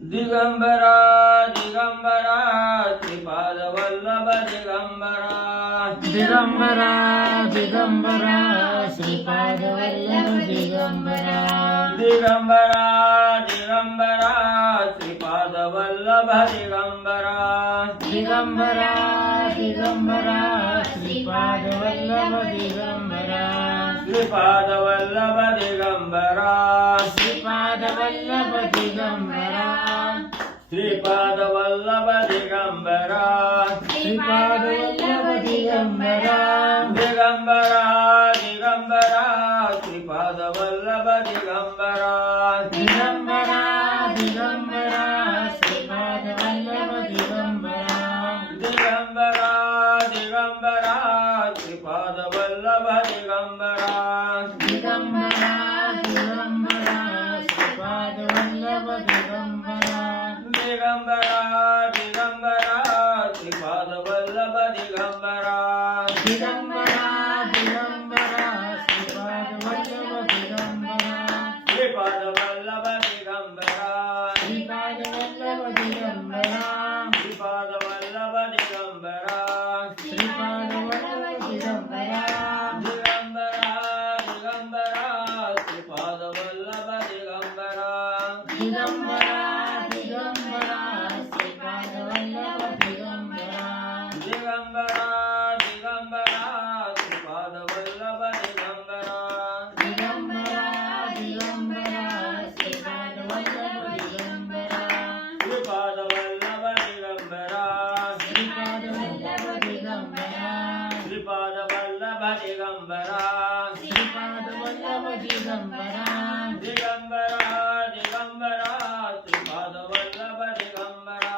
दिगंबरा दिगंबरा श्रीपाद वल्लभ दिगंबरा दिगंबरा दिगंबरा श्रीपाद वल्लभ दिगंबरा दिगंबरा दिगंबरा श्रीपाद वल्लभ दिगंबरा दिगंबरा दिगंबरा श्रीपाद वल्लभ दिगंबरा श्रीपाद वल्लभ दिगंबरा श्रीपाद वल्लभ दिगंबरा श्रीपाद वल्लभ दिगंबरा श्रीपाद वल्लभ दिगंबरा दिगंबरा दिगंबरा श्रीपाद वल्लभ दिगंबरा दिगंबरा दिगंबरा श्रीपाद वल्लभ दिगंबरा दिगंबरा दिगंबरा श्रीपाद वल्लभ दिगंबरा दिगंबरा दिगंबरा श्रीपाद वल्लभ दिगंबरा दिगंबरा दिगंबरा श्रीपाद वल्लभ दिगंबरा दिगंबरा दिगंबरा श्रीपाद वल्लभ दिगंबरा श्रीपाद वल्लभ दिगंबरा श्रीपाद वल्लभ दिगंबरा श्रीपाद वल्लभ दिगंबरा श्रीपाद वल्लभ दिगंबरा दिगंबरा दिगंबरा श्रीपाद वल्लभ दिगंबरा दिगंबरा दिगंबरा श्रीपाद वल्लभ दिगंबरा दिगंबरा दिगंबरा श्रीपाद वल्लभ दिगंबरा दिगंबरा दिगंबरा श्रीपाद वल्लभ दिगंबरा श्रीपाद वल्लभ दिगंबरा श्रीपाद वल्लभ दिगंबरा श्रीपाद वल्लभ दिगंबरा श्रीपाद वल्लभ दिगंबरा दिगंबरा दिगंबरा श्रीपाद वल्लभ दिगंबरा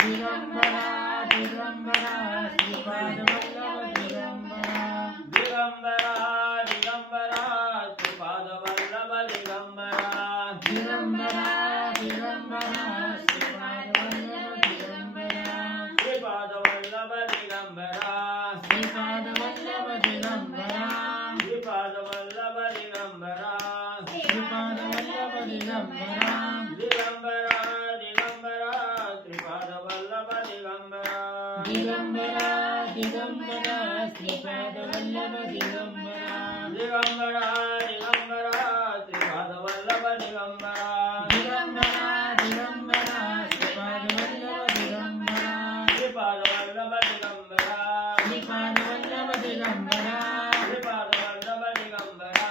दिगंबरा दिगंबरा श्रीपाद वल्लभ दिगंबरा दिगंबरा दिगंबरा श्रीपाद वल्लभ दिगंबरा दिगंबरा दिगंबरा श्रीपाद वल्लभ दिगंबरा श्रीपाद वल्लभ दिगंबरा श्रीपाद वल्लभ दिगंबरा श्रीपाद वल्लभ दिगंबरा श्रीपाद वल्लभ दिगंबरा दिगंबरा दिगंबरा श्रीपाद वल्लभ दिगंबरा दिगंबरा दिगंबरा श्रीपाद वल्लभ दिगंबरा दिगंबरा दिगंबरा श्रीपाद वल्लभ दिगंबरा दिगंबरा दिगंबरा श्रीपाद वल्लभ दिगंबरा श्रीपाद वल्लभ दिगंबरा श्रीपाद वल्लभ दिगंबरा श्रीपाद वल्लभ दिगंबरा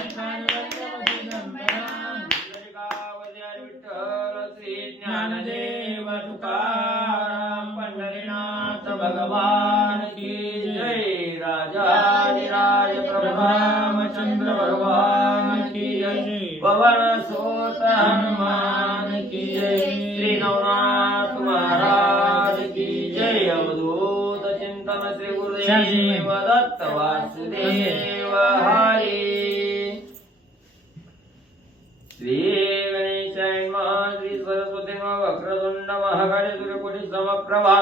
श्रीपाद वल्लभ दिगंबरा पंढरीकावद्यार विठ्ठल श्री ज्ञानदेव तुकाराम पंढरीनाथ भगवान की जय राजाधिराज प्रभु रामचंद्र भगवान की जय पवन सोत हनुमान की जय श्री नवनाथ महाराज की जय अवधूत चिंतन श्री गुरुदेव दत्त वासुदेव हरी श्री गणेशाय नमः श्री सरस्वती नमः वक्रतुंड महाकाय सूर्यकोटि समप्रभा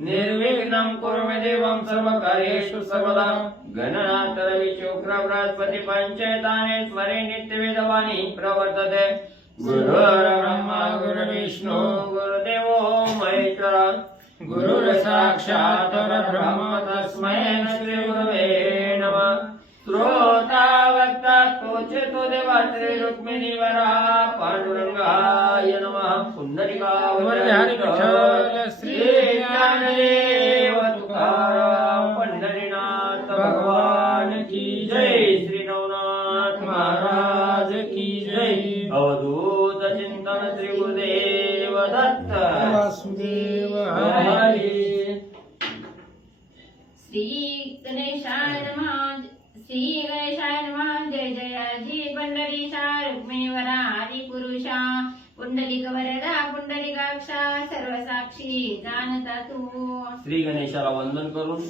निर्विघ्नं कुरु मे देवं सर्वकार्येषु सर्वदा गणनाथ रवि शुक्र बृहस्पति पंचेताने स्मरे नित्यवेदवाणी प्रवर्तते गुरुर्ब्रह्मा गुरुर्विष्णु गुरुदेवो महेश्वर गुरुर्साक्षात् परब्रह्म तस्मै श्री गुरवे नमः श्रोता वक्ता तोचतो देवा श्री रुक्मिणी वरा पांडुरंगाय नमः पुंडरीकावद्यार विठ्ठल श्री ज्ञानदेव तुकाराम पंढरीनाथ भगवान की जय श्री नवनाथ महाराज की जय अवधूत चिंतन श्री गुरुदेव दत्त वासुदेव हरी श्री गणेशाय नमः श्री गणेशाय नमः जय जयाजी पंढरीशा रुक्मिणीवरा आदिपुरुषा पुंडलिक वरदा पुंडलिकाक्षा सर्व साक्षी जाणता तू श्री गणेशाला वंदन करून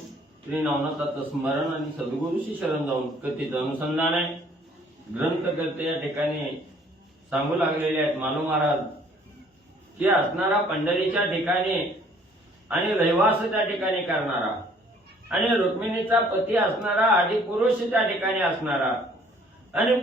श्री नवनाथाचं स्मरण आणि सद्गुरूशी शरण जाऊन कथेचं अनुसंधान आहे. ग्रंथकर्ते या ठिकाणी सांगू लागलेले आहेत मालू महाराज की असणारा पंढरीच्या ठिकाणी आणि रहिवास त्या ठिकाणी करणारा आणि रुक्मिणीचा पती असणारा आदिपुरुष त्या ठिकाणी असणारा आणि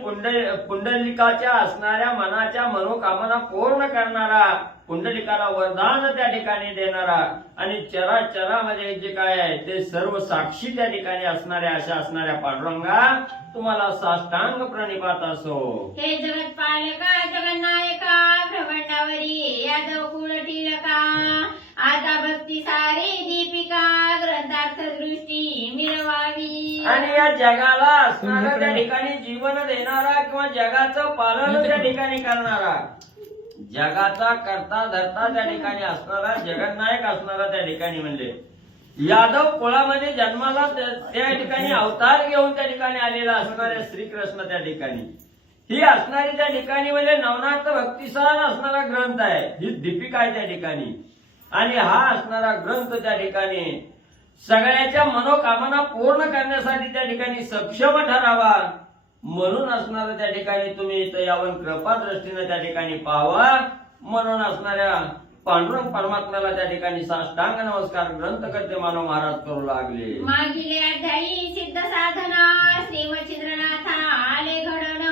पुंडलिकाच्या असणाऱ्या मनाच्या मनोकामना पूर्ण करणारा, पुंडलिकाला वरदान त्या ठिकाणी देणारा आणि चराचरामध्ये जे काय आहे ते सर्व साक्षी त्या ठिकाणी असणाऱ्या अशा असणाऱ्या पांडुरंगा तुम्हाला साष्टांग प्रणिपात असो. हे जगत पालका जगन्नायका ब्रह्मांडावरी यादव कुळ टिळका आता भक्ती सारी दीपिका ग्रंथार्थ दृष्टी मिळवावी. आणि या जगाला असणारा त्या ठिकाणी जीवन देणारा किंवा जगाचं पालन त्या ठिकाणी करणारा, जगाचा करता धरता त्या ठिकाणी असणारा, जगन्नायक असणारा त्या ठिकाणी म्हणजे यादव कुळामध्ये जन्माला त्या ठिकाणी अवतार घेऊन त्या ठिकाणी आलेला असणाऱ्या श्रीकृष्ण त्या ठिकाणी ही असणारी त्या ठिकाणी म्हणजे नवनाथ भक्तिसार असणारा ग्रंथ आहे. ही दीपिका आहे त्या ठिकाणी. आणि हा असणारा ग्रंथ त्या ठिकाणी सगळ्याच्या मनोकामना पूर्ण करण्यासाठी त्या ठिकाणी सक्षम ठरावा म्हणून असणारं त्या ठिकाणी तुम्ही इथं यावं कृपा दृष्टीने त्या ठिकाणी पाहावा म्हणून असणाऱ्या पांडुरंग परमात्म्याला त्या ठिकाणी साष्टांग नमस्कार ग्रंथकर्ते मानव महाराज करू लागले. मागील अध्यायी सिद्ध साधना श्रीमच्छिद्रनाथा आले घडण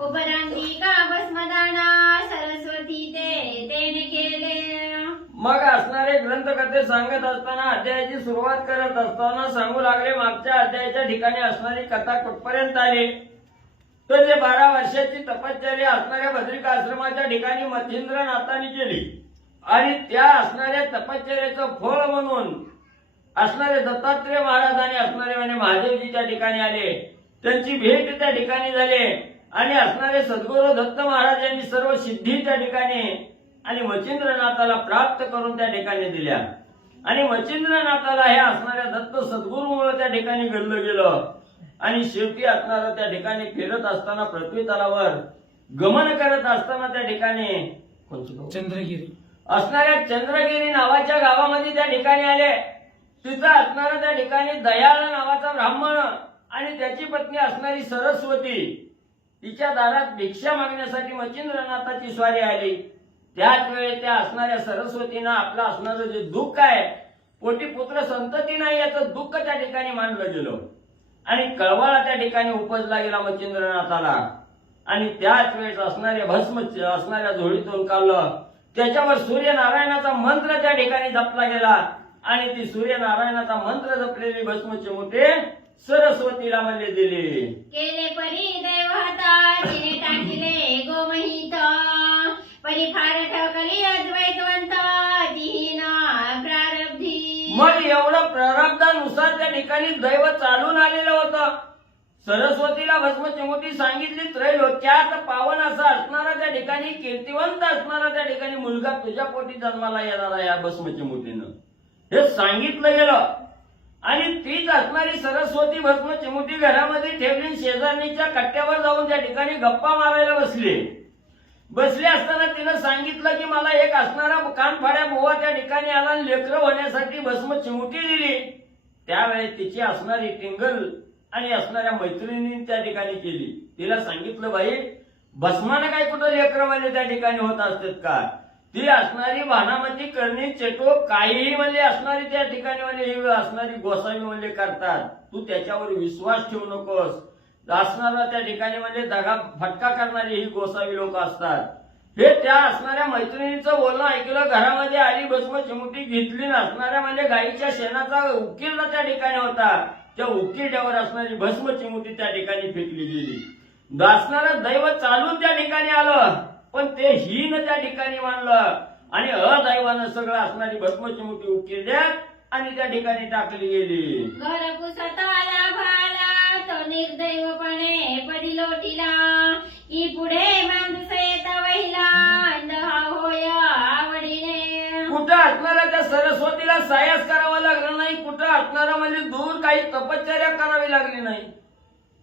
उपरांतिका भस्मदाना सरस्वती तेने केले. मग असणारे ग्रंथकर्ते सांगत असताना अध्यायाची सुरुवात करत असताना सांगू लागले मागच्या अध्यायाच्या ठिकाणी असणारी कथा कुठपर्यंत आली तर जे 12 वर्षाची तपश्चर्या असणाऱ्या बद्रिका आश्रमाच्या ठिकाणी मच्छिंद्रनाथांनी केली आणि त्या असणाऱ्या तपश्चर्याचं फळ म्हणून असणारे दत्तात्रेय महाराजांनी असणारे म्हणजे महादेवजी त्या ठिकाणी आले, त्यांची भेट त्या ठिकाणी झाली आणि असणारे सद्गुरू दत्त महाराज यांनी सर्व सिद्धी त्या ठिकाणी आणि मच्छिंद्रनाथाला प्राप्त करून त्या ठिकाणी दिल्या आणि मच्छिंद्रनाथाला हे असणाऱ्या दत्त सद्गुरूमुळे त्या ठिकाणी घडलं गेलं आणि शेवटी असणारं त्या ठिकाणी फिरत असताना पृथ्वी तलावर गमन करत असताना त्या ठिकाणी चंद्रगिरी असणाऱ्या चंद्रगिरी नावाच्या गावामध्ये त्या ठिकाणी आले. तिथं असणारा त्या ठिकाणी दयाळ नावाचा ब्राह्मण आणि त्याची पत्नी असणारी सरस्वती तिच्या दारात भिक्षा मागण्यासाठी मच्छिंद्रनाथाची स्वारी आली. त्याच वेळी त्या असणाऱ्या सरस्वतीनं आपलं असणारं जे दुःख आहे पोटी पुत्र संतती नाही याचं दुःख त्या ठिकाणी मानलं गेलं आणि कळवळा त्या ठिकाणी उपजला गेला मच्छिंद्रनाथाला आणि त्याच वेळेस असणाऱ्या भस्म असणाऱ्या झोळीतून काढलं. त्याच्यावर सूर्यनारायणाचा मंत्र त्या ठिकाणी जपला गेला आणि ती सूर्यनारायणाचा मंत्र जपलेली भस्म चिमुटे सरस्वतीला म्हणले दिले. केले परी दैव हाता तिने टाकिले गोमहित परी फार ठकली अद्वैतवंत तिहीना प्रारब्धी. मग एवढं प्रारब्धानुसार त्या ठिकाणी दैव चालून आलेलं होतं. सरस्वतीला भस्म चिमुटी सांगितली त्रैलोक्यात पावन असा असणारा त्या ठिकाणी कीर्तिवंत असणारा त्या ठिकाणी मुलगा तुझ्या पोटी जन्माला येणारा या भस्म चिमुटीनं हे सांगितलं गेलं आणि तीच असणारी सरस्वती भस्म चिमुटी घरामध्ये ठेवली शेजारणीच्या कट्ट्यावर जाऊन त्या ठिकाणी गप्पा मारायला बसले असताना तिनं सांगितलं की मला एक असणारा कानफाड्या बुवा त्या ठिकाणी आला लेकरं होण्यासाठी भस्म चिमुटी दिली. त्यावेळी तिची असणारी टिंगल आणि असणाऱ्या मैत्रिणींनी त्या ठिकाणी केली. तिला सांगितलं बाई भस्मानं काय कुठं लेकरं म्हणजे त्या ठिकाणी होत असतात का? ती असणारी भानामती करणी चेटो काहीही म्हणजे असणारी त्या ठिकाणी म्हणजे ही असणारी गोसावी म्हणजे करतात. तू त्याच्यावर विश्वास ठेवू नकोस. असणारा त्या ठिकाणी म्हणजे दगा फटका करणारी ही गोसावी लोक असतात. हे त्या असणाऱ्या मैत्रिणीचं बोलणं ऐकलं, घरामध्ये आली, भस्म चिमुटी घेतली, असणाऱ्या म्हणजे गाईच्या शेणाचा उकिरडा त्या ठिकाणी होता. त्या उकिरड्यावर असणारी भस्म चिमुटी त्या ठिकाणी फेकली गेली. असणारं दैव चालून त्या ठिकाणी आलं पण ते हीन त्या ठिकाणी मानलं आणि अदैवानं सगळं असणारी भस्म चिमुटी उकिरड्यात आणि त्या ठिकाणी टाकली गेली. घर पुसत आला भाला तो निर्दैवपणे पडी लोटीला की पुढे माणूस येत वहिला अंधहा होय आवडीने. कुठं असणारा त्या सरस्वतीला सायास करावा लागला नाही, कुठं असणारा म्हणजे दूर काही तपश्चर्या करावी लागली नाही.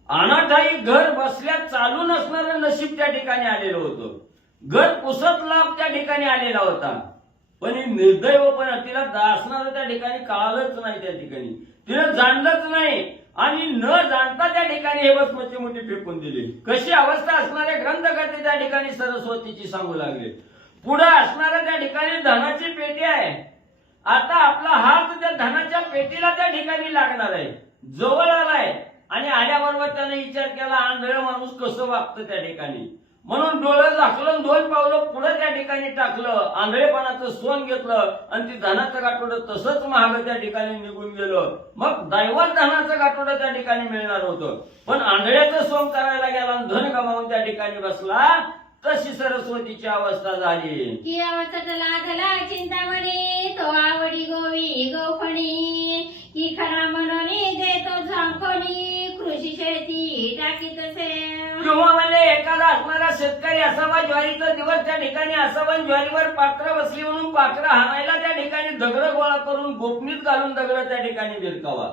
अनाठाई घर बसल्या चालून असणारं नशीब त्या ठिकाणी आलेलं होतं. घर पुसत लाभ त्या ठिकाणी आलेला होता पण ही निर्दैवपणा तिला असणारं त्या ठिकाणी कळालंच नाही. त्या ठिकाणी तिला जाणलंच नाही आणि न जाणता त्या ठिकाणी हे भस्मची मोठी फेकून दिली. कशी अवस्था असणारे ग्रंथकर्ते त्या ठिकाणी सरस्वतीची सांगू लागले. पुढे असणाऱ्या त्या ठिकाणी धनाची पेटी आहे. आता आपला हात त्या धनाच्या पेटीला त्या ठिकाणी लागणार आहे, जवळ आलाय आणि आल्याबरोबर त्याने विचार केला आंधळ माणूस कसं वागतं त्या ठिकाणी, म्हणून डोळं झाकलं, 2 पावलं पुढे त्या ठिकाणी टाकलं, आंधळेपणाचं सोंग घेतलं आणि ती धनाचं गाठोडं तसंच महाग त्या ठिकाणी निघून गेलं. मग दैवात धनाचं गाठोडं त्या ठिकाणी मिळणार होतं, पण आंधळ्याचं सोंग करायला गेला आणि धन गमावून त्या ठिकाणी बसला. तशी सरस्वतीची अवस्था झाली की अवचटला धला चिंतामणी, तो आवडी गोवी गोफणी, की खरा मनोनी देतो झांकोनी, कृषी शेती टाकीत से. किंवा म्हणजे एखादा असणारा शेतकरी असावा, ज्वारीचा दिवस त्या ठिकाणी असावा, ज्वारीवर पाखरं बसली म्हणून पाखरं हाणायला त्या ठिकाणी दगड गोळा करून गोपनीत घालून दगड त्या ठिकाणी भिरकावा.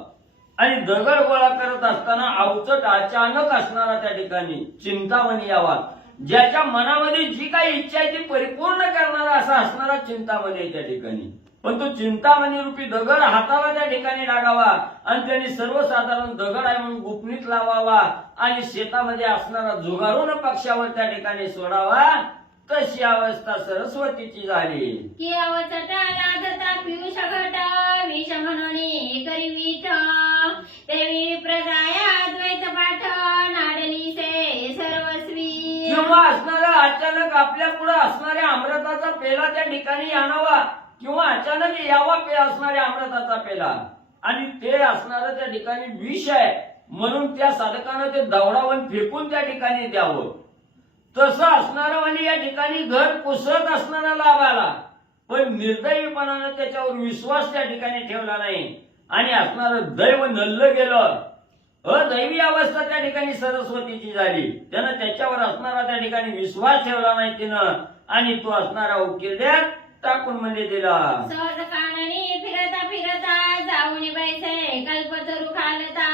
आणि दगड गोळा करत असताना अवचट अचानक असणारा त्या ठिकाणी चिंतामणी यावा, ज्याच्या मनामध्ये जी काही इच्छा आहे ती परिपूर्ण करणारा असा असणारा चिंतामणी आहे त्या ठिकाणी. पण तो चिंतामणी रूपी दगड हाताला त्या ठिकाणी लागावा आणि त्यांनी सर्वसाधारण दगड आहे म्हणून गुपनीत लावावा आणि शेतामध्ये असणारा जुगारून पक्षावर त्या ठिकाणी सोडावा. तशी अवस्था सरस्वतीची झाली की अवचटा लादता पियुष घट, विष म्हणून करी विठ, देवी प्रजाया द्वैत पाठ, नाडली से सर्वस्वी. किंवा असणारा अचानक आपल्या पुढे असणाऱ्या अमृताचा पेला त्या ठिकाणी आणावा, किंवा अचानक यावा असणाऱ्या अमृताचा पेला आणि ते असणारं त्या ठिकाणी विष आहे म्हणून त्या साधकानं ते दवडावून फेकून त्या ठिकाणी द्यावं. तसं असणारं म्हणजे या ठिकाणी घर पुसत असणारा लाभ आला, पण निर्दैवीपणानं त्याच्यावर विश्वास त्या ठिकाणी ठेवला नाही आणि असणारं दैव नल्लं गेलं. अदैवी अवस्था त्या ठिकाणी सरस्वतीची झाली. त्यानं त्याच्यावर असणारा त्या ठिकाणी विश्वास ठेवला नाही तिनं आणि तो असणारा उकिरड्यात टाकून म्हणजे दिला. सहज काननी फिरता फिरता जाऊन बैसे कल्पतरू खालता,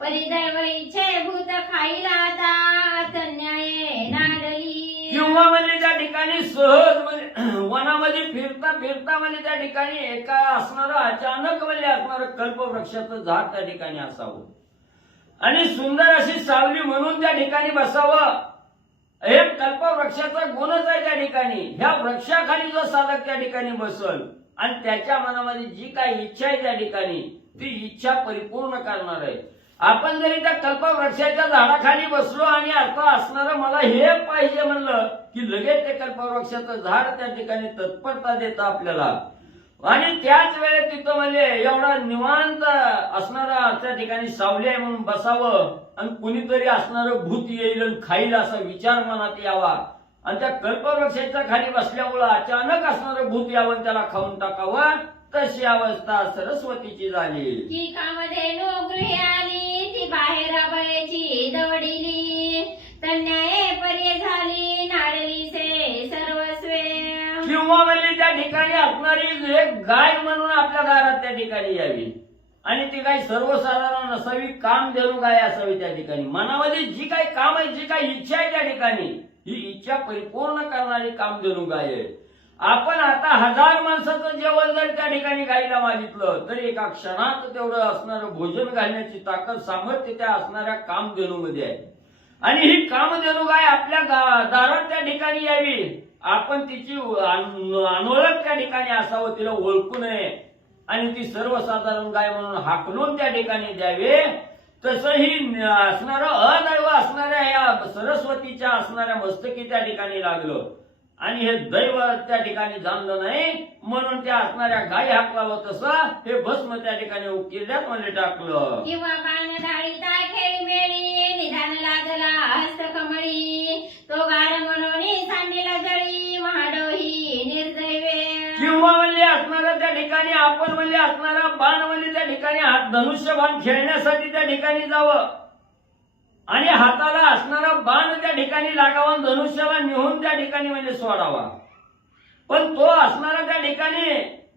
परिदैव इच्छे भूत खाईला आता, तन्याये नाडली. किंवा म्हणजे त्या ठिकाणी सहज म्हणजे वनामध्ये फिरता फिरता म्हणजे त्या ठिकाणी एका असणारं अचानक म्हणजे असणारं कल्पवृक्षाचं झाड त्या ठिकाणी असावं आणि सुंदर अशी सावली म्हणून त्या ठिकाणी बसावं. हे कल्पवृक्षाचा गुणच आहे त्या ठिकाणी. ह्या वृक्षाखाली जो साधक त्या ठिकाणी बसल आणि त्याच्या मनामध्ये जी काही इच्छा आहे त्या ठिकाणी ती इच्छा परिपूर्ण करणार आहे. आपण जरी त्या कल्पवृक्षाच्या झाडाखाली बसलो आणि आता असणारं मला हे पाहिजे म्हणलं की लगेच ते कल्पवृक्षाचं झाड त्या ठिकाणी तत्परता देतं आपल्याला आणि त्याच वेळेत तिथं म्हणजे एवढा निवांत असणारा त्या ठिकाणी सावली आहे म्हणून बसावं आणि कुणीतरी असणारं भूत येईल आणि खाईल असा विचार मनात यावा आणि त्या कल्पवृक्षाच्या खाली बसल्यामुळं अचानक असणारं भूत यावं त्याला खाऊन टाकावं. तशी अवस्था सरस्वतीची झाली की कामधेनु गृही आली, ती बाहेर बळेची दवडिली, तन्याये पर्य झाली, नाडली से सर्वस्वे. किंवा म्हणजे त्या ठिकाणी असणारी एक गाय म्हणून आपल्या दारात त्या ठिकाणी यावी आणि ती गाय सर्वसाधारण नसावी, काम देणू गाय असावी. त्या ठिकाणी मनामध्ये जी काही काम आहे जी काही इच्छा आहे त्या ठिकाणी ही इच्छा परिपूर्ण करणारी काम देणू गाय आहे. आपण आता 1000 माणसाचं जेवण जर त्या ठिकाणी गाईला मागितलं तर एका क्षणात तेवढं असणारं भोजन घालण्याची ताकद सामर्थ्य त्या असणाऱ्या कामधेनूमध्ये आहे आणि ही कामधेनू गाय आपल्या दारात त्या ठिकाणी यावी. आपण तिची अनोळख त्या ठिकाणी असावं, तिला ओळखू नये आणि ती सर्वसाधारण गाय म्हणून हाकलून त्या ठिकाणी द्यावे. तसंही असणारं अदैव असणाऱ्या या सरस्वतीच्या असणाऱ्या मस्तकी त्या ठिकाणी लागलं आणि हे दैव त्या ठिकाणी जाणलं नाही म्हणून त्या असणाऱ्या गाय हाकलावं तसं हे भस्म त्या ठिकाणी उकिरड्यात मध्ये टाकलं. किंवा बाण धाडिता खेळी मेळी, निधान लादला हस्त कमळी, तो गार म्हणून सांडीला जळी, महाडोही निर्दैवे. किंवा म्हणजे असणारा त्या ठिकाणी आपण म्हणजे असणारा बाण म्हणजे त्या ठिकाणी हात धनुष्य बाण खेळण्यासाठी त्या ठिकाणी जावं आणि हाताला असणारा बाण त्या ठिकाणी लागावा, धनुष्याला निहून त्या ठिकाणी म्हणजे सोडावा. पण तो असणारा त्या ठिकाणी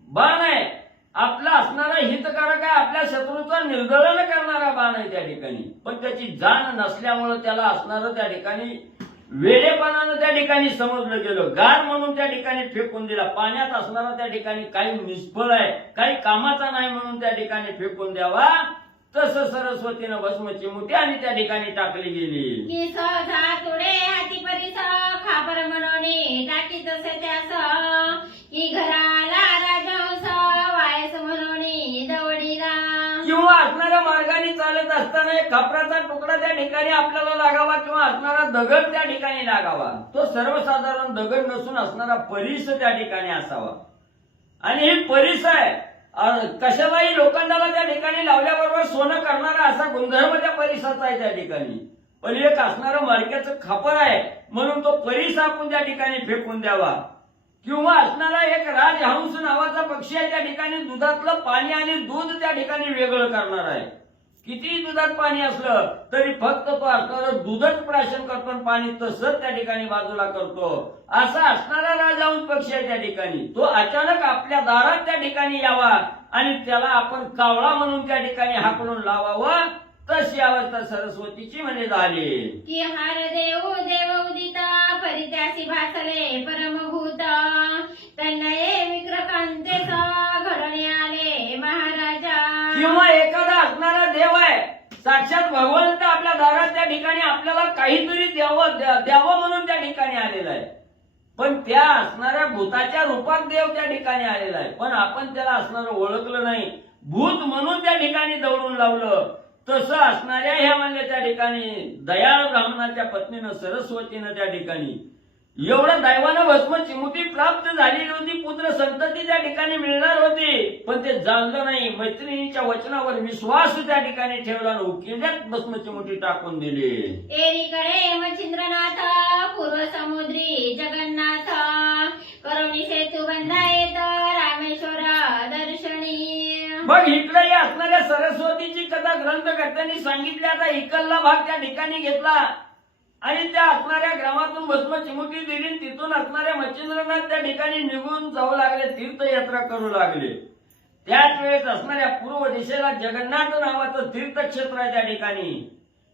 बाण आहे आपला असणारा हितकारक आहे, आपल्या शत्रूचा निर्दलन करणारा बाण आहे त्या ठिकाणी. पण त्याची जाण नसल्यामुळं त्याला असणारं त्या ठिकाणी वेडेपणानं त्या ठिकाणी समजलं गेलं, गार म्हणून त्या ठिकाणी फेकून दिला. पाण्यात असणारा त्या ठिकाणी काही निष्फळ आहे, काही कामाचा नाही म्हणून त्या ठिकाणी फेकून द्यावा. तसं सरस्वतीनं भस्मची मुठी आणि त्या ठिकाणी टाकली गेली. की सहजा तुडे हाती परिस, खापर म्हणून टाकी तसे त्यास, की घराला राजहंस, वायस म्हणून दवडीला. किंवा असणाऱ्या मार्गाने चालत असताना एक खापराचा तुकडा त्या ठिकाणी आपल्याला लागावा किंवा असणारा दगड त्या ठिकाणी लागावा, तो सर्वसाधारण दगड नसून असणारा परिस त्या ठिकाणी असावा. आणि ही परिस आहे, कशालाही लोखंडाला त्या ठिकाणी लावल्याबरोबर सोनं करणारा असा गुणधर्म त्या परिसाचा आहे त्या ठिकाणी. पण एक असणारं मडक्याचं खापर आहे म्हणून तो परिस आपण त्या ठिकाणी फेकून द्यावा. किंवा असणारा एक राजहंस नावाचा पक्षी आहे त्या ठिकाणी दुधातलं पाणी आणि दूध त्या ठिकाणी वेगळं करणार आहे. किती दुधात पाणी असलं तरी फक्त तो असणारं दूधच प्राशन करतो आणि पाणी तसंच त्या ठिकाणी बाजूला करतो. असा असणारा राजहंस पक्षी आहे त्या ठिकाणी. तो अचानक आपल्या दारात त्या ठिकाणी यावा आणि त्याला आपण कावळा म्हणून त्या ठिकाणी हाकलून लावावं, तशी अवस्था सरस्वतीची म्हणजे झाली. की हार देऊ देव उदिता परित्यासी भासले परमभूत तन्नये विक्रकांतेचा घडणे आले महाराजा. किंवा एखादा असणारा देव आहे, साक्षात भगवंत आपल्या दारात त्या ठिकाणी आपल्याला काहीतरी द्यावं म्हणून त्या ठिकाणी आलेला आहे. पण त्या असणाऱ्या भूताच्या रूपात देव त्या ठिकाणी आलेला आहे, पण आपण त्याला असणारं ओळखलं नाही, भूत म्हणून त्या ठिकाणी दौडून लावलं. तसं असणाऱ्या ह्या म्हणजे त्या ठिकाणी दयाळ ब्राह्मणाच्या पत्नीनं सरस्वतीनं त्या ठिकाणी एवढं दैवानं भस्म चिमुटी प्राप्त झालेली होती, पुत्र संतती त्या ठिकाणी मिळणार होती, पण ते जाणलं नाही. मैत्रिणीच्या वचनावर विश्वास त्या ठिकाणी ठेवला, किल्ल्यात भस्म चिमुटी टाकून दिली. एकीकडे मच्छिंद्रनाथ पूर्व समुद्री जगन्नाथ करुणी सेतू बंधायत रामेश्वर दर्शनी. मग इकडे असणाऱ्या सरस्वतीची कथा ग्रंथकर्त्यांनी सांगितली. आता इकडला भाग त्या ठिकाणी घेतला आणि त्या असणाऱ्या ग्रामातून भस्म चिमुटी दिली. तिथून असणाऱ्या मच्छिंद्रनाथ त्या ठिकाणी निघून जाऊ लागले, तीर्थयात्रा करू लागले. त्याच वेळेस असणाऱ्या पूर्व दिशेला जगन्नाथ नावाचं तीर्थक्षेत्र आहे त्या ठिकाणी.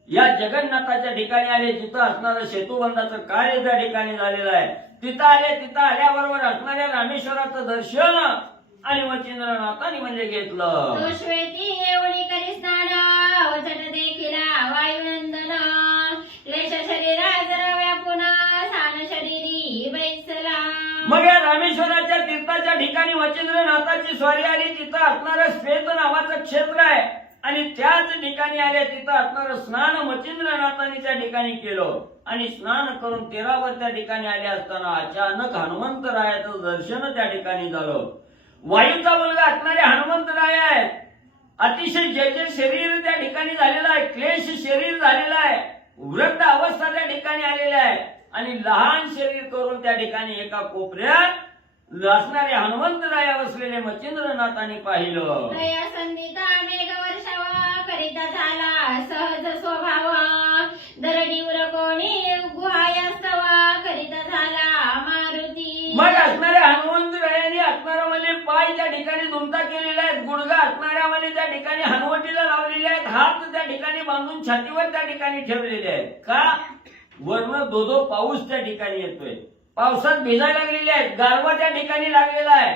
या जगन्नाथाच्या ठिकाणी आले, जिथं असणारं सेतुबंधाचं कार्य त्या ठिकाणी झालेलं आहे. तिथं आले, तिथं आल्याबरोबर असणाऱ्या रामेश्वराचं दर्शन आणि मच्छिंद्रनाथांनी म्हणजे घेतलं. तो श्वेती एवढी करी स्नान अवचट देखिला वायुनंदन क्लेश शरीरा जरा व्यापून सान शरीरी बैसला. मग या रामेश्वराच्या तीर्थाच्या ठिकाणी मच्छिंद्रनाथाची स्वारी आली. तिथं असणारं श्वेत नावाचं क्षेत्र आहे आणि त्याच ठिकाणी आले. तिथं असणारं स्नान मच्छिंद्रनाथांनी त्या ठिकाणी केलं आणि स्नान करून तीरावर त्या ठिकाणी आले असताना अचानक हनुमंतरायाचं दर्शन त्या ठिकाणी झालं. वायूचा मुलगा असणारे हनुमंतराय आहे. अतिशय जय शरीर त्या ठिकाणी झालेलं आहे, क्लेश शरीर झालेलं आहे, वृद्ध अवस्था त्या ठिकाणी आलेली आहे आणि लहान शरीर करून त्या ठिकाणी एका कोपऱ्यात असणारे हनुमंतराय बसलेले मच्छिंद्रनाथांनी पाहिलं. दया संधिता मेघ वर्षावा करिता झाला सहज स्वभाव दरडीवर कोणी गुहायास्तवा करिता झाला मारुती. मग असणाऱ्या हनुमंतरायांनी असणारा म्हणजे पाय त्या ठिकाणी दुमता केलेले आहेत, गुडघा असणाऱ्या म्हणजे त्या ठिकाणी हनुवटीला लावलेले आहेत, हात त्या ठिकाणी बांधून छातीवर त्या ठिकाणी ठेवलेले आहेत. का? वर्ण दो पाऊस त्या ठिकाणी येतोय, पावसात भिजायला लागलेले आहेत, गारवा त्या ठिकाणी लागलेला आहे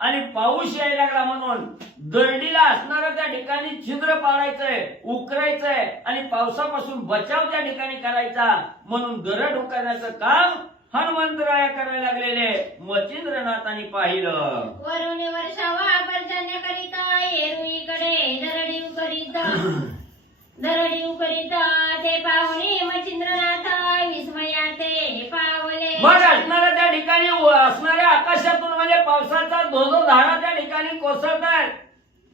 आणि पाऊस यायला लागला म्हणून दरडीला असणारं त्या ठिकाणी छिद्र पाडायचंय, उकरायचंय आणि पावसापासून बचाव त्या ठिकाणी करायचा म्हणून दरड उकरण्याचं काम हनुमंतराया करायला लागलेले मच्छिंद्रनाथांनी पाहिलं. वरुण वर्षावा पर्जन्य करिता येरुईकडे दरडी उकरिता ते पाहुणे मच्छिंद्रनाथ विस्मयाते पावले. मग असणाऱ्या त्या ठिकाणी असणाऱ्या आकाशातून म्हणजे पावसाचा धोधो धारा त्या ठिकाणी कोसळतायत.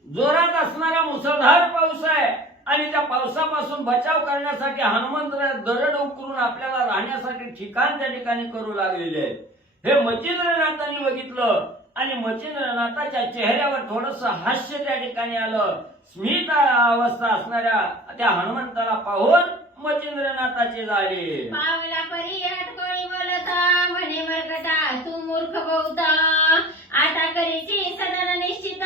जोरात असणारा मुसळधार पाऊस आहे आणि त्या पावसापासून बचाव करण्यासाठी हनुमंतराय दरड उकरून आपल्याला राहण्यासाठी ठिकाण त्या ठिकाणी करू लागलेले आहे. हे मच्छिंद्रनाथांनी बघितलं आणि मच्छिंद्रनाथाच्या चेहऱ्यावर थोडस हास्य त्या ठिकाणी आलं. स्मित अवस्था असणाऱ्या त्या हनुमंताला पाहून मच्छिंद्रनाथाचे झाले. पावला परी हटकोळी बोलता म्हणे मरकटा तू मूर्ख बहुता आता करीची सदन निश्चित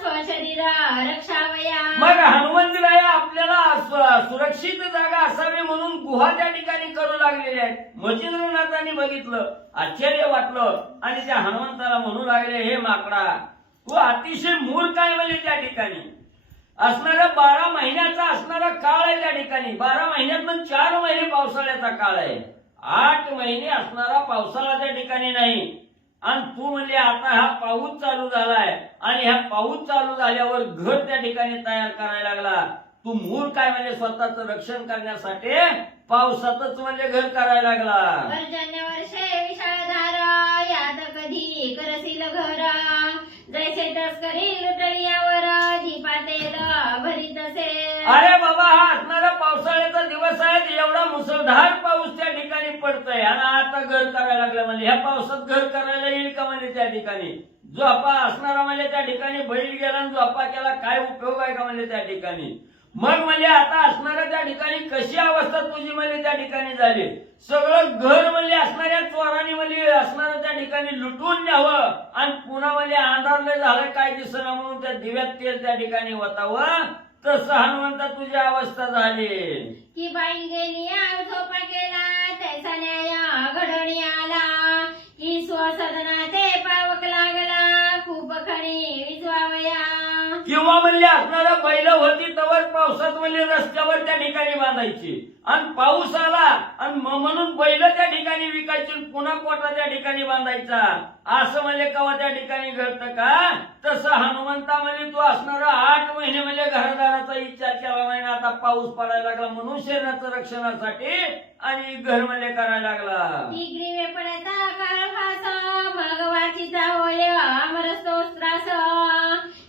स्वशरीरा रक्षावया. मग हनुमंतराय आपल्याला सुरक्षित जागा असावी म्हणून गुहा त्या ठिकाणी करू लागलेल्या आहेत. मच्छिंद्रनाथांनी बघितलं, आश्चर्य वाटलं आणि त्या हनुमंताला म्हणू लागले, हे माकडा तू अतिशय मूर्ख आहे. म्हणजे त्या ठिकाणी असणारा 12 महिन्याचा असणारा काळ आहे त्या ठिकाणी. 12 महिन्यातून 4 महिने पावसाळ्याचा काळ आहे, 8 महिने असणारा पावसाळा त्या ठिकाणी नाही. आणि तू म्हणजे आता हा पाऊस चालू झालाय आणि ह्या पाऊस चालू झाल्यावर घर त्या ठिकाणी तयार करायला लागला. तू मूळ काय म्हणजे स्वतःचं रक्षण करण्यासाठी पावसातच म्हणजे घर करायला लागला. पर्जन्य वर्षे विषाधार यात कधी करशील घर जैसे तस्करी लुटली यावर झिपा तेल भरीत असे. अरे बाबा हा असणारा पावसाळ्याचा दिवस आहे, एवढा मुसळधार पाऊस त्या ठिकाणी पडतोय आणि आता घर करायला लागलं म्हणजे ह्या पावसात घर करायला येईल का म्हणजे त्या ठिकाणी झोपा असणारा म्हणजे त्या ठिकाणी बैल गेला आणि झोपा केला काय उपयोग आहे का म्हणजे त्या ठिकाणी. मग म्हणजे आता असणाऱ्या त्या ठिकाणी कशी अवस्था तुझी म्हणजे त्या ठिकाणी झाली. सगळं घर म्हणजे असणाऱ्या चोरांनी म्हणजे असणाऱ्या त्या ठिकाणी लुटून न्यावं आणि पुन्हा म्हणजे अंधारले झालं काय दिसना म्हणून त्या दिव्यात तेल त्या ठिकाणी वतावं. तसं हनुमंता तुझी अवस्था झाली की बाई गेली झोपा केला तैसा न्याय घडणी आला की स्वसदनाचे पावक लागला खूप खणी विजवावया. किंवा म्हणले असणारा बैल होती तवर पावसात म्हणजे रस्त्यावर त्या ठिकाणी बांधायची आणि पाऊस आला आणि म्हणून बैल त्या ठिकाणी विकायची पुन्हा कोटा त्या ठिकाणी बांधायचा. असं म्हणजे कवा त्या ठिकाणी घडतं का. तसं हनुमंता म्हणजे तू असणारा 8 महिने म्हणजे घरदाराचा विचार केला नाही. आता पाऊस पडायला लागला म्हणून शरीराचं रक्षणासाठी आणि घर म्हणजे करायला लागला. ग्रीवे पडायचा काळ फास भगवाचीचा होय अमर स्तोत्रास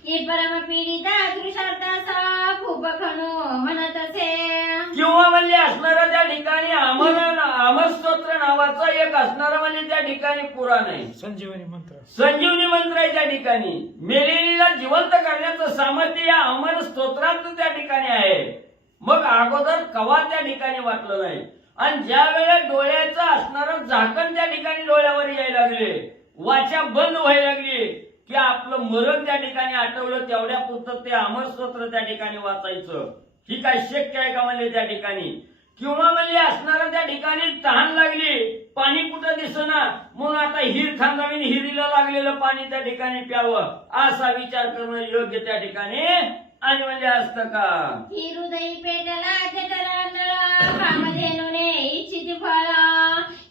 की परम पीडिता तृषार्थास खूप खणू म्हणत असे. किंवा म्हणजे असणारा त्या ठिकाणी अमर स्तोत्र नावाचं एक असणारा म्हणजे त्या ठिकाणी पुराण आहे. संजीवनी मंत्र संजीवनी मंत्र आहे त्या ठिकाणी. मेलेलीला जिवंत करण्याचं सामर्थ्य या अमर स्तोत्रात त्या ठिकाणी आहे. मग अगोदर कवा त्या ठिकाणी वाटलं नाही आणि ज्या वेळेला डोळ्याचं असणारं झाकण त्या ठिकाणी डोळ्यावर यायला लागले वाचा बंद व्हायला लागली की आपलं मरण त्या ठिकाणी आठवलं तेवढ्या पुरतं ते अमर स्तोत्र त्या ठिकाणी वाचायचं. ही काय शक्य आहे का म्हणजे त्या ठिकाणी. किंवा म्हणजे असणारा त्या ठिकाणी तहान लागली पाणी कुठं दिसना म्हणून आता हिर खांदावी हिरीला लागलेलं पाणी त्या ठिकाणी प्यावं असा विचार करणं योग्य त्या ठिकाणी आणि म्हणजे असतं का. ही हृदय पेटला जठरांदळ कामधेनुने इच्छित फळ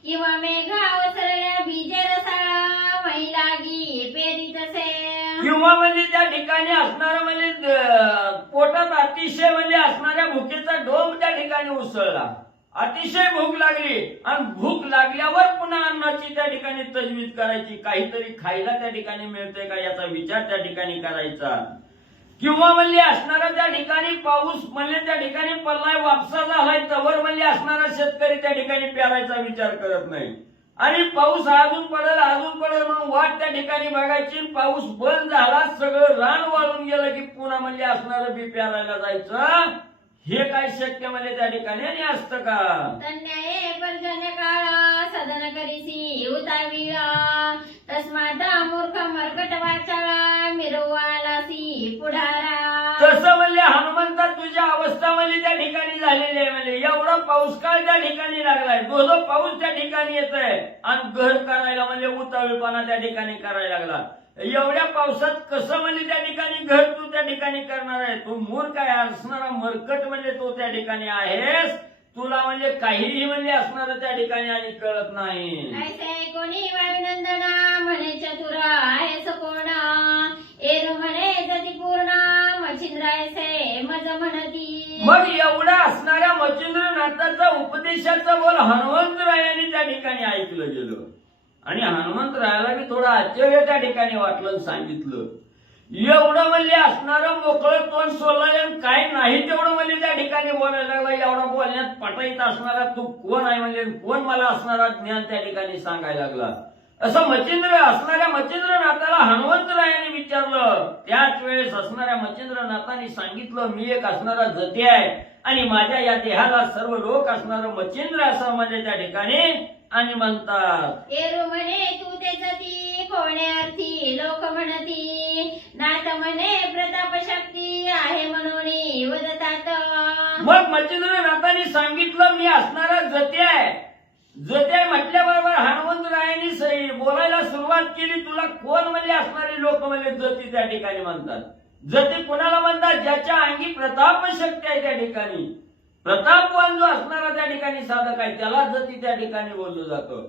किंवा मेघा ओसरल्या बीजे रसाळा महिलागी पेरीत असे. किंवा म्हणजे त्या ठिकाणी असणारा म्हणजे पोटात अतिशय म्हणजे असणाऱ्या भुकेचा डोंब त्या ठिकाणी उसळला. अतिशय भूक लागली आणि भूक लागल्यावर पुन्हा अन्नाची त्या ठिकाणी तजवीज करायची. काहीतरी खायला त्या ठिकाणी मिळतंय का याचा विचार त्या ठिकाणी करायचा. किंवा म्हणजे असणारा त्या ठिकाणी पाऊस म्हणजे त्या ठिकाणी पडलाय वापसा झालाय तवर म्हणजे असणारा शेतकरी त्या ठिकाणी पेरायचा विचार करत नाही आणि पाऊस अजून पडेल म्हणून वाट त्या ठिकाणी बघायची. पाऊस बंद झाला सगळं रान वाळून गेलं की पुन्हा म्हणजे असणारं बी पेरायला जायचं. हे काय शक्य म्हणजे त्या ठिकाणी आणि असतं का. तन्याये पर्जन्य काळ सदन करीसी उताविळा तस्मात मूर्ख मरकट वाचाळा मिरवालासी पुढारा. तसं म्हणजे हनुमंता तुझ्या अवस्था म्हणजे त्या ठिकाणी झालेली आहे. म्हणजे एवढा पाऊस काळ त्या ठिकाणी लागलाय जो पाऊस त्या ठिकाणी येतोय आणि घर करायला म्हणजे उतावीळपणा त्या ठिकाणी करायला लागला. एवढ्या पावसात कसं म्हणजे त्या ठिकाणी घर तू त्या ठिकाणी करणार आहे. तू मूर्ख काय असणारा मरकट म्हणजे तो त्या ठिकाणी आहेस. तुला म्हणजे काहीही म्हणजे असणार त्या ठिकाणी आणि कळत नाही. ऐसे कोणी वायुनंदना म्हणे चतुर आहेस कोण एरू म्हणे जती पूर्ण मच्छिंद्र ऐसे मज म्हणती. मग एवढा असणाऱ्या मच्छिंद्रनाथाचा उपदेशाचा बोल हनुमंतरायांनी त्या ठिकाणी ऐकलं गेलं आणि हनुमंतरायाला बी थोडं आश्चर्य त्या ठिकाणी वाटलं सांगितलं. एवढं म्हणजे असणारं मोकळं तोंड सोडलं काय नाही तेवढं म्हणजे त्या ठिकाणी बोलायला लागला. एवढा बोलण्यात पटाईत असणारा तू कोण आहे म्हणजे कोण मला असणारा ज्ञान त्या ठिकाणी सांगायला लागला. असं असणाऱ्या मच्छिंद्रनाथाला हनुमंतरायांनी विचारलं. त्याच वेळेस असणाऱ्या मच्छिंद्रनाथांनी सांगितलं मी एक असणारा जती आहे आणि माझ्या या देहाला सर्व लोक असणारं मच्छिंद्र असं म्हणजे त्या ठिकाणी आणि म्हणतात. एरू म्हणे तू ते जती कोणे अर्थी लोक म्हणती नाथ म्हणे प्रताप शक्ती आहे म्हणून वदतात. मग मच्छिंद्रनाथांनी सांगितलं मी असणारा जती आहे. जते म्हटल्याबरोबर हनुमंतरायांनी बोलायला सुरुवात केली. तुला कोण म्हणजे असणारे लोक म्हणजे जती त्या ठिकाणी म्हणतात. जती कोणाला म्हणतात ज्याच्या अंगी प्रताप शक्ती आहे त्या ठिकाणी. प्रतापवान जो असणारा त्या ठिकाणी साधक आहे त्याला जती त्या ठिकाणी बोललं जातं.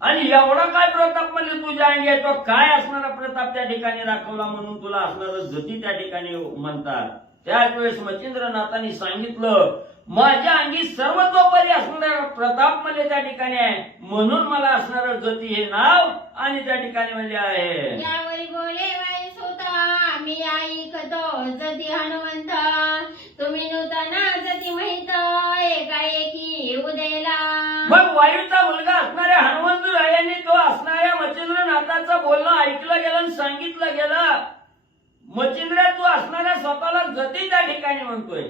आणि एवढा काय प्रताप म्हणजे तुझ्या अंगी आहे तो काय असणारा प्रताप त्या ठिकाणी दाखवला म्हणून तुला असणारं जती त्या ठिकाणी म्हणतात. त्याच वेळेस मच्छिंद्रनाथांनी सांगितलं, माझ्या अंगी सर्वतोपरी असणारा प्रताप म्हणजे त्या ठिकाणी आहे, म्हणून मला असणारं जती हे नाव आणि त्या ठिकाणी म्हणजे आहे. यावरी बोले वायुसुता, मी ऐकतो जती हनुमंत, तुम्ही नूतना जती माहित एकाएकी उदेला. मग वायूचा मुलगा असणाऱ्या हनुमंत रायांनी तो असणाऱ्या मच्छिंद्रनाथाचं बोलणं ऐकलं गेलं आणि सांगितलं गेलं. मच्छिंद्र तू असणाऱ्या स्वतःला जती त्या ठिकाणी म्हणतोय,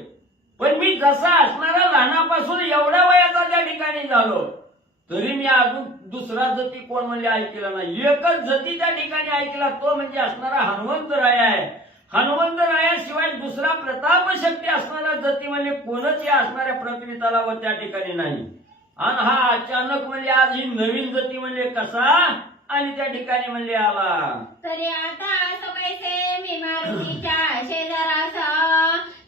पण मी जसा असणारा लहानापासून एवढ्या वयाचा त्या ठिकाणी झालो तरी मी अजून दुसरा जती कोण म्हणजे ऐकला नाही. एकच जती त्या ठिकाणी ऐकला, तो म्हणजे असणारा हनुमंतराय आहे. हनुमंतरायाशिवाय दुसरा प्रताप शक्ती असणारा जती म्हणजे कोणच या असणाऱ्या पृथ्वी तलावर त्या ठिकाणी नाही. आणि हा अचानक म्हणजे आज ही नवीन जती म्हणजे कसा आणि त्या ठिकाणी म्हणजे आला. तरी आता असं पैसे मी मारुतीच्या शेजारास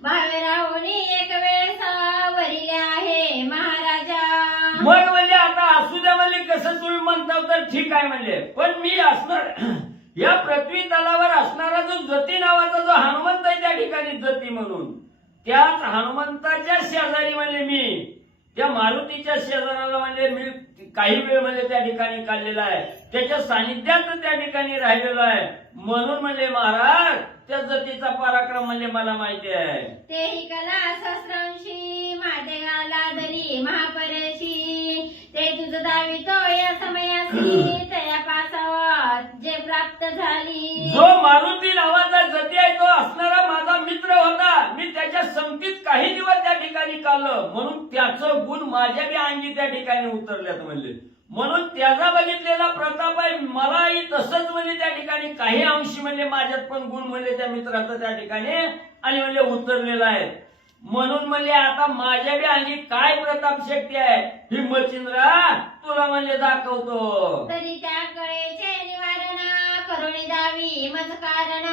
भावे राहुनी एक वेळेस वरिले आहे महाराजा. मग म्हणजे आता असू द्या म्हणजे कसं तुम्ही म्हणता तर ठीक आहे म्हणजे, पण मी असणार या पृथ्वी तलावर असणारा जो जती नावाचा जो हनुमंत आहे त्या ठिकाणी जती म्हणून, त्याच हनुमंताच्या शेजारी म्हणजे मी त्या मारुतीच्या शेजाराला म्हणजे मी काही वेळ म्हणजे त्या ठिकाणी काढलेला आहे, त्याच्या सानिध्यात त्या ठिकाणी राहिलेलो आहे. म्हणून म्हणजे महाराज त्या जतीचा पराक्रम म्हणजे मला माहिती आहे. तेही कला सहस्रांशी माते गाला दरी महापरेशी, ते तुझ दावितो या समयासी तया पासावत जे प्राप्त झाली. जो मारुती नावाचा जती आहे तो असणारा माझा मित्र होता. मी त्याच्या संगतीत काही दिवस त्या ठिकाणी काढलं, म्हणून त्याचं गुण माझ्या बी अंगी त्या ठिकाणी उतरल्यात म्हणले. म्हणून त्याचा बघितलेला प्रताप आहे, मलाही तसंच म्हणजे त्या ठिकाणी काही अंशी म्हणजे माझ्यात पण गुण म्हणजे त्या मित्राचं त्या ठिकाणी आणि म्हणजे उतरलेला आहे. म्हणून म्हणजे आता माझ्या बी अंगी काय प्रताप शक्ती आहे ही मच्छिंद्रा तुला म्हणजे दाखवतो. तरी त्या कळेचे निवारण करुणी दावी मज कारण,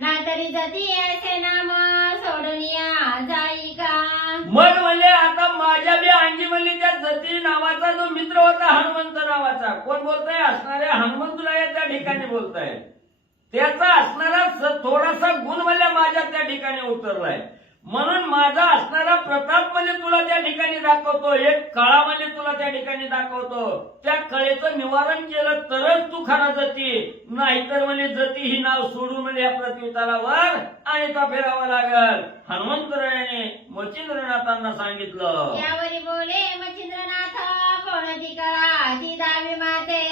ना तरी जती असे नाम सोडनिया जाई का. मग म्हणजे आता माझ्या बी अंगी म्हणजे त्या जती नावाचा जो मित्र होता हनुमंत नावाचा, कोण बोलताय असणाऱ्या हनुमंतराया त्या ठिकाणी बोलताय, त्याचा असणारा थोडासा गुण म्हणजे माझ्या त्या ठिकाणी उतरलाय. म्हणून माझा असणारा प्रताप म्हणजे तुला त्या ठिकाणी दाखवतो, एक कळा म्हणजे तुला त्या ठिकाणी दाखवतो. त्या कळेचं निवारण केलं तरच तू खरा जती, नाहीतर म्हणजे जती ही नाव सोडून म्हणजे या पृथ्वी तलावर आणि तो फिरावा लागल. हनुमंतरायाने मच्छिंद्रनाथांना सांगितलं. यावरी बोले मच्छिंद्रनाथ, कोणती कळा ती दावी माते,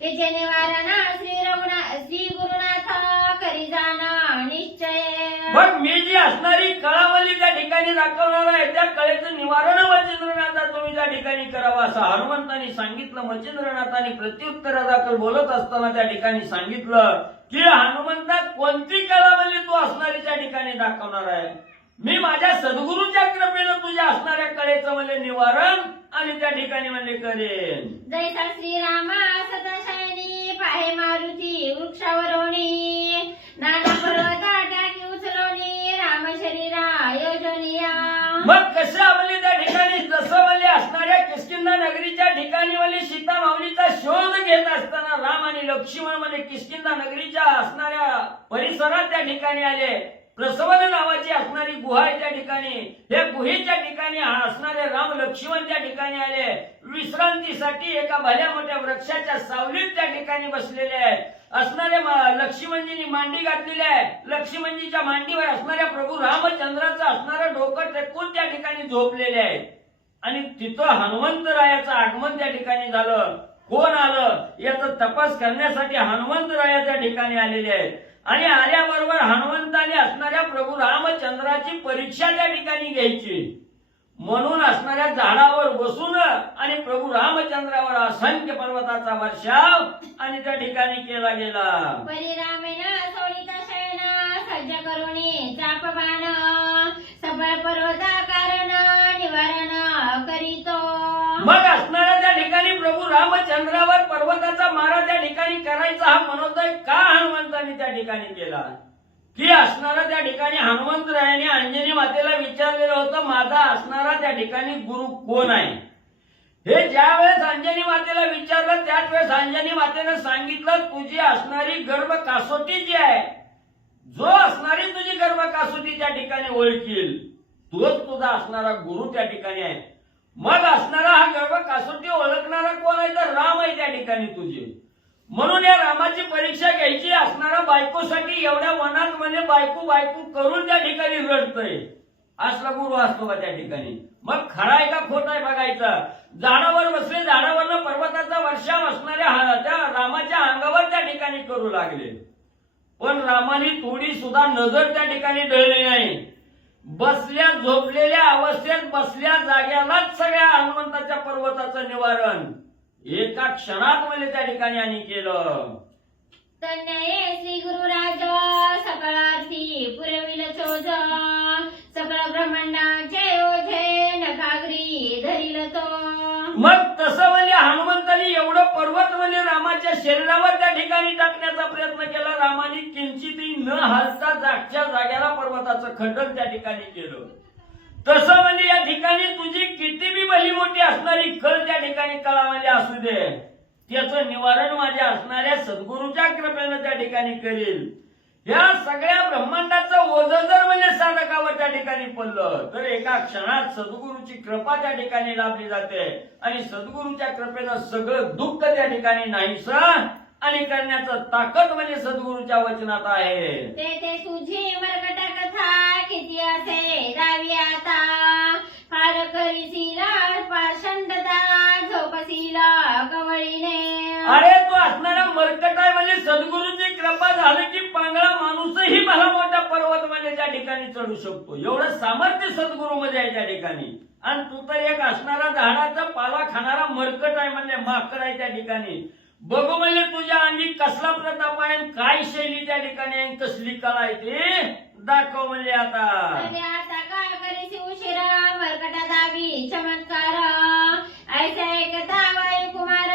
तिचे निवारण श्री गुरुनाथ करी जाणा निश्चय. मग मी जी असणारी कळावली त्या ठिकाणी दाखवणार आहे त्या कळेचं निवारण मच्छिंद्रनाथा तुम्ही त्या ठिकाणी करावं असं हनुमंतांनी सांगितलं. मच्छिंद्रनाथांनी प्रत्युत्तरादाखल बोलत असताना त्या ठिकाणी सांगितलं की हनुमंता कोणती कळावली तू असणारी त्या ठिकाणी दाखवणार आहे. मी माझ्या सद्गुरूच्या कृपेनं तुझ्या असणाऱ्या कळेचं म्हणजे निवारण आणि त्या ठिकाणी म्हणजे करेन. जैसा श्रीरामा सतशयनी पाहे मारुती वृक्षावरोणी, नाना पर्वता टाकी उचलोनी राम शरीरा योजनिया. मग कसं आवली त्या ठिकाणी जसं म्हणजे असणाऱ्या किष्किंधा नगरीच्या ठिकाणी म्हणजे सीता माऊलीचा शोध घेत असताना राम आणि लक्ष्मण म्हणजे किष्किंधा नगरीच्या असणाऱ्या परिसरात त्या ठिकाणी आले. प्रसवन नावाची असणारी गुहा आहे त्या ठिकाणी, त्या गुहेच्या ठिकाणी असणारे राम लक्ष्मण त्या ठिकाणी आले. विश्रांतीसाठी एका भल्या मोठ्या वृक्षाच्या सावलीत त्या ठिकाणी बसलेले आहेत. असणारे लक्ष्मणजींनी मांडी घातलेली आहे. लक्ष्मणजीच्या मांडीवर असणाऱ्या प्रभू रामचंद्राचं असणारं डोकं टेकून त्या ठिकाणी झोपलेले आहेत. आणि तिथं हनुमंतरायाचं आगमन त्या ठिकाणी झालं. कोण आलं याचा तपास करण्यासाठी हनुमंतराया त्या ठिकाणी आलेले आहेत. आणि आल्याबरोबर हनुमंताने असणाऱ्या प्रभू रामचंद्राची परीक्षा त्या ठिकाणी घ्यायची, म्हणून असणाऱ्या झाडावर बसून आणि प्रभू रामचंद्रावर असंख्य पर्वताचा वर्षाव आणि त्या ठिकाणी केला गेला. परिरामेना सोडिता शयना सज्ज करुणी चापबाण, सबळ पर्वता कारण निवारण करीतो. मग असणाऱ्या त्या ठिकाणी प्रभू रामचंद्रावर पर्वताचा मारा त्या ठिकाणी करायचा हा मनोदय का हनुमंतांनी त्या ठिकाणी केला की असणारा त्या ठिकाणी हनुमंतरायाने अंजनी मातेला विचारलेलं होतं माझा असणारा त्या ठिकाणी गुरु कोण आहे. हे ज्या वेळेस अंजनी मातेला विचारलं त्याच वेळेस अंजनी मातेनं सांगितलं तुझी असणारी गर्भ कासोटी जी आहे, जो असणारी तुझी गर्भकासुती त्या ठिकाणी ओळखील तोच तुझा असणारा गुरु त्या ठिकाणी आहे. मग असणारा हा गर्भकासुती ओळखणारा कोण आहे तर राम आहे त्या ठिकाणी तुझे. म्हणून या रामाची परीक्षा घ्यायची असणारा बायकोसाठी एवढ्या वनात म्हणजे बायको बायको करून त्या ठिकाणी रडतय. असला गुरु असतो का त्या ठिकाणी. मग खरा आहे का खोट आहे बघायचं. झाडावर बसले, झाडावरनं पर्वताचा वर्षाव असणाऱ्या त्या रामाच्या अंगावर त्या ठिकाणी करू लागले. पण रामाने थोडी सुद्धा नजर त्या ठिकाणी डळली नाही. बसल्या झोपलेल्या अवस्थेत बसल्या जाग्यालाच सगळ्या हनुमंताच्या पर्वताचं निवारण एका क्षणात म्हणजे त्या ठिकाणी आणि केलं. तन्मये श्री गुरुराज सकळार्थी पुरविल चोज सकळ ब्रह्मांडाचे ओझे नखाग्री धरिल तो. मग तसं म्हणजे हनुमंतांनी एवढं पर्वत म्हणजे रामाच्या शरीरावर त्या ठिकाणी टाकण्याचा प्रयत्न केला. रामाने किंचितही न हालता जागच्या जाग्याला पर्वताचं खंडन त्या ठिकाणी केलं. तसं म्हणजे या ठिकाणी तुझी किती बी भली मोठी असणारी खळ त्या ठिकाणी कळामध्ये असू दे त्याचं निवारण माझ्या असणाऱ्या सद्गुरूच्या कृपेनं त्या ठिकाणी करेल. या सगळ्या ब्रह्मांडाचं ओझं जर म्हणजे साधकावर त्या ठिकाणी पडलं तर एका क्षणात सद्गुरूची कृपा त्या ठिकाणी लाभली जाते आणि सद्गुरूच्या कृपेनं सगळं दुःख त्या ठिकाणी नाहीसं आणि करण्याचं ताकद म्हणजे सद्गुरूच्या वचनात आहे. ते तुझी मरकट कथा किती असे दावी आता फार करीसील पाषंडता झोपसील कवळीने. अरे तो असणारा मरकट आहे म्हणजे सद्गुरूची कृपा झाली की पांगळा माणूसही भला मोठा पर्वत म्हणजे त्या ठिकाणी चढू शकतो. एवढं सामर्थ्य सद्गुरू मध्ये आहे त्या ठिकाणी. आणि तू तर एक असणारा झाडाचा पाला खाणारा मरकट आहे म्हणजे माकड आहे त्या ठिकाणी. बघू म्हणजे तुझ्या अंगी कसला प्रताप आहे काय शैली त्या ठिकाणी आहे कसली कला आहे ते दाखव म्हणजे आता. आता का करीसी उशिरा मरकटा दावी चमत्कार ऐसा एकता वायुकुमार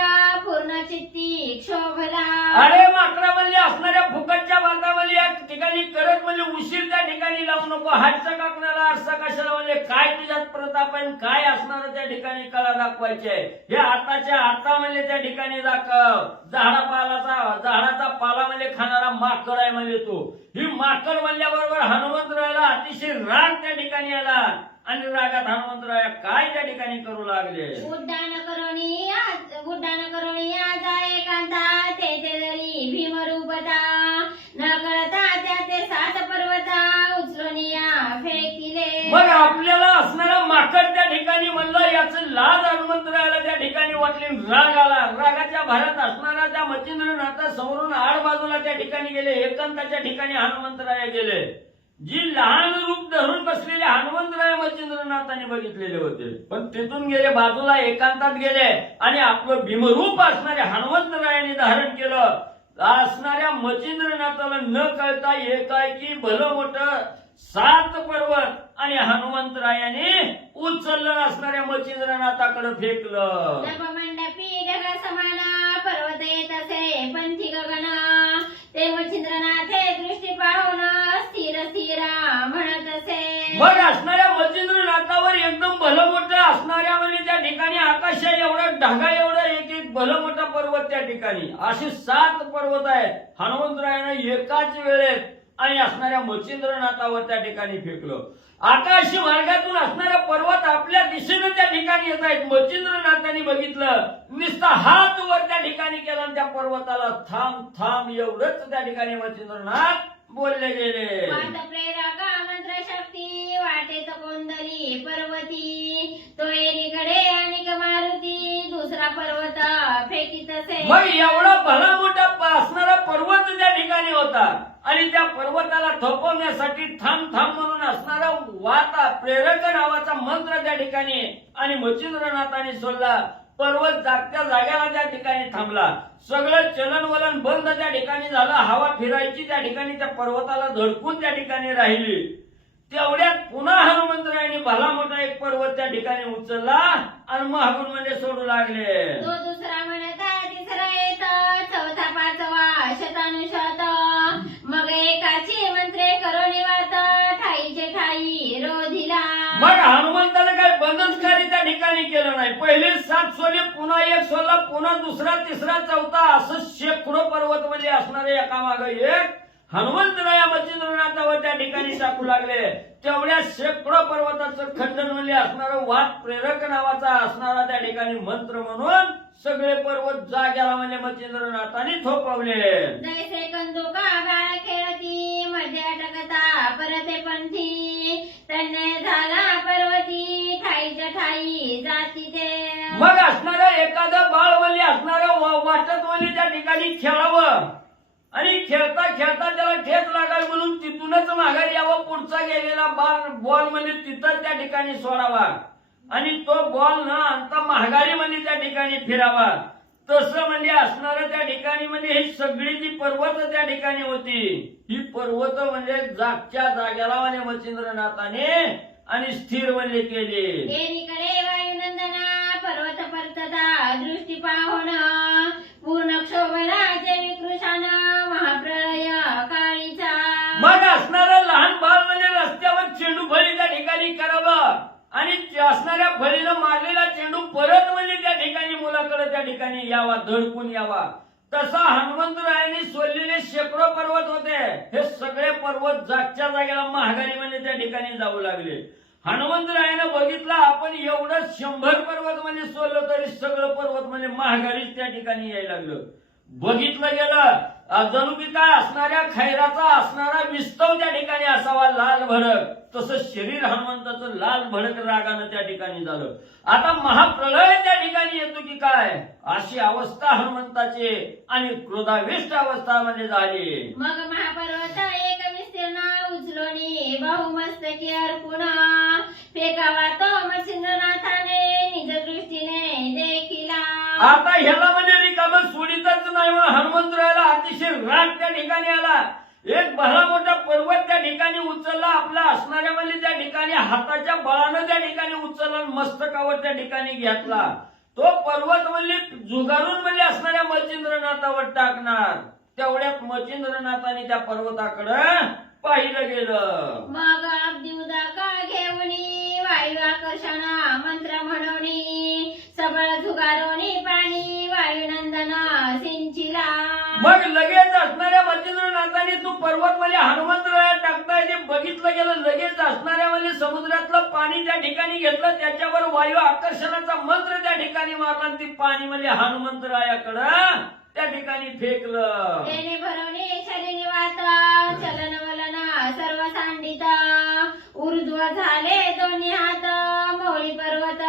पूर्ण चित्ती क्षोभला. अरे माकडा म्हणजे असणाऱ्या फुकटच्या बातामध्ये या ठिकाणी करत म्हणजे उशीर त्या ठिकाणी लावू नको. हातचा काकणाला आरसा कशाला म्हणजे काय तुझ्यात प्रताप आहे काय असणार त्या ठिकाणी कला दाखवायची आहे. हे आताच्या आता म्हणजे त्या ठिकाणी दाखव. झाडाचा पाला म्हणजे खाणारा माकड आहे म्हणजे तो. ही माकड म्हणल्याबरोबर हनुमंतरायाला अतिशय राग त्या ठिकाणी आला आणि रागात हनुमंतराया काय त्या ठिकाणी करू लागले. उड्डाण करोणी आजा एकांता ते जरी भीमरूपता न कळता त्याचे सात पर्वता उचलूनिया फेकिले. मग आपल्याला असणारा माकड त्या ठिकाणी म्हणलं याचं लाज हनुमंतरायाला त्या ठिकाणी वाटली. राग आला. रागाच्या भरात असणारा त्या मच्छिंद्रनाथा समोरून आड बाजूला त्या ठिकाणी गेले. एकांताच्या ठिकाणी हनुमंतराया गेले. जी लहान रूप धरून बसलेले हनुमंतराय मच्छिंद्रनाथाने बघितलेले होते पण तिथून गेले बाजूला एकांतात गेले आणि आपलं भीमरूप असणाऱ्या हनुमंतरायाने धारण केलं. असणाऱ्या मच्छिंद्रनाथाला न कळता एकाएकी भलं मोठं 7 पर्वत आणि हनुमंतरायाने उचललं असणाऱ्या मच्छिंद्रनाथाकडे फेकलं. नभमंडपी ढगा समाना पर्वत येत असे पंथी गगना ते मच्छिंद्रनाथे दृष्टी पाहून स्थिर स्थिर म्हणत असे. मग असणाऱ्या मच्छिंद्रनाथावर एकदम भलं मोठं असणाऱ्या म्हणजे त्या ठिकाणी आकाशा एवढा ढगा एवढा एक एक भलं मोठा पर्वत त्या ठिकाणी असे 7 पर्वत आहेत. हनुमंतरायाने एकाच वेळेत आणि असणाऱ्या मच्छिंद्रनाथावर त्या ठिकाणी फेकलं. आकाशी मार्गातून असणारा पर्वत आपल्या दिशेनं त्या ठिकाणी येत आहेत. मच्छिंद्रनाथांनी बघितलं नुसता हात वर त्या ठिकाणी केला आणि त्या पर्वताला थांब थांब एवढंच त्या ठिकाणी मच्छिंद्रनाथ बोलले गेले. प्रेरक मंत्र शक्ती वाटेत कोंदली पर्वती तो एरीकडे आणि मारुती दुसरा पर्वत फेकीत असे. मग एवढा भला मोठा असणारा पर्वत त्या ठिकाणी होता आणि त्या पर्वताला थोपवण्यासाठी थांब थांब म्हणून असणारा वाता प्रेरक नावाचा मंत्र त्या ठिकाणी आणि मच्छिंद्रनाथाने सोडला. पर्वत जागत्या जाग्याला त्या ठिकाणी थांबला. सगळं चलनवलन बंद त्या ठिकाणी झालं. हवा फिरायची त्या ठिकाणी त्या पर्वताला धडकून त्या ठिकाणी राहिली. तेवढ्यात पुन्हा हनुमंतरायाने भला मोठा एक पर्वत त्या ठिकाणी उचलला आणि मागून म्हणजे सोडू लागले. तो दुसरा म्हणता तिसरा येत चौथा पाचवा शतानुशत मग एकाची मंत्रे करोनी वात ठाईचे ठाई रोधिला. मग हनुमंताने काय बंधनकारी त्या ठिकाणी केलं नाही. पहिले 7 सोले पुन्हा 1 सोला पुन्हा दुसरा तिसरा चौथा असं शेकडो पर्वत म्हणजे असणारे एकामागे एक हनुमंतराया मच्छिंद्रनाथ मच्छिंद्रनाथावर त्या ठिकाणी टाकू लागले. तेवढ्या शेकडो पर्वताचं खंडन म्हणजे असणारं वाद प्रेरक नावाचा असणारा त्या ठिकाणी मंत्र म्हणून सगळे पर्वत जाग्याला म्हणजे मच्छिंद्रनाथाने थोपवले. जैसे कंदुका बाळ खेळती मध्ये अटकता परते पंथी तन्ने झाला पर्वती ठाईच्या ठाई जाती ते. मग असणारं एखादं बाळ म्हणजे असणारं वाटत म्हणजे त्या ठिकाणी खेळावं आणि खेळता खेळता त्याला ठेच लागावी म्हणून तिथूनच माघारी यावं. पुढचा गेलेला बॉल म्हणजे तिथंच त्या ठिकाणी सोडावा आणि तो बॉल न आणता माघारी म्हणजे त्या ठिकाणी फिरावा. तसं म्हणजे असणारं त्या ठिकाणी म्हणजे ही सगळी जी पर्वत त्या ठिकाणी होती ही पर्वत म्हणजे जागच्या जाग्याला म्हणजे मच्छिंद्रनाथाने आणि स्थिर म्हणजे केले. एकीकडे वायुनंदना पर्वत परतता दृष्टी पाहून पूर्ण क्षोभराचे विकृशान महाप्रळय काळीचा. मग असणारं लहान बाळ म्हणजे रस्त्यावर चेंडू फळी त्या ठिकाणी करावं आणि असणाऱ्या फळीनं मारलेला चेंडू परत म्हणजे त्या ठिकाणी मुलाकडे त्या ठिकाणी यावा धडकून यावा. तसा हनुमंतरायांनी सोडलेले शेकडो पर्वत होते. हे सगळे पर्वत जागच्या जागेला महागारी म्हणजे त्या ठिकाणी जाऊ लागले. हनुमंतरायानं बघितलं आपण एवढं 100 पर्वत म्हणजे सोडलं तरी सगळं पर्वत म्हणजे महागारीच त्या ठिकाणी यायला लागलं. बघितलं गेलं जणू की काय असणाऱ्या खैराचा असणारा विस्तव त्या ठिकाणी असावा लाल भडक. तसं शरीर हनुमंताचं लाल भडक रागानं त्या ठिकाणी झालं. आता महाप्रलय त्या ठिकाणी येतो की काय अशी अवस्था हनुमंताची आणि क्रोधाविष्ट अवस्था म्हणजे झाली. मग महापर्वत एक विस्तीर्ण उचलोनी बहुमस्तकी अर्पुण फेकावा तो मच्छिंद्रनाथाने निज दृष्टीने देखिला. आता ह्याला म्हणजे रिकामं सोडीतच नाही म्हणून हनुमंतरायाला अतिशय राग त्या ठिकाणी आला. एक भला मोठा पर्वत त्या ठिकाणी उचलला आपला असणाऱ्या म्हणजे त्या ठिकाणी हाताच्या बळानं त्या ठिकाणी उचलला मस्तकावर त्या ठिकाणी घेतला. तो पर्वत म्हणजे जुगारून म्हणजे असणाऱ्या मच्छिंद्रनाथावर टाकणार. तेवढ्यात मच्छिंद्रनाथाने त्या पर्वताकडं पाहिलं गेलं. मग अब्दी उदाका घेऊनी वायू आकर्षण मंत्र म्हणूनी सबळ झुगारोनी पाणी वायुनंदन सिंचिला. मग लगेच असणाऱ्या मच्छिंद्रनाथाने तू पर्वत म्हणजे हनुमंतराया टाकताय ते बघितलं गेलं. लगेच असणाऱ्या म्हणजे समुद्रातलं पाणी त्या ठिकाणी घेतलं त्याच्यावर वायू आकर्षणाचा मंत्र त्या ठिकाणी मारला आणि ती पाणी म्हणजे हनुमंतरायाकडं त्या ठिकाणी फेकलं. त्याने भरवणे शरीर वात चलन वलन सर्व सांडित ऊर्ध्व झाले दोन्ही हात मोळी पर्वत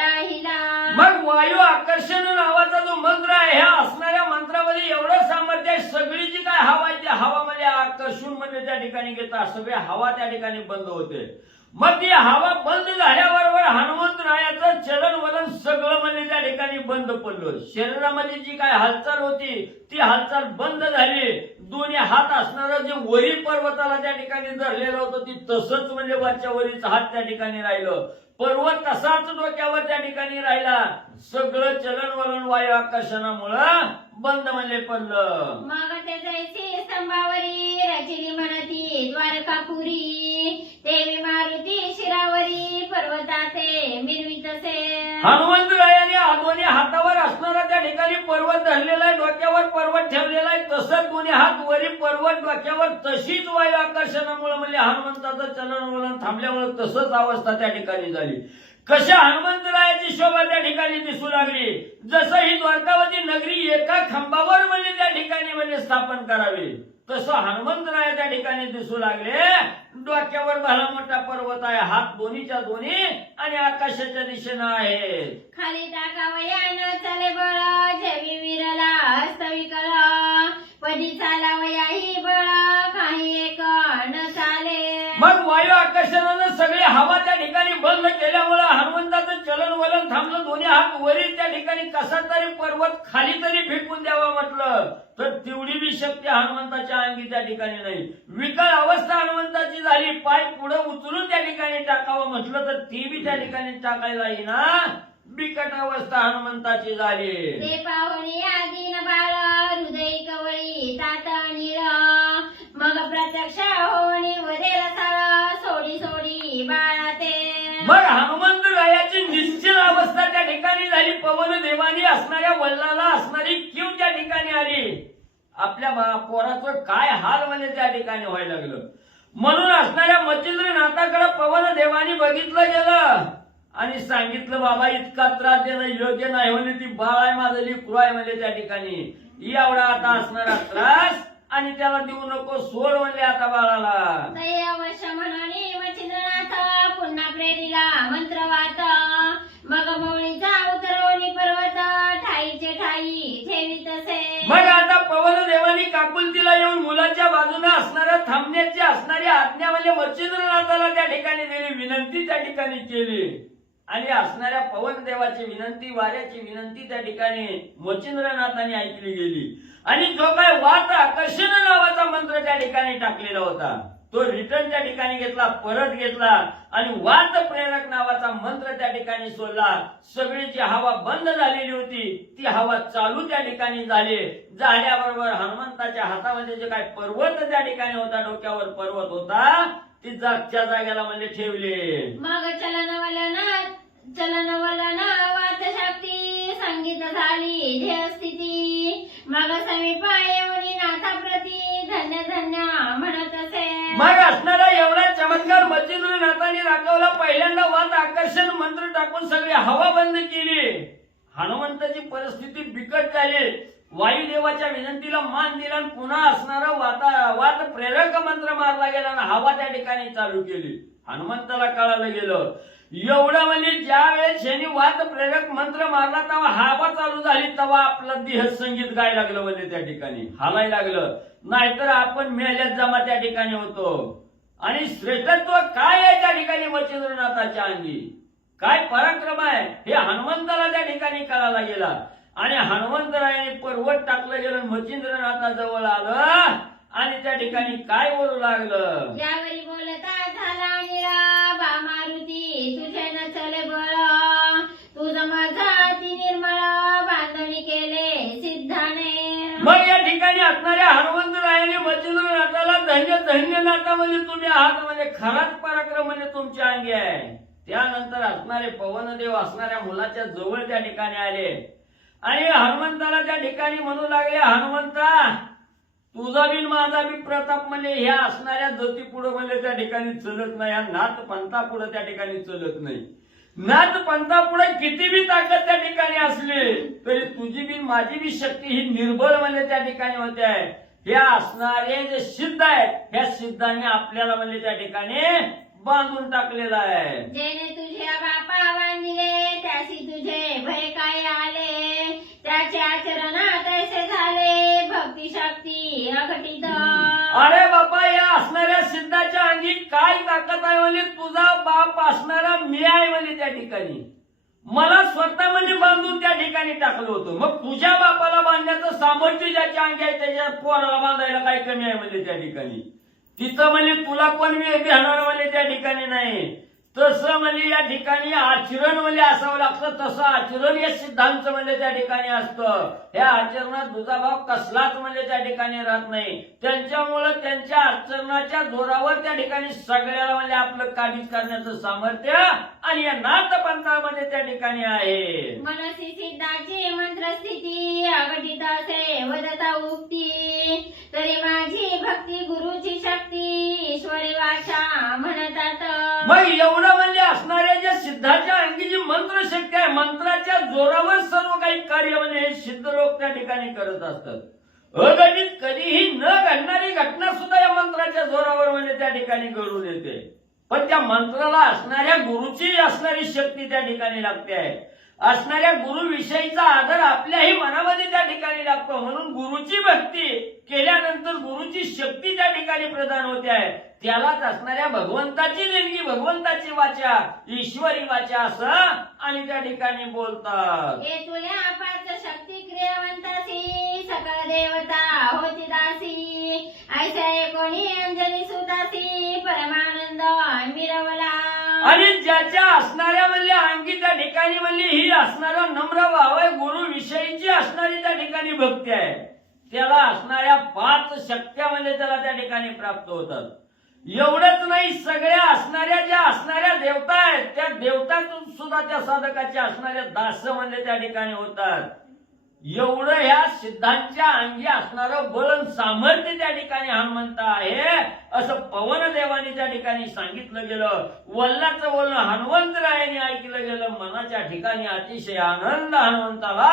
राहिला. मग वायू आकर्षण नावाचा जो मंत्र आहे ह्या असणाऱ्या मंत्रामध्ये एवढं सामर्थ्य आहे. सगळी जी काय हवा आहे ती हवा म्हणजे आकर्षून म्हणजे त्या ठिकाणी घेतात. सगळी हवा त्या ठिकाणी बंद होते. मग ती हवा बंद झाल्याबरोबर हनुमंतरायाचं चलन वलन सगळं म्हणजे त्या ठिकाणी बंद पडलं. शरीरामध्ये जी काय हालचाल होती ती हालचाल बंद झाली. दोन्ही हात असणारं जे वरी पर्वताला त्या ठिकाणी धरलेलं होतं ती तसंच म्हणजे वरच्या वरीचा हात त्या ठिकाणी राहिलं. पर्वत तसाच डोक्यावर त्या ठिकाणी राहिला. सगळं चलन वलन वायू आकर्षणामुळं बंद म्हणजे पडलं. मग ते जैसी स्तंभावरी रचिली म्हणती द्वारकापुरी देवी मारुती शिरावरी पर्वताचे मिरवितसे. हनुमंतरायाने दोन्ही हातावर असणारा त्या ठिकाणी पर्वत धरलेला आहे. डोक्यावर पर्वत ठेवलेला आहे. तसंच दोन्ही हात वरी पर्वत डोक्यावर तशीच वायू आकर्षणामुळे म्हणजे हनुमंताचं चलन वलन थांबल्यामुळे तसंच अवस्था त्या ठिकाणी झाली. कशा हनुमंतरायाची शोभा त्या ठिकाणी दिसू लागली. जसं ही द्वारकावती नगरी एका खांबावर म्हणजे त्या ठिकाणी म्हणजे स्थापन करावी तसं हनुमंतराया त्या ठिकाणी दिसू लागले. डोक्यावर भला मोठा पर्वत आहे. हात दोन्हीच्या दोन्ही आणि आकाशाच्या दिशेनं आहे. खाली टाकावयान चले बळ जेवी विरला हस्तविकळ पदी चालावयाही बळ काही एक न चाले. मग वायू आकर्षणानं सगळी हवा त्या ठिकाणी बंद केल्यामुळे हनुमंताचं चलन वलन थांबलं. दोन्ही हात वरील त्या ठिकाणी कसा तरी पर्वत खाली तरी फेकून द्यावा म्हटलं तर तेवढी बी शक्ती हनुमंताच्या अंगी त्या ठिकाणी नाही. विकळ अवस्था हनुमंताची झाली. पाय पुढे उचलून त्या ठिकाणी टाकावं म्हटलं तर ती बी त्या ठिकाणी टाकायला येईना. बिकट अवस्था हनुमंताची झाली. ते पाहुणी आदीन बाळ हृदय कवळी तात नीळ मग प्रत्यक्ष होणी वरेल साळ सोडी सोडी बाळा ते. मग हनुमंतरायाची निश्चल अवस्था त्या ठिकाणी झाली. पवन देवानी असणाऱ्या वल्लाला असणारी कीव त्या ठिकाणी आली. आपल्या पोराचं काय हाल म्हणजे त्या ठिकाणी व्हायला लागलं. म्हणून असणाऱ्या मच्छिंद्रनाथाकडे पवन देवानी बघितलं गेलं आणि सांगितलं बाबा इतका त्रास देणं योग्य नाही म्हणजे ती बाळ आहे माझं लेकरू आहे म्हणजे त्या ठिकाणी एवढा आता असणारा त्रास आणि त्याला देऊ नको सोड म्हणले आता बाळाला. तय अवश्य म्हणाले मच्छिंद्रनाथ पुन्हा प्रेरीला मंत्र वाच मग मौळीचा उतरवणी पर्वत ठाईचे ठाई ठेवीत असे. मग आता पवन देवानी काकुलतीला येऊन मुलाच्या बाजूने असणाऱ्या थांबण्याची असणारी आज्ञा म्हणजे मच्छिंद्रनाथाला त्या ठिकाणी दिली, विनंती त्या ठिकाणी केली आणि असणाऱ्या पवन देवाची विनंती वाऱ्याची विनंती त्या ठिकाणी मच्छिंद्रनाथाने ऐकली गेली आणि जो काय वात आकर्षण नावाचा मंत्र त्या ठिकाणी टाकलेला होता तो रिटर्न त्या ठिकाणी घेतला, परत घेतला आणि वात प्रेरक नावाचा मंत्र त्या ठिकाणी सोडला. सगळी जी हवा बंद झालेली होती ती हवा चालू त्या ठिकाणी झाल्याबरोबर हनुमंताच्या हातामध्ये जे काय पर्वत त्या ठिकाणी होता, डोक्यावर पर्वत होता, ती जागच्या जागेला म्हणजे ठेवले. मग चलनवलन वात शक्ती संगीत झाली ध्येय स्थिती मग समीप येऊनी नाथाप्रती धन्य धन्य म्हणत असे. मग असणारा एवढा चमत्कार मच्छिंद्रनाथाने दाखवला. पहिल्यांदा वात आकर्षण मंत्र टाकून सगळी हवा बंद केली. हनुमंताची परिस्थिती बिकट झाली. वायुदेवाच्या विनंतीला मान दिला आणि पुन्हा असणारा वात प्रेरक मंत्र मारला गेला आणि हवा त्या ठिकाणी चालू केली. हनुमंताला कळालं गेलं एवढं म्हणजे ज्या वेळेस यांनी वात प्रेरक मंत्र मारला तेव्हा हवा चालू झाली तेव्हा आपलं देह संगीत गायला लागलं म्हणजे त्या ठिकाणी हालायला लागलं, नाहीतर आपण मेल्यात जमा त्या ठिकाणी होतो. आणि श्रेष्ठत्व काय आहे त्या ठिकाणी मच्छिंद्रनाथाच्या अंगी, काय पराक्रम आहे हे हनुमंताला त्या ठिकाणी कळायला गेला आणि हनुमंतरायाने पर्वत टाकलं गेलं, मच्छिंद्रनाथाजवळ आलं आणि त्या ठिकाणी काय बोलू लागलं. यावरी बोलता झाला निळा मारुती तुझे नचल बळ तुझ माझा अति निर्मळ बांधणी केले सिद्धाने. मग या ठिकाणी असणाऱ्या हनुमंतरायाने मच्छिंद्रनाथाला धन्य धन्य नाथा म्हणजे तुम्ही आहात म्हणजे खराच पराक्रम म्हणजे तुमच्या अंगी आहे. त्यानंतर असणारे पवनदेव असणाऱ्या मुलाच्या जवळ त्या ठिकाणी आले आणि हनुमंताला त्या ठिकाणी म्हणू लागले, हनुमंता तुझा बिन माझा बी प्रताप म्हणजे ह्या असणाऱ्या ज्योती पुढे म्हणजे त्या ठिकाणी चलत नाही, या नाथ पंथा पुढे त्या ठिकाणी चलत नाही. नाथ पंथा पुढे किती बी ताकद त्या ठिकाणी असली तरी तुझी बी माझी बी शक्ती ही निर्बळ म्हणजे त्या ठिकाणी होते आहे. ह्या असणारे जे सिद्ध आहेत ह्या सिद्धांनी आपल्याला म्हणजे त्या ठिकाणी बांधून टाकलेला आहे. जेणे तुझ्या बापा बांधिले त्याशी तुझे भय काय आले त्याचे आचरण तैसे झाले भक्ती शक्ती अघटित. अरे बापा या असणाऱ्या सिद्धाच्या अंगी काय ताकद आहे म्हणजे तुझा बाप असणारा मी आहे म्हणजे त्या ठिकाणी मला स्वतः म्हणजे बांधून त्या ठिकाणी टाकलं होतं. मग तुझ्या बापाला बांधण्याचं सामर्थ्य ज्याच्या अंगी आहे त्याच्या पोराला बांधायला काय कमी आहे म्हणजे त्या ठिकाणी तिथं म्हणजे तुला पण मी भेटणार म्हणजे त्या ठिकाणी नाही. तसं म्हणजे या ठिकाणी आचरण म्हणजे असावं लागतं, तसं आचरण या सिद्धांत म्हणजे त्या ठिकाणी असतं. या आचरणात तुझा भाव कसलाच म्हणजे त्या ठिकाणी राहत नाही. त्यांच्यामुळे त्यांच्या आचरणाच्या जोरावर त्या ठिकाणी सगळ्याला म्हणजे आपलं काबीज करण्याचं सामर्थ्य आणि या नाथ पंथामध्ये त्या ठिकाणी आहे. मनसी सिद्धाची मंत्रस्थिती अघटित असे वदता उक्ती तरी माझी भक्ती गुरुची शक्ती ईश्वरी वाचा म्हणतात. मग एवढं म्हणजे असणाऱ्या ज्या सिद्धाच्या अंगी जी मंत्र शक्ती आहे मंत्राच्या जोरावर सर्व काही कार्य म्हणजे हे सिद्ध लोक त्या ठिकाणी करत असतात. अघटित कधीही न घडणारी घटना सुद्धा या मंत्राच्या जोरावर म्हणजे त्या ठिकाणी घडून येते. पण त्या मंत्राला असणाऱ्या गुरुची असणारी शक्ती त्या ठिकाणी लागते आहे. असणाऱ्या गुरुविषयीचा आदर आपल्याही मनामध्ये त्या ठिकाणी लागतो. म्हणून गुरुची भक्ती केल्यानंतर गुरुची शक्ती त्या ठिकाणी प्रदान होते आहे. त्यालाच असणाऱ्या भगवंताची देणगी भगवंताची वाचा ईश्वरी वाचा असं आणि त्या ठिकाणी बोलतात. हे तुल्या पाच शक्ती क्रियावंतासी सकळ देवता होती दासी ऐसा एकोणी अंजनी सुतासी परमानंद मिरवला. आणि ज्याच्या असणाऱ्या म्हणजे अंगी त्या ठिकाणी म्हणजे ही असणारा नम्र भाव आहे गुरुविषयीची असणारी त्या ठिकाणी भक्ती आहे. त्याला असणाऱ्या 5 शक्त्या म्हणजे त्याला त्या ठिकाणी प्राप्त होतात. एवढंच नाही सगळ्या असणाऱ्या ज्या असणाऱ्या देवता आहेत त्या देवतातून सुद्धा त्या साधकाच्या असणाऱ्या दास म्हणजे त्या ठिकाणी होतात. एवढं ह्या सिद्धांच्या अंगी असणारं बळ आणि सामर्थ्य त्या ठिकाणी हनुमंत आहे असं पवनदेवाने त्या ठिकाणी सांगितलं गेलं. वल्लाचं बोलणं हनुमंतरायाने ऐकलं गेलं. मनाच्या ठिकाणी अतिशय आनंद हनुमंताला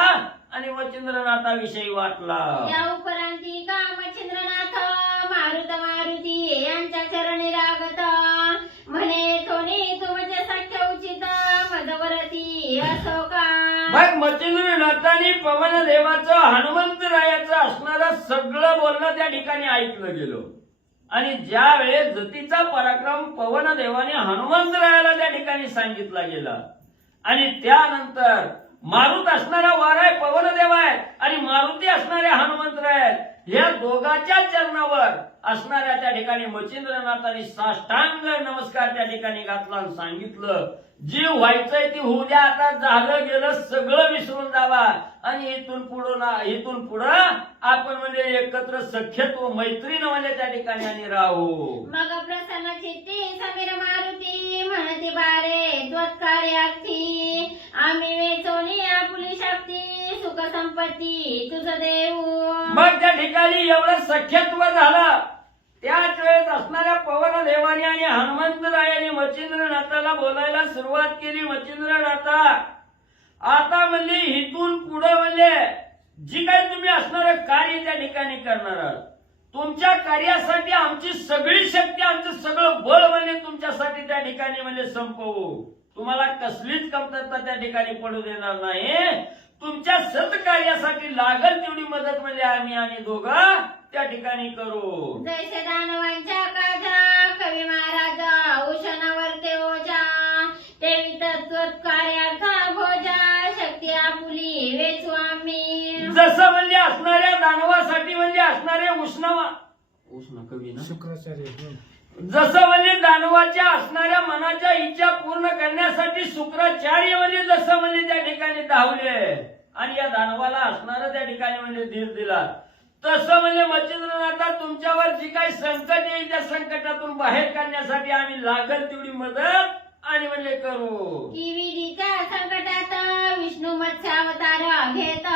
आणि मच्छिंद्रनाथाविषयी वाटला. या उपरांती का मच्छिंद्रनाथ मारुती यांच्या चरणी लागत म्हणे थोनी तुमचे सख्य उचित मजवरती असो का. मग मच्छिंद्रनाथाने पवनदेवाचं हनुमंतरायाचं असणारं सगळं बोलणं त्या ठिकाणी ऐकलं गेलं. आणि ज्या वेळेस जतीचा पराक्रम पवनदेवाने हनुमंतरायाला त्या ठिकाणी सांगितला गेला आणि त्यानंतर मारुत असणारा वार आहे पवनदेव आहे आणि मारुती असणारे हनुमंतराय आहेत. या दोघांच्या चरणावर असणाऱ्या त्या ठिकाणी मच्छिंद्रनाथाने साष्टांग नमस्कार त्या ठिकाणी घातला आणि सांगितलं जी व्हायचंय ती होऊ द्या. आता झालं गेलं सगळं विसरून जावा आणि इथून पुढं आपण म्हणजे एकत्र सख्यत्व मैत्रीनं म्हणजे त्या ठिकाणी आणि राहू. मग प्रसन्न चित्ती समीर मारुती म्हणते बारे त्वत्कार्यार्थी आम्ही वेचोनी आपुली शक्ती सुख संपत्ती तुझं देऊ. मग त्या ठिकाणी एवढं सख्यत्व झालं. त्याच वेळेस असणाऱ्या पवनदेवाने आणि हनुमंतरायाने मच्छिंद्रनाथाला बोलायला सुरुवात केली. मच्छिंद्रनाथा आता म्हणजे इथून पुढे म्हणजे जी काही तुम्ही असणारं कार्य त्या ठिकाणी करणार आहात तुमच्या कार्यासाठी आमची सगळी शक्ती आमचं सगळं बळ म्हणजे तुमच्यासाठी त्या ठिकाणी म्हणजे संपवू. तुम्हाला कसलीच कमतरता त्या ठिकाणी पडू देणार नाही. तुमच्या सत्कार्यासाठी लागल तेवढी मदत म्हणजे आम्ही आणि दोघं त्या ठिकाणी करू. जैसे दानवांच्या काळजा कवी महाराजा उशनावर ते ओजा तेवी तत्त्वकार्यार्था भोजा शक्ती आपुली वेचू आम्ही. जसं म्हणजे असणाऱ्या दानवासाठी म्हणजे असणारे उष्ण कवी ना शुक्राचार्य. जसं म्हणजे दानवाच्या असणाऱ्या मनाच्या इच्छा पूर्ण करण्यासाठी शुक्राचार्य म्हणजे जसं म्हणजे त्या ठिकाणी धावले आणि या दानवाला असणारं त्या ठिकाणी म्हणजे धीर दिला तसं म्हणजे मच्छिंद्रनाथा तुमच्यावर जी काही संकट येईल त्या संकटातून बाहेर काढण्यासाठी आम्ही लागल तेवढी मदत आणि म्हणजे करू. किविडीच्या संकटात विष्णू मत्स्यावतार घेत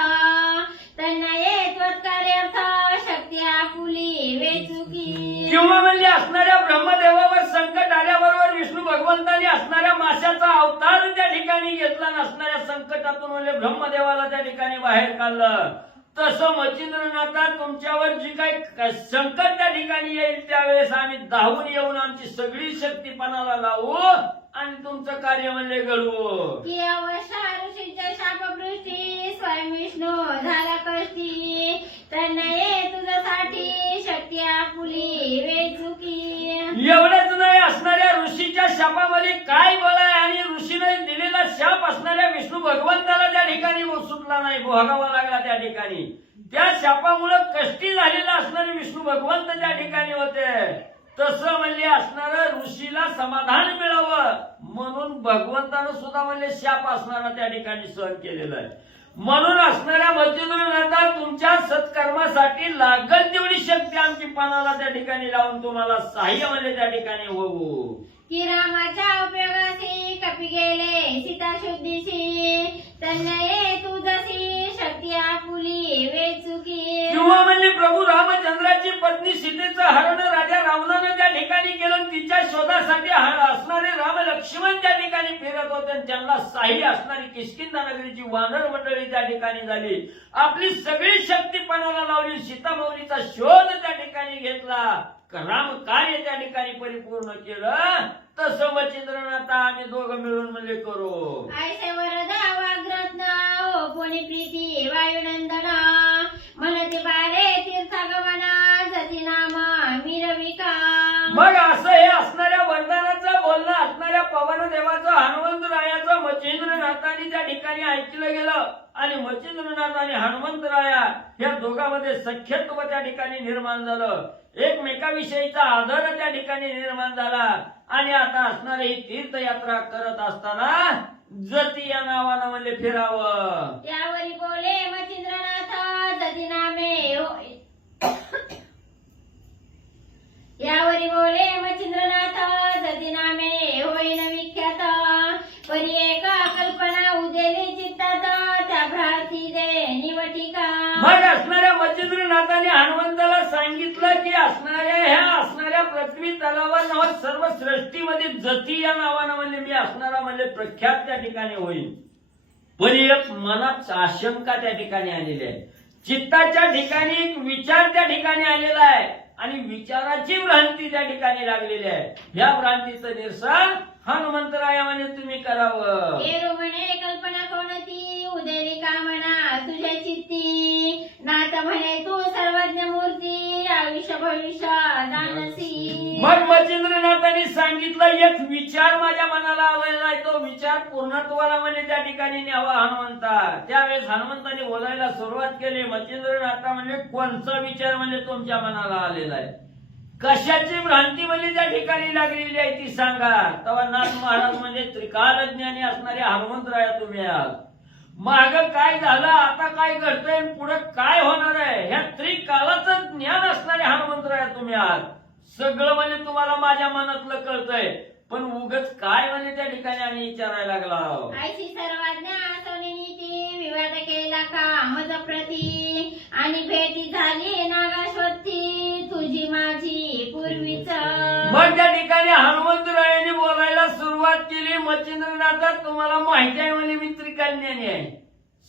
त्यांना त्वत्कार्यार्थ शक्ती आपुली वेचुकी. किंवा म्हणजे असणाऱ्या ब्रह्मदेवावर संकट आल्याबरोबर विष्णू भगवंताने असणाऱ्या माशाचा अवतार त्या ठिकाणी घेतला नसणाऱ्या संकटातून म्हणजे ब्रह्मदेवाला त्या ठिकाणी बाहेर काढलं. तसं मच्छिंद्रनाथा तुमच्यावर जी काही संकट त्या ठिकाणी येईल त्यावेळेस आम्ही धावून येऊन आमची सगळी शक्ती पणाला लावू आणि तुमचं कार्य म्हणजे घडवू. की अवशा ऋषीच्या शापवृष्टी स्वयं विष्णू झाला कष्टी त्यांना तुझ्यासाठी शक्ती आपुली वेचुकी. एवढंच नाही असणाऱ्या ऋषीच्या शापामध्ये काय बोलाय आणि ऋषीने दिलेला शाप असणाऱ्या विष्णू भगवंताला त्या ठिकाणी सुटला नाही भोगावा लागला. त्या ठिकाणी त्या शापामुळे कष्टी झालेला असणारे विष्णू भगवंत त्या ठिकाणी होते. तसं म्हणजे असणारं ऋषीला समाधान मिळावं म्हणून भगवंतानं सुद्धा म्हणजे शाप असणारा त्या ठिकाणी सहन केलेला आहे. म्हणून असणाऱ्या मच्छिंद्रनाथा तुमच्या सत्कर्मासाठी लागल तेवढी शक्ती आमची पानाला त्या ठिकाणी लावून तुम्हाला सहाय्य म्हणजे त्या ठिकाणी होऊ. की रामाच्या उपयोगाशी कपी गेले सीता शुद्धीशी त्यांना तुझशी शक्ती आपुली वेचुकी. किंवा म्हणजे प्रभू रामचंद्राची पत्नी सीतेचं हरण राजा रावणानं त्या ठिकाणी केलं. तिच्या शोधासाठी असणारे राम लक्ष्मण त्या ठिकाणी फिरत होते त्यांना साही असणारी किष्किंधा नगरीची वानर मंडळी त्या ठिकाणी झाली. आपली सगळी शक्ती पणाला लावली. सीतामाऊलीचा शोध त्या ठिकाणी घेतला. राम कार्य त्या ठिकाणी परिपूर्ण केलं. तसं मच्छिंद्रनाथा आम्ही दोघं मिळून म्हणजे करू. ऐसे वरदा वाग्रत्न ओ कोणी प्रीती वायुनंदन म्हणते बारे तीर्थागमना जती नाम मिरविका. मग असं हे असणाऱ्या वरदानाचं बोलणं असणाऱ्या पवनदेवाचं हनुमंतरायाचं मच्छिंद्रनाथाने त्या ठिकाणी ऐकलं गेलं आणि मच्छिंद्रनाथ आणि हनुमंतराया या दोघांमध्ये सख्यत्व त्या ठिकाणी निर्माण झालं. एकमेकाविषयीचा आदर त्या ठिकाणी निर्माण झाला आणि आता असणारी ही तीर्थयात्रा करत असताना जती या नावानं म्हणजे फिरावं. यावरी बोले मच्छिंद्रनाथ जती नामे यावरी बोले मच्छिंद्रनाथ जती नामे होईन विख्यात परी एका कल्पना उदेली चित्तात त्या भ्राती दे निवटी असणाऱ्या पृथ्वी तलावर नव सर्व सृष्टीमध्ये जती या नावानं म्हणजे मी असणारा म्हणजे प्रख्यात त्या ठिकाणी होईल. पण एक मनात आशंका त्या ठिकाणी आलेली आहे, चित्ताच्या ठिकाणी एक विचार त्या ठिकाणी आलेला आहे आणि विचाराची भ्रांती त्या ठिकाणी लागलेली आहे. या भ्रांतीचं निरसन हनुमंतरायाने तुम्ही करावं. हेरो म्हणे कल्पना कोणती उदेली कामना तुझ्या चित्ती, नाथ म्हणे तू सर्वज्ञ मूर्ती आयुष्य भविष्य जाणसी. मग मच्छिंद्रनाथांनी सांगितलं एक विचार माझ्या मनाला आलेला आहे, तो विचार पूर्णत्वाला म्हणजे त्या ठिकाणी न्यावा हनुमंता. त्यावेळेस हनुमंताने बोलायला सुरुवात केली. मच्छिंद्रनाथा म्हणजे कोणचा विचार म्हणजे तुमच्या मनाला आलेला आहे, कशाची भ्रांती म्हणजे त्या ठिकाणी लागलेली आहे ती सांगा. तेव्हा नाथ महाराज म्हणजे त्रिकालज्ञानी असणारे हनुमंतराया तुम्ही आहात. माग काय झालं, आता काय घडतंय, पुढे काय होणार आहे, ह्या त्रिकालाचं ज्ञान असणारे हनुमंतराया तुम्ही आहात. सगळं म्हणजे तुम्हाला माझ्या मनातलं कळतंय, पण उगच काय म्हणजे त्या ठिकाणी आणि विचारायला लागला. ऐशी सर्वज्ञ सोनी नीती विवाद केला का मज प्रती, आणि भेटी झाली नागाश्वती तुझी माझी पूर्वीच. मग त्या ठिकाणी हनुमंतरायांनी बोलायला सुरुवात केली. मच्छिंद्रनाथा तुम्हाला माहिती आहे म्हणजे मी त्रिकालज्ञानी आहे,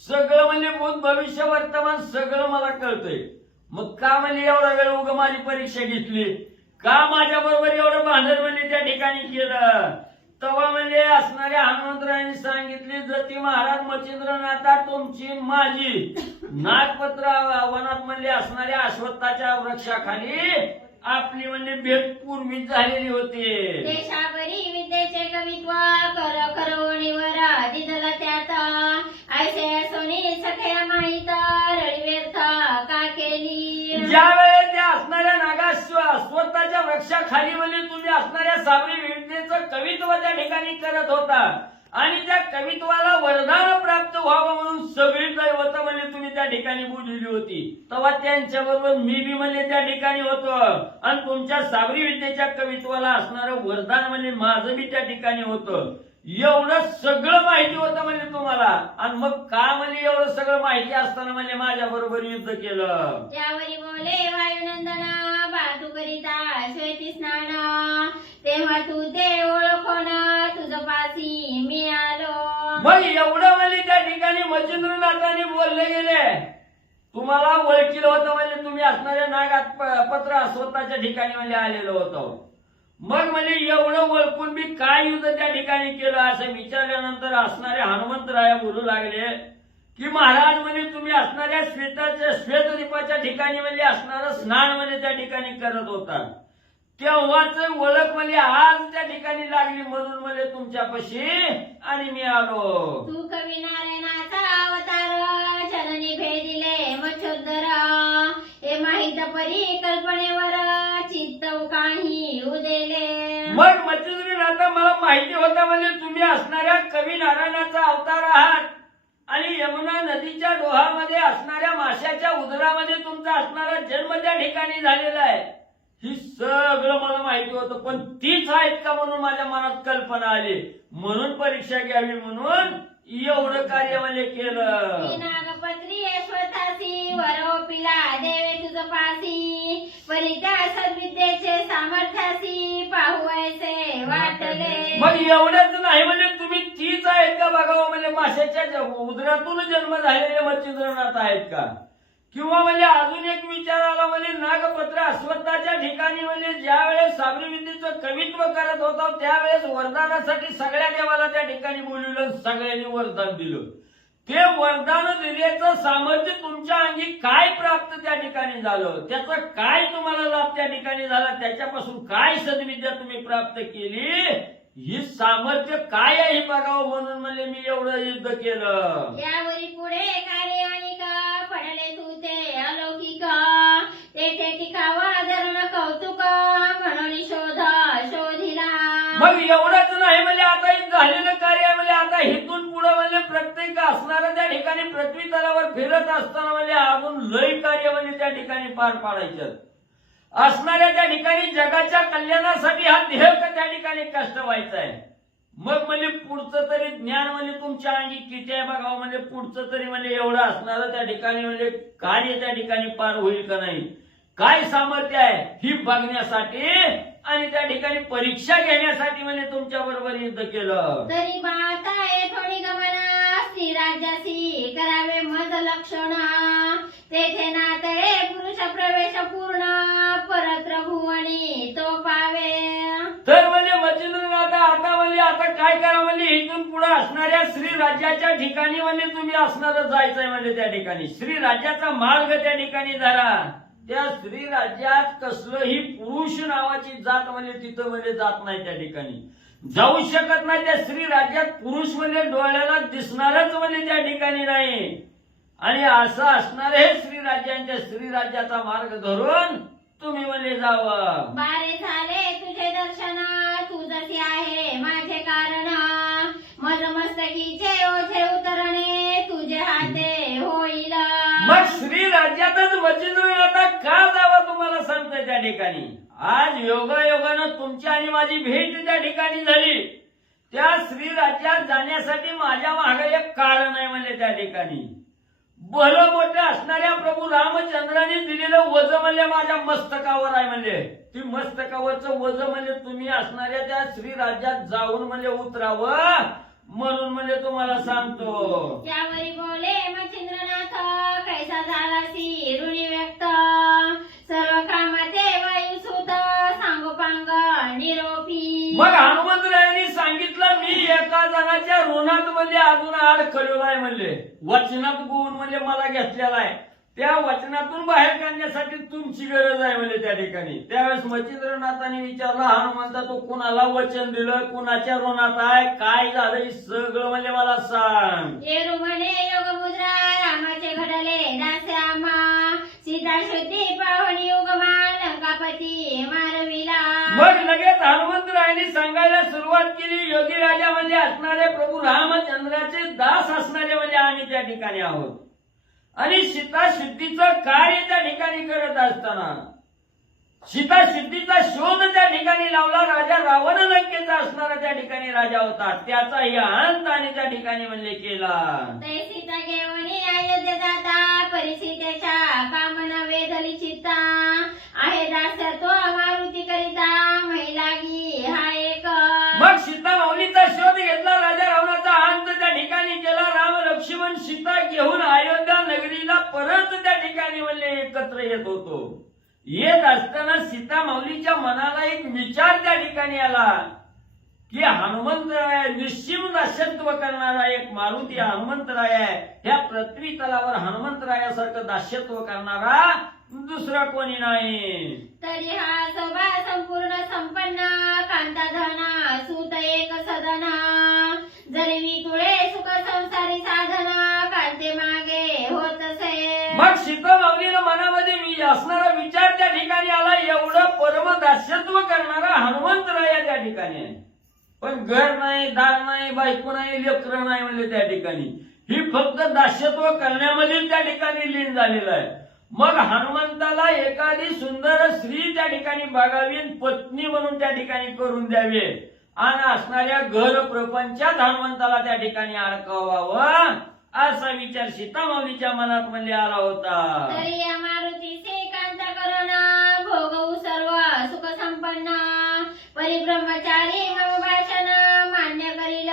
सगळं म्हणजे भूत भविष्य वर्तमान सगळं मला कळतंय. मग का म्हणजे एवढा वेळ उगा माझी परीक्षा घेतली, का माझ्या बरोबर एवढं भांडण म्हणजे त्या ठिकाणी केलं. तेव्हा म्हणजे असणाऱ्या हनुमंतरायांनी सांगितले जती महाराज मच्छिंद्रनाथा तुमची माझी नागपत्र वनात म्हणजे असणाऱ्या अश्वत्थाच्या वृक्षाखाली आपली म्हणजे भेट पूर्वीच झालेली होती. देशावरी विद्येचे कवित्व कर करवणीवर दिदला त्यात, ऐसे सोनी सख्या माहित रडी व्यर्थ का केली. ज्यावेळेस त्या असणाऱ्या अश्वत्थाच्या वृक्षाखाली म्हणजे तुम्ही असणाऱ्या साबरी विद्येचं कवित्व त्या ठिकाणी करत होता आणि त्या कवित्वाला वरदान प्राप्त व्हावं म्हणून सगळी दैवत म्हणजे तुम्ही त्या ठिकाणी बोललेली होती. तेव्हा त्यांच्या बरोबर मी बी म्हणजे त्या ठिकाणी होतो आणि तुमच्या साबरी विद्येच्या कवित्वाला असणारं वरदान म्हणजे माझं बी त्या ठिकाणी होतं. एवढं सगळं माहिती होतं म्हणजे तुम्हाला, आणि मग का म्हणजे एवढं सगळं माहिती असताना म्हणजे माझ्या बरोबर युद्ध केलं. त्यावरी बोले वायुनंदना बातू करिता श्वेती स्नान, तेव्हा तू ते ओळखोन तुझं पासी मी आलो. मग एवढं म्हणजे त्या ठिकाणी मच्छिंद्रनाथांनी बोलले गेले. तुम्हाला ओळखीलं होतं म्हणजे तुम्ही असणाऱ्या नागात पत्र स्वतःच्या ठिकाणी म्हणजे आलेलो होतो. मग म्हणजे एवढं ओळखून मी काय युद्ध त्या ठिकाणी केलं असं विचारल्यानंतर असणारे हनुमंतराया बोलू लागले की महाराज म्हणजे तुम्ही असणाऱ्या श्वेतदीपाच्या ठिकाणी म्हणजे असणारं स्नान म्हणजे त्या ठिकाणी करत होता, तेव्हाच ओळख म्हणजे आज त्या ठिकाणी लागली म्हणून म्हणजे तुमच्यापाशी आणि मी आलो. तू कवी नारायणाचा अवतार चरणी भेदिले मच्छोदर, हे माहित परी कल्पनेवर चित्त काही उदेले. मग मच्छिंद्रनाथा मला माहिती होतं म्हणजे तुम्ही असणाऱ्या कवी नारायणाचा अवतार आहात आणि यमुना नदीच्या डोहामध्ये असणाऱ्या माशाच्या उदरामध्ये तुमचा असणारा जन्म त्या ठिकाणी झालेला आहे. ही सगळं मला माहिती होतं, पण तीच आहेत का म्हणून माझ्या मनात कल्पना आली, म्हणून परीक्षा घ्यावी म्हणून एवढं कार्य म्हणजे केलं. नागपत्री स्वतःसी वरोपिला देवे तुझ पासी, परी त्या सद्विद्येचे सामर्थ्यासी पाहू ऐसे वाटले. मग एवढंच नाही म्हणजे तुम्ही तीच आहेत का बघावं म्हणजे माशाच्या उदरातून जन्म झालेले मच्छिंद्रनाथ आहेत का, किंवा म्हणजे अजून एक विचार आला म्हणजे नागपत्र अश्वत्थाच्या ठिकाणी म्हणजे ज्या वेळेस साबरी विद्येचं कवित्व करत होता त्यावेळेस वरदानासाठी सगळ्या देवाला त्या ठिकाणी बोलवलं, सगळ्यांनी वरदान दिलं. ते वरदान दिल्याचं सामर्थ्य तुमच्या अंगी काय प्राप्त त्या ठिकाणी झालं, त्याचा काय तुम्हाला लाभ त्या ठिकाणी झाला, त्याच्यापासून काय सद्विद्या तुम्ही प्राप्त केली, ही सामर्थ्य काय आहे हे बघावं म्हणून म्हणजे मी एवढं युद्ध केलं. यावरी पुढे कार्य आणि का पडले तू ते अलौकिक, तेथे टिकावा धरण कौतुक म्हणून शोधिला. मग एवढंच नाही म्हणजे आता हे झालेलं कार्य म्हणजे आता इथून पुढे म्हणजे प्रत्येक असणाऱ्या त्या ठिकाणी पृथ्वी तलावर फिरत असताना म्हणजे अजून लय कार्य म्हणजे त्या ठिकाणी पार पाडायचं असणाऱ्या त्या ठिकाणी जगाच्या कल्याणासाठी हा देह त्या ठिकाणी कष्ट व्हायचा आहे. मग म्हणजे पुढचं तरी ज्ञान म्हणजे तुमच्या अंगी किती आहे बघावं, म्हणजे पुढचं तरी म्हणजे एवढं असणारं त्या ठिकाणी म्हणजे कार्य त्या ठिकाणी पार होईल का नाही. काय सामर्थ्य आहे ही बघण्यासाठी आणि त्या ठिकाणी परीक्षा घेण्यासाठी म्हणजे तुमच्या बरोबर युद्ध केलं. तरी बात आहे थोडी गमना स्त्री राज्यासी करावे मज लक्षण तेथे ना तळे पुरुष प्रवेश पूर्ण परत्र भुवनी तो पावे. तर म्हणजे मच्छिंद्रनाथ आता म्हणजे आता काय करा म्हणजे इथून पुढे असणाऱ्या श्री राज्याच्या ठिकाणी म्हणजे तुम्ही असणारच जायचंय म्हणजे त्या ठिकाणी श्री राज्याचा मार्ग त्या ठिकाणी धरा. त्या स्त्री राज्यात कसलंही पुरुष नावाची जात म्हणजे तिथं म्हणजे जात नाही त्या ठिकाणी जाऊ शकत नाही. त्या स्त्री राज्यात पुरुष म्हणजे डोळ्याला दिसणारच म्हणजे त्या ठिकाणी नाही. आणि असं असणार हे श्री राज्यांच्या श्री राज्याचा मार्ग धरून तुम्ही म्हणजे जावं. बारे झाले तुझे दर्शन तू जशी आहे माझे कारण मज मस्तकीचे ओझे उतरणे तुझे हाते होईल. मग श्री राज्यातच मच्छिंद्रनाथा का जावं तुम्हाला सांगतोय त्या ठिकाणी. आज योगायोगानं तुमची आणि माझी भेट त्या ठिकाणी झाली. त्या श्री राज्यात जाण्यासाठी माझ्या मागे एक कारण आहे म्हणजे त्या ठिकाणी भलं मोठं असणाऱ्या प्रभू रामचंद्राने दिलेलं वज म्हणजे माझ्या मस्तकावर आहे. म्हणजे ती मस्तकावरचं वज म्हणजे तुम्ही असणाऱ्या त्या श्री राज्यात जाऊन म्हणजे उतरावं म्हणून म्हणजे तुम्हाला सांगतो. त्यावरी बोले मच्छिंद्रनाथ कैसा झालासी ऋणी व्यक्त सर्व कामाचे वायुसूत सांगोपांग निरोपी. मग हनुमंतरायांनी सांगितलं मी एका जणाच्या ऋणात म्हणजे अजून अडकलेलो आहे. म्हणजे वचनात गुण म्हणजे मला घेतलेला आहे. त्या वचनातून बाहेर काढण्यासाठी तुमची गरज आहे म्हणजे त्या ठिकाणी. त्यावेळेस मच्छिंद्रनाथांनी विचारलं हनुमंता तू कुणाला वचन दिलं कुणाच्या ऋणात आहे काय झालं हे सगळं म्हणजे मला सांग. येरू म्हणे योगमुद्रा रामाचे घडले दास्यामा सीता शुद्धी पाहुणी उगमा लंकापती मारविला. मग लगेच हनुमंतरायांनी सांगायला सुरुवात केली योगी राजा म्हणजे असणारे प्रभू रामचंद्राचे दास असणारे म्हणजे आम्ही त्या ठिकाणी आहोत. आणि सीता शुद्धीचं कार्य त्या ठिकाणी करत असताना सीता शुद्धीचा शोध त्या ठिकाणी लावला. राजा रावण लंकेचा असणारा त्या ठिकाणी राजा होता. त्याचाही अंत आणि त्या ठिकाणी म्हणले केला. ते सीता घेऊन अयोध्ये जाता परिसीतेच्या कामना वेधली चित्ता आहे दासत्व मारुती करिता महिलागी हा एक. मग सीता माऊलीचा शोध घेतला. राजा रावणाचा अंत त्या ठिकाणी केला. राम लक्ष्मण सीता घेऊन अयोध्या नगरीला परत त्या ठिकाणी म्हणले एकत्र येत होतो. येत असताना सीता माऊलीच्या मनाला एक विचार त्या ठिकाणी आला की हनुमंतराय निश्चिम दास्यत्व करणारा एक मारुती हनुमंतराय आहे. ह्या पृथ्वी तलावर हनुमंतरायासारखं दास्यत्व करणारा दुसरा कोणी नाही. तरी हा सभा संपूर्ण संपन्न कांताधना सूत एक सदना जरी तुळे सुख संसारी साधना कांते मागे होत असे. मग सीता माऊलीला मनामध्ये असणारा विचार त्या ठिकाणी आला एवढं परम दास्यत्व करणारा हनुमंतराय त्या ठिकाणी आहे. पण घर नाही दार नाही बायको नाही लेकरं नाही म्हणजे त्या ठिकाणी ही फक्त दास्यत्व करण्यामध्ये त्या ठिकाणी लीन झालेलं आहे. मग हनुमंताला एखादी सुंदर स्त्री त्या ठिकाणी बघावी पत्नी म्हणून त्या ठिकाणी करून द्यावी आणि असणाऱ्या घर प्रपंचात हनुमंताला त्या ठिकाणी अडकवावं असा विचार सीता माऊलीच्या मनात म्हणजे आला होता. तरी या मारुतीचे कांता करुणा भोगवू सर्व सुख संपन्न परिब्रह्मचारी मम भाषण मान्य करील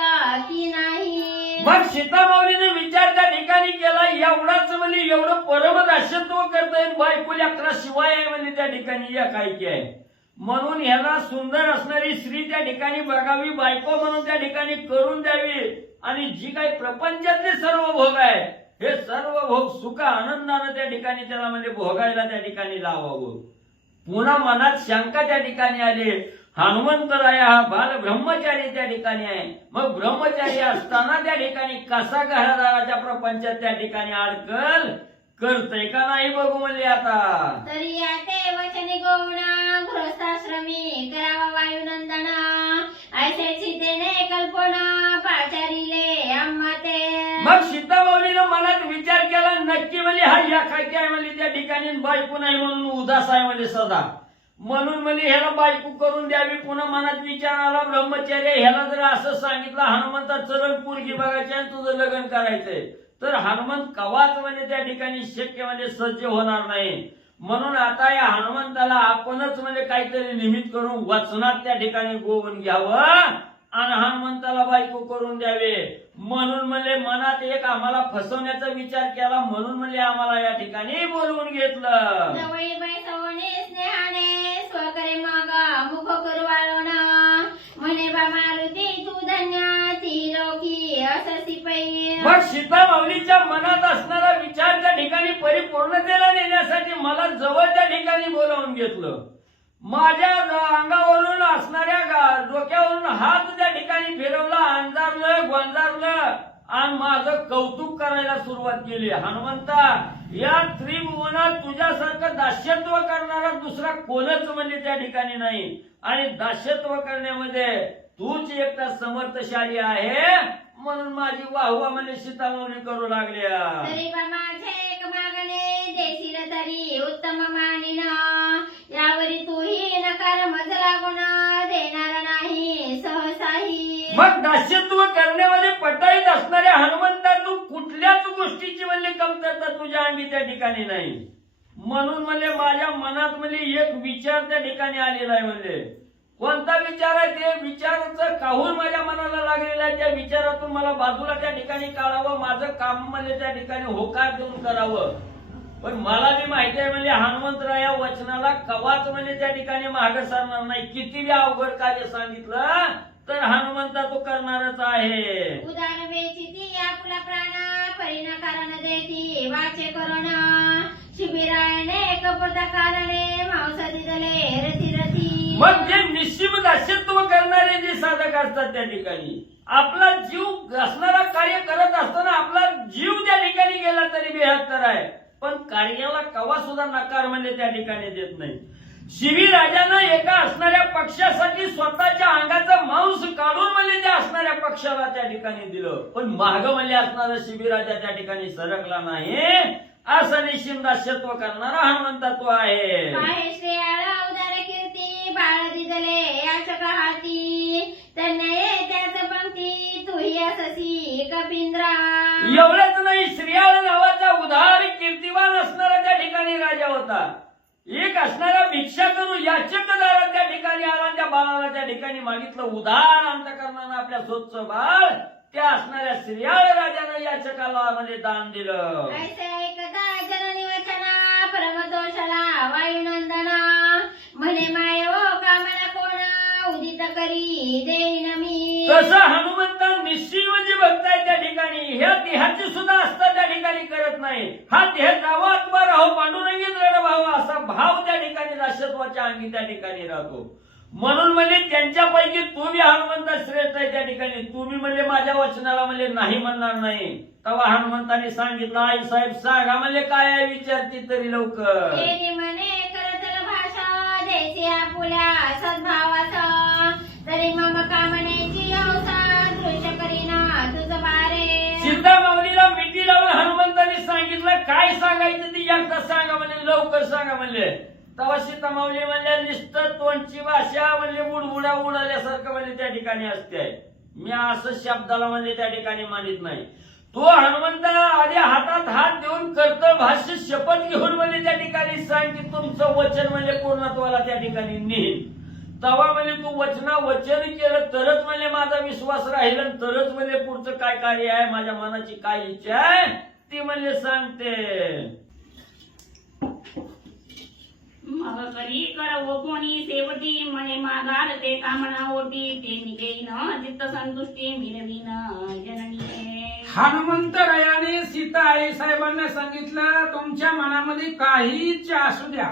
की नाही. मग सीता माऊलीने विचार त्या ठिकाणी केला एवढाच म्हणजे एवढं परम दास्यत्व करता येईल बायको लेकरा शिवाय आहे म्हणजे त्या ठिकाणी या काय की आहे म्हणून ह्याला सुंदर असणारी स्त्री त्या ठिकाणी बघावी बायको म्हणून त्या ठिकाणी करून द्यावी आणि जी काही प्रपंचातले सर्व भोग आहे हे सर्व भोग सुख आनंदानं त्या ठिकाणी त्याला म्हणजे भोगायला त्या ठिकाणी लावावं. पुन्हा मनात शंका त्या ठिकाणी आली हनुमंतराय हा बाल ब्रह्मचारी त्या ठिकाणी आहे. मग ब्रह्मचारी असताना त्या ठिकाणी कसा घरादाराच्या प्रपंचात त्या ठिकाणी अडकल करतय का नाही बघू म्हणले. आता तरी या ते वचनी गौणा गृहस्थाश्रमी करावा वायुनंदन ऐसे सीतेने कल्पना पाचारीले आम्हा ते. मग सीता माऊलीनं मनात विचार केला नक्की म्हणजे हा या काय काय म्हणजे त्या ठिकाणी बायको नाही म्हणून उदास आहे म्हणजे सदा म्हणून म्हणजे ह्याला बायको करून द्यावी. पुन्हा मनात विचार आला ब्रह्मचर्य ह्याला जर असं सांगितलं हनुमंता चरण पोरगी बघायची आणि तुझं लग्न करायचंय तर हनुमंत कवाच म्हणजे त्या ठिकाणी शक्य म्हणजे सज्ज होणार नाही. म्हणून आता या हनुमंताला आपणच म्हणजे काहीतरी निमित्त करून वचनात त्या ठिकाणी गोवन घ्यावं आणि हनुमंताला बायको करून द्यावे, म्हणून म्हणजे मनात एक आम्हाला फसवण्याचा विचार केला, म्हणून म्हणजे आम्हाला या ठिकाणी बोलवून घेतलं. जवळी बैसवणे स्नेहाने स्वकरे मग मुख करू वाळवण म्हणे बा मारुती तू धन्य ती लोकी अससी पै. मग सीता माऊलीच्या मनात असणारा विचार त्या ठिकाणी परिपूर्णतेला नेण्यासाठी मला जवळ त्या ठिकाणी बोलावून घेतलं. माझ्या अंगावरून असणाऱ्या डोक्यावरून हात त्या ठिकाणी फिरवला, अंजारलं गोंजारलं आणि माझं कौतुक करायला सुरुवात केली. हनुमंता, या त्रिभुवनात तुझ्यासारखं दास्यत्व करणारा दुसरा कोणच म्हणजे त्या ठिकाणी नाही आणि दास्यत्व करण्यामध्ये तूच एकटा समर्थशाली आहे, म्हणून माझी वाहवा म्हणजे सीतामाऊली करू लागल्या. तरी बा माझे एक मागणे देशील तरी उत्तम मानिन यावरी तूही नकार मज लागून देणार नाही सहसाही. मग दास्यत्व करण्यामध्ये पटाईत असणाऱ्या हनुमंता तू कुठल्याच गोष्टीची म्हणजे कमतरता तुझ्या अंगी त्या ठिकाणी नाही, म्हणून म्हणजे माझ्या मनात म्हणजे एक विचार त्या ठिकाणी आलेला आहे. म्हणजे कोणता विचार आहे? ते विचाराचं काहून माझ्या मनाला लागलेला आहे. त्या विचारातून मला बाजूला त्या ठिकाणी काढावं, माझं काम म्हणजे त्या ठिकाणी होकार देऊन करावं. पण मला बी माहिती आहे म्हणजे हनुमंतराव या वचनाला कवाच म्हणजे त्या ठिकाणी मागे सरणार नाही. किती बी अवघड कार्य सांगितलं तर हनुमंता तो करणारच आहे. उदार बेचिती आपुला प्राण परिण कारण देती वाचे करून शिबिरायने कपटा कारणे मांस दिदले रथी रथी. मग जे निश्चित दास्यत्व करणारे जे साधक असतात त्या ठिकाणी आपला जीव असणारा कार्य करत असताना आपला जीव त्या ठिकाणी गेला तरी बेहत्तर आहे, पण कार्याला कवा सुद्धा नकार म्हणजे त्या ठिकाणी देत नाही. शिवीराजानं एका असणाऱ्या पक्षासाठी स्वतःच्या अंगाचं मांस काढून म्हणजे त्या असणाऱ्या पक्षाला त्या ठिकाणी दिलं, पण माग म्हणजे असणारा शिवीराजा त्या ठिकाणी सरकला नाही. असं निश्चित दास्यत्व करणारा हनुमंता तो आहे. आहे श्रेयाला उदार कीर्ती बाळ दिदले याचक हाती तन्ने त्याच पंक्ती तूही अससी कपिंद्रा. एवढंच नाही, श्रेयाळ नावाचा उदार कीर्तिवान असणारा त्या ठिकाणी राजा होता. एक असणारा भिक्षा करू याचकदारा त्या ठिकाणी आला, त्या बाळाला त्या ठिकाणी मागितलं. उदार अंतकरणानं आपल्या स्वच्छ बाळ त्या असणाऱ्या श्रेयाळ राजानं याचकाला म्हणजे दान दिलं. ऐसे ऐकता जननी वचना परमदोषाला वायुनंदना म्हणे माय ओ कामना कोणा उदित करी देईन मी. तसं हनुमंता निश्चित म्हणजे भक्त आहे त्या ठिकाणी. ह्या देहाची सुद्धा असता त्या ठिकाणी करत नाही. हा देह जावा आत्मा राहो पांडुरंगी दृढ भाव असा भाव त्या ठिकाणी दास्यत्वाच्या अंगी त्या ठिकाणी राहतो. म्हणून म्हणजे त्यांच्यापैकी तुम्ही हनुमंता श्रेष्ठ आहे त्या ठिकाणी. तुम्ही म्हणजे माझ्या वचनाला म्हणजे नाही म्हणणार नाही. तेव्हा हनुमंताने सांगितलं, आई साहेब सांगा म्हणजे काय आहे विचारती तरी लवकर. ते म्हणे करतल भाषा देशी आपुल्या सद्भावाचा तरी मम कामनेची हौसा दृश्य करीना तुझ बारे. सीता माऊलीला मिठी लावून हनुमंताने सांगितलं काय सांगायचं ती एकदा सांगा म्हणजे लवकर सांगा म्हणले. तेव्हा सीता माऊली म्हणजे नुसतं तोंडची भाषा म्हणजे बुडबुड्या उडाल्यासारखं म्हणजे त्या ठिकाणी असते. मी असं शब्दाला म्हणजे त्या ठिकाणी मानित नाही. तो हनुमंता आधी हातात हात देऊन कर्तव्य भाष्य शपथ घेऊन म्हणजे त्या ठिकाणी सांग की तुमचं वचन म्हणजे पूर्णत्वाला त्या ठिकाणी नेईल. तेव्हा म्हणजे तू वचन केलं तरच म्हणजे माझा विश्वास राहील, तरच म्हणजे पुढचं काय कार्य आहे, माझ्या मनाची काय इच्छा आहे ती म्हणजे सांगते. मग करी करवो कोणी सेवटी म्हणे मागाल ते कामना ओटी ते निघेन चित्त संतुष्टी मिरवीन जननी. हनुमंतरायाने सीता आई साहेबांना सांगितलं तुमच्या मनामध्ये काही इच्छा असू द्या,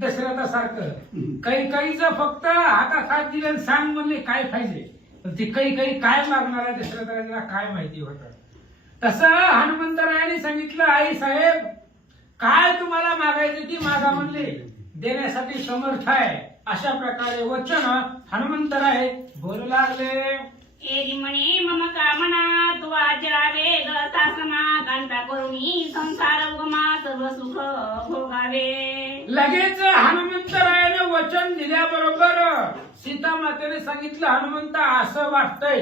दशरथासारखं कैकईचं फक्त हातात हात दिले सांग म्हणले काय पाहिजे, पण ती कैकई काय मागणार आहे दशरथाला काय माहिती होतं. तसं हनुमंतरायाने सांगितलं आई साहेब काय तुम्हाला मागायचं ती मागा म्हणले, देण्यासाठी समर्थ आहे. अशा प्रकारे वचन हनुमंतराय बोलू लागले. एरी म्हणे मम कामना तू आचरावे ग शासना कांता करुणी संसार उगमा सर्व सुख भोगावे. लगेच हनुमंतरायाने वचन दिल्याबरोबर सीता मातेने सांगितलं हनुमंता असं वाटतंय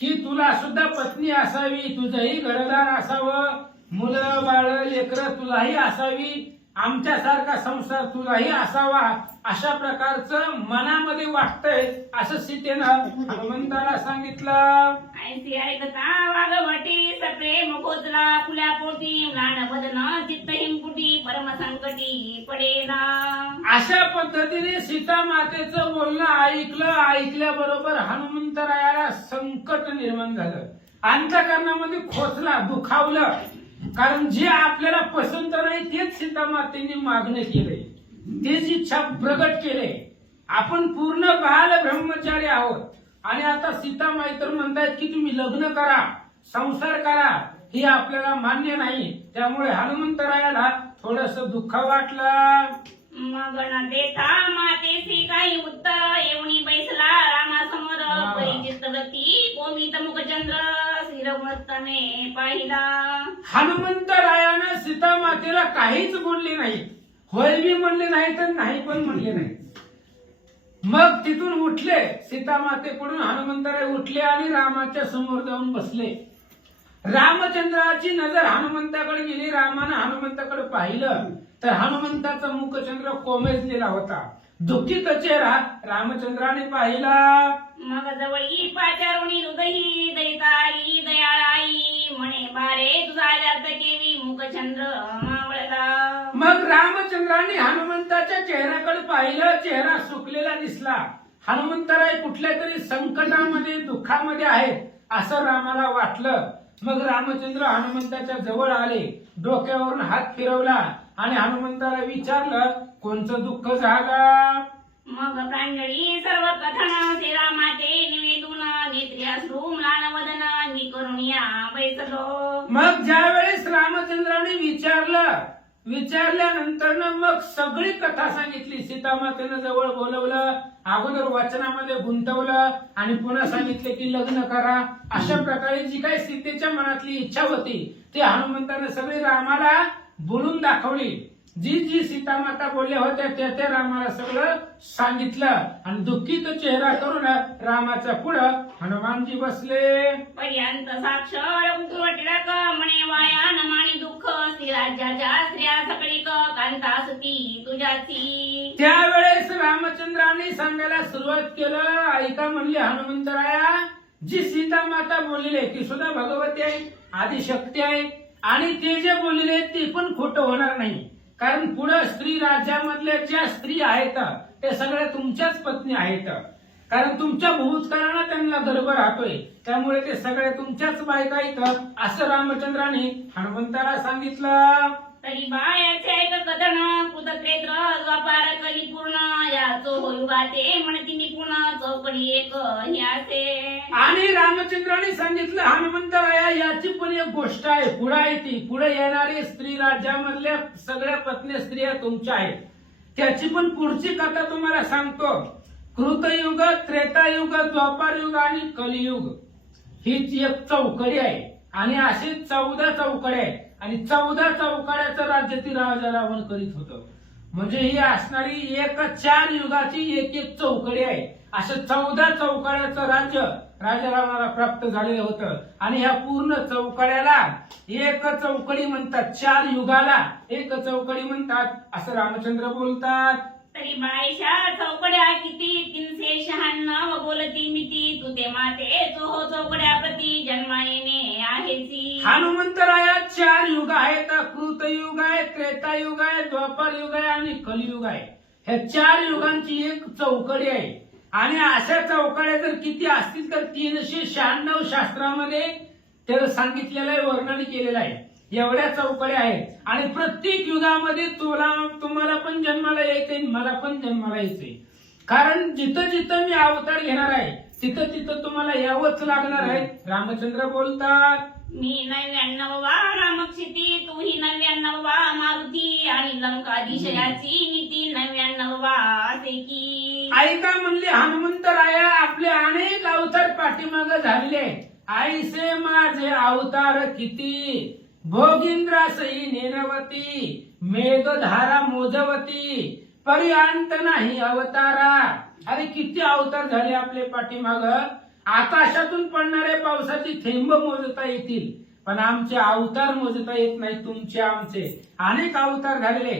की तुला सुद्धा पत्नी असावी, तुझंही घरदार असावं, मुलं बाळ लेकरं तुलाही असावी. आमच्यासारखा संसार तुलाही असावा अशा प्रकारचं मनामध्ये वाटतंय असं सीतेनं हनुमंताला सांगितलं. ऐसी ऐकता वाघवटी सप्रेम खोचला फुल्या पोटी म्लान बदन चित्त हिमकुटी परम संकटी पडेना. अशा पद्धतीने सीता मातेचं बोलणं ऐकल्याबरोबर हनुमंतरायाला संकट निर्माण झालं. अंतःकरणामध्ये खोचला, दुखावलं. कारण जे आपल्याला पसंत नाही तेच सीता मातेने मागणं केलंय, तेच इच्छा प्रगट केले. आपण पूर्ण बाल ब्रह्मचारी आहोत आणि आता सीता माई तर म्हणतायत की तुम्ही लग्न करा, संसार करा, हे आपल्याला मान्य नाही. त्यामुळे हनुमंतरायाला थोडस दुःख वाटलं. मग न देता मातेसी काही उत्तर येऊनी बैसला रामासमोर. परिचित गती कोमित मुखचंद्र शिरवतने पाहिला. हनुमंतरायानं सीता मातेला काहीच बोलले नाही. होय बी म्हणले नाही तर नाही पण म्हणले नाही. मग तिथून उठले, सीता मातेकडून हनुमंतराय उठले आणि रामाच्या समोर जाऊन बसले. रामचंद्राची नजर हनुमंताकडे गेली. रामानं हनुमंताकडे पाहिलं तर हनुमंताचा मुखचंद्र कोमेजलेला होता. दुःखित चेहरा रामचंद्राने पाहिला. मग जवळी पाचारुणी हृदयी दैताई दयाळाई म्हणे बारे तुझा केवी मुखचंद्र मावळला. मग रामचंद्राने हनुमंताच्या चेहऱ्याकडे पाहिलं. चेहरा सुकलेला दिसला. हनुमंतराय कुठल्या तरी संकटामध्ये, दुःखामध्ये आहेत असं रामाला वाटलं. मग रामचंद्र हनुमंताच्या जवळ आले, डोक्यावरून हात फिरवला आणि हनुमंताला विचारलं कोणचं दुःख झालं. मग प्रांजळी सर्व कथन श्रीरामाचे निवेदून नेत्री अश्रू म्लान वदन मी करुणिया बैसलो. मग ज्या वेळेस रामचंद्राने विचारल्यानंतर मग सगळी कथा सांगितली. सीतामातेनं जवळ बोलवलं, अगोदर वचनामध्ये गुंतवलं आणि पुन्हा सांगितले की लग्न करा. अशा प्रकारे जी काही सीतेच्या मनातली इच्छा होती ती हनुमंताने सगळी रामाला बोलून दाखवली. जी जी सीतामाता बोलल्या होत्या त्या रामाला सगळं सांगितलं आणि दुःखित चेहरा करून रामाच्या पुढं हनुमानजी बसले. पर्यंत साक्षर उठडक म्हणे वायान माणी दुःख श्री राज्याच्या स्त्रिया सकळीक कांता सुती तुझ्याची. त्यावेळेस रामचंद्रांनी सांगायला सुरुवात केलं. ऐका म्हणले हनुमंतराया, जी सीतामाता बोललेली ती सुद्धा भगवती आहे, आदिशक्ती आहे आणि ते जे बोललेले ते पण खोटं होणार नाही. कारण पुढे स्त्री राज्यामधल्या ज्या स्त्री आहेत ते सगळ्या तुमच्याच पत्नी आहेत. कारण तुमच्या भूतकाळानं त्यांना गर्भ राहतोय, त्यामुळे ते सगळ्या तुमच्याच बायका आहेत असं रामचंद्राने हनुमंताला सांगितलं. तरी बायाचे एक कथन पुतत्रेत्र द्वापार कली पूर्ण याचो होयुगाते म्हणती निपुण चौकडी एक ह्याचे. आणि रामचंद्राने सांगितलं हनुमंतराया याची पण एक गोष्ट आहे, पुढे आहे ती. पुढे येणारी स्त्री राज्यामधल्या सगळ्या पत्नी स्त्रिया तुमच्या आहेत, त्याची पण पुढची कथा तुम्हाला सांगतो. कृतयुग, त्रेतायुग, द्वापार युग आणि कलियुग हीच एक चौकडी आहे आणि असे 14 चौकड्या आहेत आणि 14 चौकड्याचं राज्य ती राजा रावण करीत होतं. म्हणजे ही असणारी एक 4 युगाची एक चौकडी आहे. असं 14 चौकड्याचं राज्य राजा रावणाला प्राप्त झालेलं होतं आणि ह्या पूर्ण चौकड्याला एक चौकडी म्हणतात. 4 युगाला एक चौकडी म्हणतात असं रामचंद्र बोलतात. तरी बायशा चौकड्या किती 396 बोलती मिती तू ते माते हो चौकड्या प्रति जन्मा येणे आहेची. हनुमंतराया 4 युग आहेत. कृतयुग आहे, त्रेतायुग आहे, द्वापार युग आहे आणि कलियुग आहे. ह्या 4 युगांची एक चौकडी आहे आणि अशा चौकड्या जर किती असतील तर 396 शास्त्रामध्ये त्याला सांगितलेलं आहे, वर्णन केलेलं आहे. एवढ्या चौकड्या आहेत आणि प्रत्येक युगामध्ये तुम्हाला पण जन्माला यायचंय, मला पण जन्माला यायचंय. कारण जिथं जिथं मी अवतार घेणार आहे तिथं तिथं तुम्हाला यावंच लागणार आहे. रामचंद्र बोलतात, मी 99वा रामक्षिती तू ही 99वा मारुती आणि लंकाधीशयाची नीती 99वा असे की. ऐका म्हणले हनुमंतराया, आपले अनेक अवतार पाठीमागे झालेले. आईसे माझे अवतार किती, भोगिंद्रासही नेनवती, मेघधारा मोजवती, पर्यंत नाही अवतारा. अरे किती अवतार झाले आपले पाठीमाग. आकाशातून पडणाऱ्या पावसाची थेंब मोजता येतील पण आमचे अवतार मोजता येत नाही. तुमचे आमचे अनेक अवतार झालेले.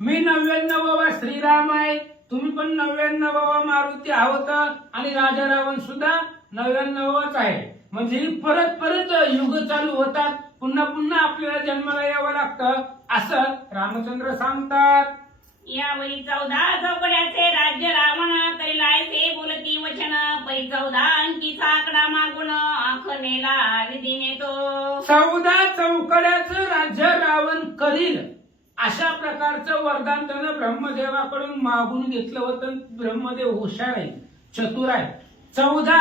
मी 99वा श्रीराम आहे, तुम्ही पण 99वा मारुती आहोत आणि राजा रावण सुद्धा 99वाच आहे. म्हणजे ही परत परत युग चालू होतात, पुन्हा पुन्हा आपल्याला जन्माला यावं लागतं असं रामचंद्र सांगतात. यावरी 14 चौकड्याचे राज्य रावण करिलाय ते बोलती वचन परी 14 अंकीचा आकडा मागून आखनेला विधीने तो 14 चौकड्याचं राज्य रावण करील अशा प्रकारचं वरदान त्यानं ब्रह्मदेवाकडून मागून घेतलं होतं. ब्रह्मदेव हुशार आहे, चतुर आहे. 14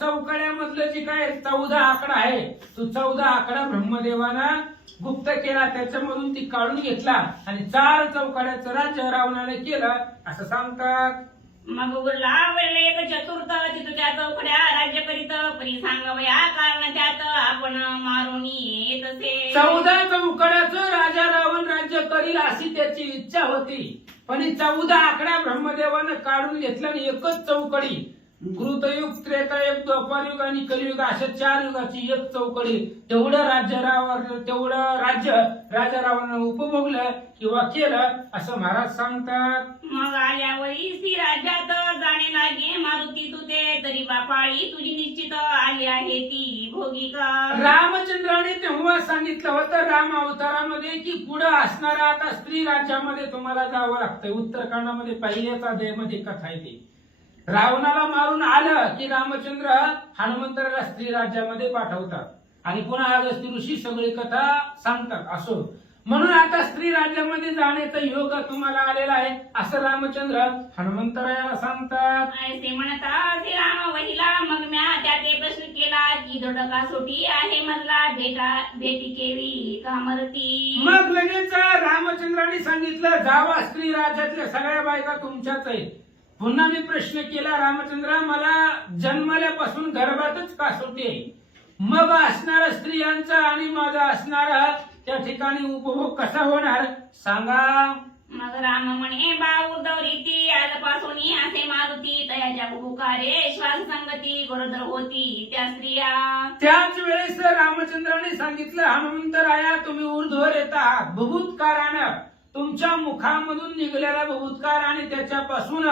चौकड्यामधलं जे काय 14 आकडा आहे तो 14 आकडा ब्रह्मदेवानं गुप्त केला, त्याच्यामधून ती काढून घेतला आणि 4 चौकड्याचं राज्य रावणाने केलं असं सांगतात. मग उरला वेळ एक चतुर्थ तिथं त्या चौकड्या राज्य करीत परी सांगावया कारण त्यात आपण मारून येत असे 14 चौकड्याचं राजा रावण राज्य करील अशी त्याची इच्छा होती, पण 14 आकडा ब्रह्मदेवानं काढून घेतला आणि एकच चौकडी कृतयुग, त्रेतायुग, द्वापारयुग आणि कलियुग अशा 4 युगाची एक चौकडी तेवढं राज्य राजा रावणानं उपभोगलं किंवा केलं असं महाराज सांगतात. मग आल्यावरी श्री राज्यात जाणे लागे मारुती तुझे तरी बापाळी तुझी निश्चित आली आहे ती भोगी का. रामचंद्राने तेव्हा सांगितलं होतं राम अवतारामध्ये की पुढे असणाऱ्या आता स्त्री राज्यामध्ये तुम्हाला जावं लागतंय. उत्तरकांडामध्ये पहिल्याच अध्यायामध्ये कथा आहे ती. रावणाला मारून आलं की रामचंद्र हनुमंतराला स्त्री राज्यामध्ये पाठवतात आणि पुन्हा अगस्त्य ऋषी सगळी कथा सांगतात. असो म्हणून आता स्त्री राज्यामध्ये जाण्याचा योग तुम्हाला आलेला आहे असं रामचंद्र हनुमंतरायाला सांगतात. ते म्हणता ते राम वहिला मग म्या त्या ते प्रश्न केला की दोडका सोटी आहे मजला भेटी केली कामरती. मग लगेच रामचंद्राने सांगितलं जावा स्त्री राज्यातल्या सगळ्या बायका तुमच्याच आहेत. पुन्हा मी प्रश्न केला रामचंद्र मला जन्मल्यापासून गर्भातच कासोटी आहे, मग असणारा स्त्रियांचा आणि माझा असणारा त्या ठिकाणी उपभोग कसा होणार सांगा. मग राम म्हणे बाऊ दौरीती आजपासून असे मारुती तयाच्या बुकारे श्वास संगती गरोदर होती त्या स्त्रिया. त्याच वेळेस रामचंद्राने सांगितलं हनुमंतराया तुम्ही ऊर्ध्वर येत आहात. बभूत्कारानं तुमच्या मुखामधून निघालेला बभूत्कार आणि त्याच्यापासून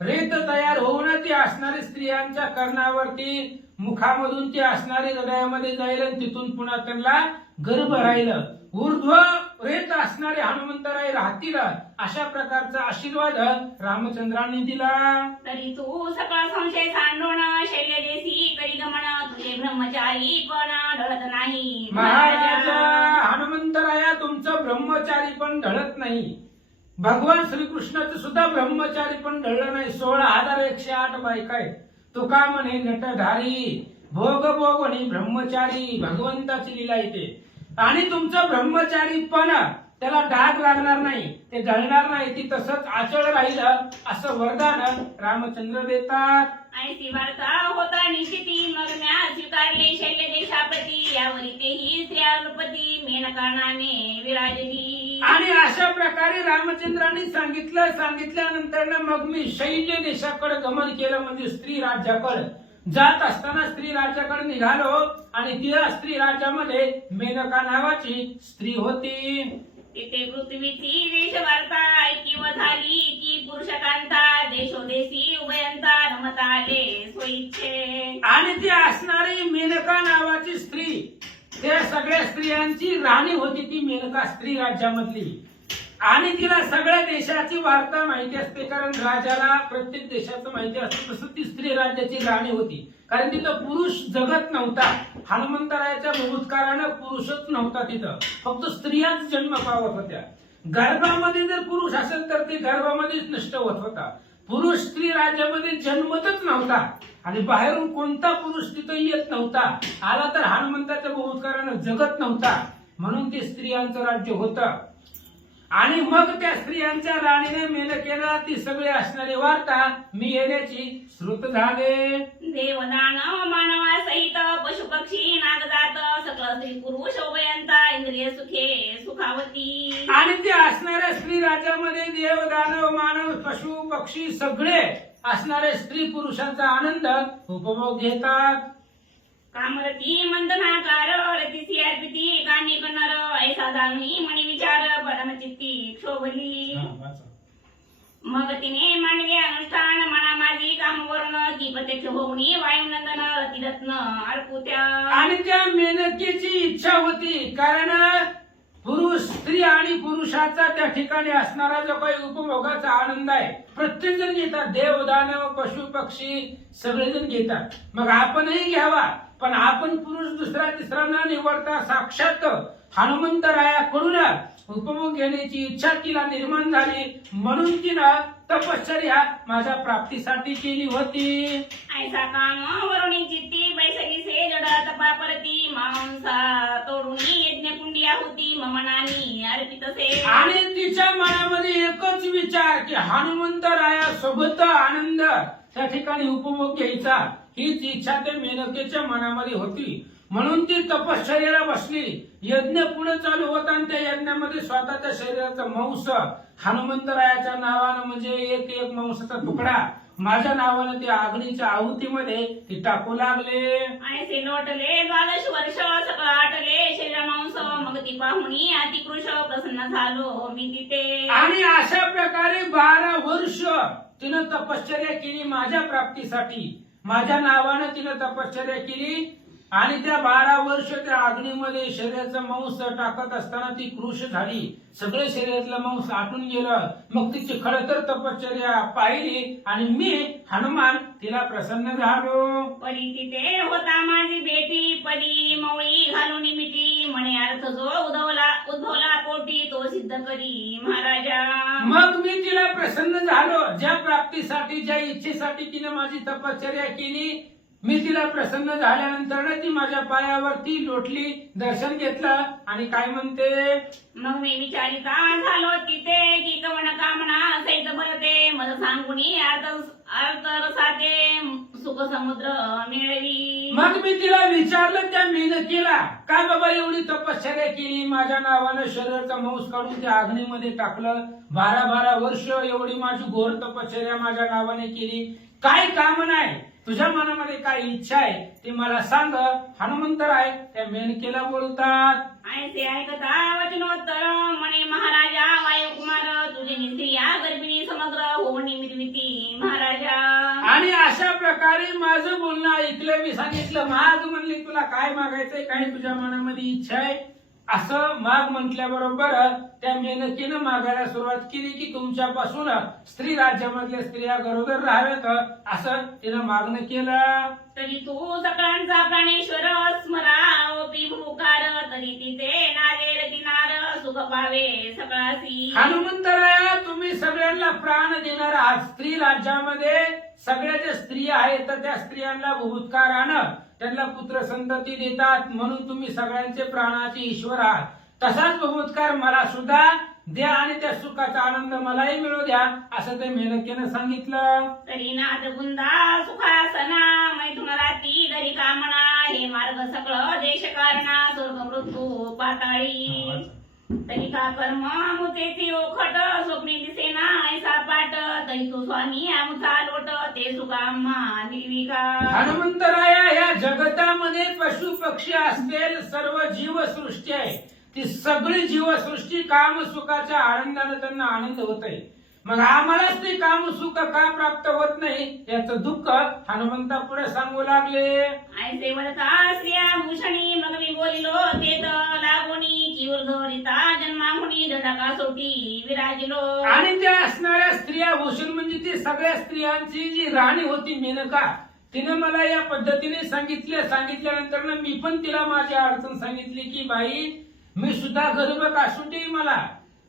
रेत तयार होऊन ती असणारी स्त्रियांच्या कर्णावरती मुखामधून ती असणारी हृदयामध्ये जाईल आणि तिथून पुन्हा त्यांना गर्भ राहिलं. ऊर्ध्व रेत असणारे हनुमंतराय राहतील अशा प्रकारचा आशीर्वाद रामचंद्रांनी दिला. तरी तू सकळ संशय सांडून शैल्य देशी करी गमन तुझे ब्रह्मचारी पण ढळत नाही. महाराज हनुमंतराया तुमचं ब्रह्मचारी पण ढळत नाही. भगवान श्रीकृष्णाचं सुद्धा ब्रह्मचारी पण ढळलं नाही. 16,108 बायका आहेत. तुका म्हणे नटधारी भोग भोगणी ब्रह्मचारी भगवंताची लीला येते आणि तुमचं ब्रह्मचारी पण त्याला डाग लागणार नाही, ते ढळणार नाही, ती तसंच अचळ राहिलं असं वरदान रामचंद्र देतात. ऐसी वार्ता होता निश्चिती मग म्या स्वीकारले शैल्य देशाप्रती यावरी तेही स्त्रियापती मेनकानाने विराजली. आणि अशा प्रकारे रामचंद्रांनी सांगितल्यानंतर मग मी शैल्य देशाकडे गमन केलं म्हणजे स्त्री राज्याकडे जात असताना स्त्री राज्याकडे निघालो आणि त्या स्त्री राज्यामध्ये मेनका नावाची स्त्री होती. तिथे पृथ्वीची देश वार्ता ऐकी व झाली की पुरुषकांता देशोदेशी उभयंता रमता आले स्वइच्छे. आणि ती असणारी मेनका नावाची स्त्री त्या सगळ्या स्त्रियांची राणी होती. ती मेनका स्त्री राज्यामधली आणि तिला सगळ्या देशाची वार्ता माहिती असते कारण राजाला प्रत्येक देशाचं माहिती असतं. तसं ती स्त्री राज्याची राणी होती कारण तिथं पुरुष जगत नव्हता. हनुमंतरायाच्या बभूत्कारानं पुरुषच नव्हता, तिथं फक्त स्त्रियाच जन्म पावत होत्या. गर्भामध्ये जर पुरुष असेल तर ते गर्भामध्येच नष्ट होत होता. पुरुष स्त्री राज्यामध्ये जन्मतच नव्हता आणि बाहेरून कोणता पुरुष तिथं येत नव्हता. आला तर हनुमंताच्या बभूत्कारानं जगत नव्हता म्हणून ते स्त्रियांचं राज्य होतं. आणि मग त्या स्त्रियांच्या राणीने मेनकेला ती सगळी असणारी वार्ता मी येण्याची श्रुत झाले. देवदान मानवा सहित पशु पक्षी नागजात सकळ स्त्री पुरुष उभयंता इंद्रिय सुखे सुखावती. आणि ते असणाऱ्या स्त्री राज्यामध्ये देव दानव मानव पशु पक्षी सगळे असणारे स्त्री पुरुषांचा आनंद उपभोग घेतात. कामरती मंदनाकार रतीसी अर्पिती कामी करणार ऐसा जाणवी मनी विचार परमचित्ती क्षोभली. हा, वाचा. मग तिने मांडले अनुष्ठान मना माझी काम वरून की प्रत्यक्ष होऊनी वायुनंदन रतिरत्न अर्पुत्या. आणि त्या मेनकेची इच्छा होती, कारण पुरुष स्त्री आणि पुरुषाचा त्या ठिकाणी असणारा जो काही उपभोगाचा आनंद आहे प्रत्येक जण घेतात, देव दानव पशु पक्षी सगळेजण घेतात. मग आपणही घ्यावा, पण आपण पुरुष दुसरा तिसरा न निवडता साक्षात हनुमंतरायाकडून उपभोग घेण्याची इच्छा तिला निर्माण झाली, म्हणून तिनं तपश्चर्या माझ्या प्राप्तीसाठी केली होती. ऐसा काम वरुणी चित्ती बैसली से जड तपा परती मांसा तोडून यज्ञ कुंडी आहुती ममनानी अर्पित से. आणि तिच्या मनामध्ये एकच विचार की हनुमंतरायासोबत आनंद त्या ठिकाणी उपभोग घ्यायचा, हीच इच्छा त्या मेनकेच्या मनामध्ये होती. म्हणून ती तपश्चर्याला बसली. यज्ञ पुढे चालू होता आणि त्या यज्ञामध्ये स्वतःच्या शरीराचा मांस हनुमंतरायाच्या नावानं म्हणजे एक एक मांसाचा तुकडा माझ्या नावानं त्या अग्नीच्या आहुतीमध्ये ती टाकू लागले. ऐसे लोटले द्वादश वर्ष सकळ आटले शरीर मांस मग ती पाहुणी अतिकृष प्रसन्न झालो मी तिथे. आणि अशा प्रकारे 12 वर्ष तिनं तपश्चर्या केली माझ्या प्राप्तीसाठी. माझ्या नावानं तिनं तपश्चर्या केली आणि त्या 12 वर्ष त्या अग्नीमध्ये शरीराचं मांस टाकत असताना ती कृश झाली. सगळे शरीरातलं मांस आटून गेलं. मग तिची खरतर तपश्चर्या पाहिली आणि मी हनुमान तिला प्रसन्न झालो. परी तिथे होता माझी बेटी परी मवळी घालून मिठी म्हणे अर्थ जो उद्धवला पोटी तो सिद्ध करी महाराजा. मग मी तिला प्रसन्न झालो. ज्या प्राप्तीसाठी ज्या इच्छेसाठी तिने माझी तपश्चर्या केली, मी तिला प्रसन्न झाल्यानंतर ती माझ्या पायावरती लोटली, दर्शन घेतलं आणि काय म्हणते. मग मी विचारिता झालो तिथे की कवण कामना सैत भरते मज सांगुनी अर्थ रसाते सुख समुद्र मिळवी. मग मी तिला विचारलं त्या मेनकेला, काय बाबा एवढी तपश्चर्या केली, माझ्या नावानं शरीराचा मांस काढून त्या अग्नीमध्ये टाकलं, 12 वर्ष एवढी माझी घोर तपश्चर्या माझ्या नावाने केली, काय कामना आहे, तुझ्या मनामध्ये काय इच्छा आहे ते मला सांग. हनुमंतराय त्या मेनकेला बोलतात. ऐसे ऐकता वचनोत्तर म्हणे महाराजा वायुकुमार तुझे स्त्रिया गर्भिणी समग्र होऊन निर्मिती महाराजा. आणि अशा प्रकारे माझं बोलणं ऐकलं. मी सांगितलं माग म्हणले तुला काय मागायचंय, काय तुझ्या मनामध्ये इच्छा आहे, असं माग म्हटल्याबरोबर त्या मेनकेनं मागायला सुरुवात केली की तुमच्यापासून स्त्री राज्यामधल्या स्त्रिया गरोदर राहाव्यात, असं तिनं मागणं केलं. तरी तू सगळ्यांचा प्राणेश्वर स्मरा ओपी भूकार तरी तिथे नागेर दिनार सुख पावे सगळासी. हनुमंतराया तुम्ही सगळ्यांना प्राण देणार आहात. स्त्री राज्यामध्ये सगळ्या ज्या स्त्रिया आहेत तर त्या स्त्रियांना भूतकारानं त्यांना पुत्र संतती देतात, म्हणून तुम्ही सगळ्यांचे प्राणाचे ईश्वर आहात. तसाच भूतकार मला सुद्धा द्या आणि त्या सुखाचा आनंद मलाही मिळू द्या, असं ते मेनकेनं सांगितलं. तरी नाद गुंदा सुखासना मैथुन राती दरी कामना हे मार्ग सगळं देश कारणा स्वर्ग मृत्यू पाताळी. तरी का कर्म मुतेची ओखट स्वप्ने दिसेना ऐसा पाट तरी तू स्वामी आमचा लोट ते सुखाम्हा निर्विका. हनुमंतराया या जगतामध्ये पशु पक्षी असतील सर्व जीवसृष्टी आहे, ती सगळी जीवसृष्टी काम सुखाच्या आनंदाने त्यांना आनंद होत आहे. मग आम्हालाच ते काम सुख का प्राप्त होत नाही याचं दुःख हनुमंता पुढे सांगू लागले. ऐसे वरता स्त्रिया भूषणी मग मी बोलिलो ते लागोनी की उर्धवरिता जन्माहुनी दंडका सोटी विराजिलो. आणि त्या असणाऱ्या स्त्रिया भूषण म्हणजे ती सगळ्या स्त्रियांची जी राणी होती मेनका, तिने मला या पद्धतीने सांगितल्यानंतर मी पण तिला माझी अडचण सांगितली की बाई मी सुद्धा गर्भ कासुटी, मला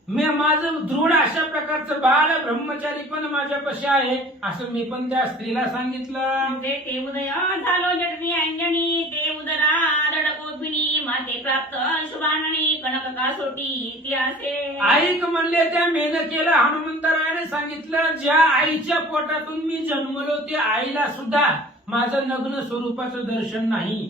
मी माझं दृढ अशा प्रकारचं बाळ ब्रह्मचारी पण माझ्यापाशी आहे, असं मी पण त्या स्त्रीला सांगितलं. ते उदय झालो जटनी अंजनी ते उदरा रडकोपिणी माते प्राप्त शुभाननी कनक कासोटी ती असे. ऐक म्हणले त्या मेनकेला हनुमंतरायाने सांगितलं, ज्या आईच्या पोटातून मी जन्मलो त्या आईला सुद्धा माझं नग्न स्वरूपाचं दर्शन नाही.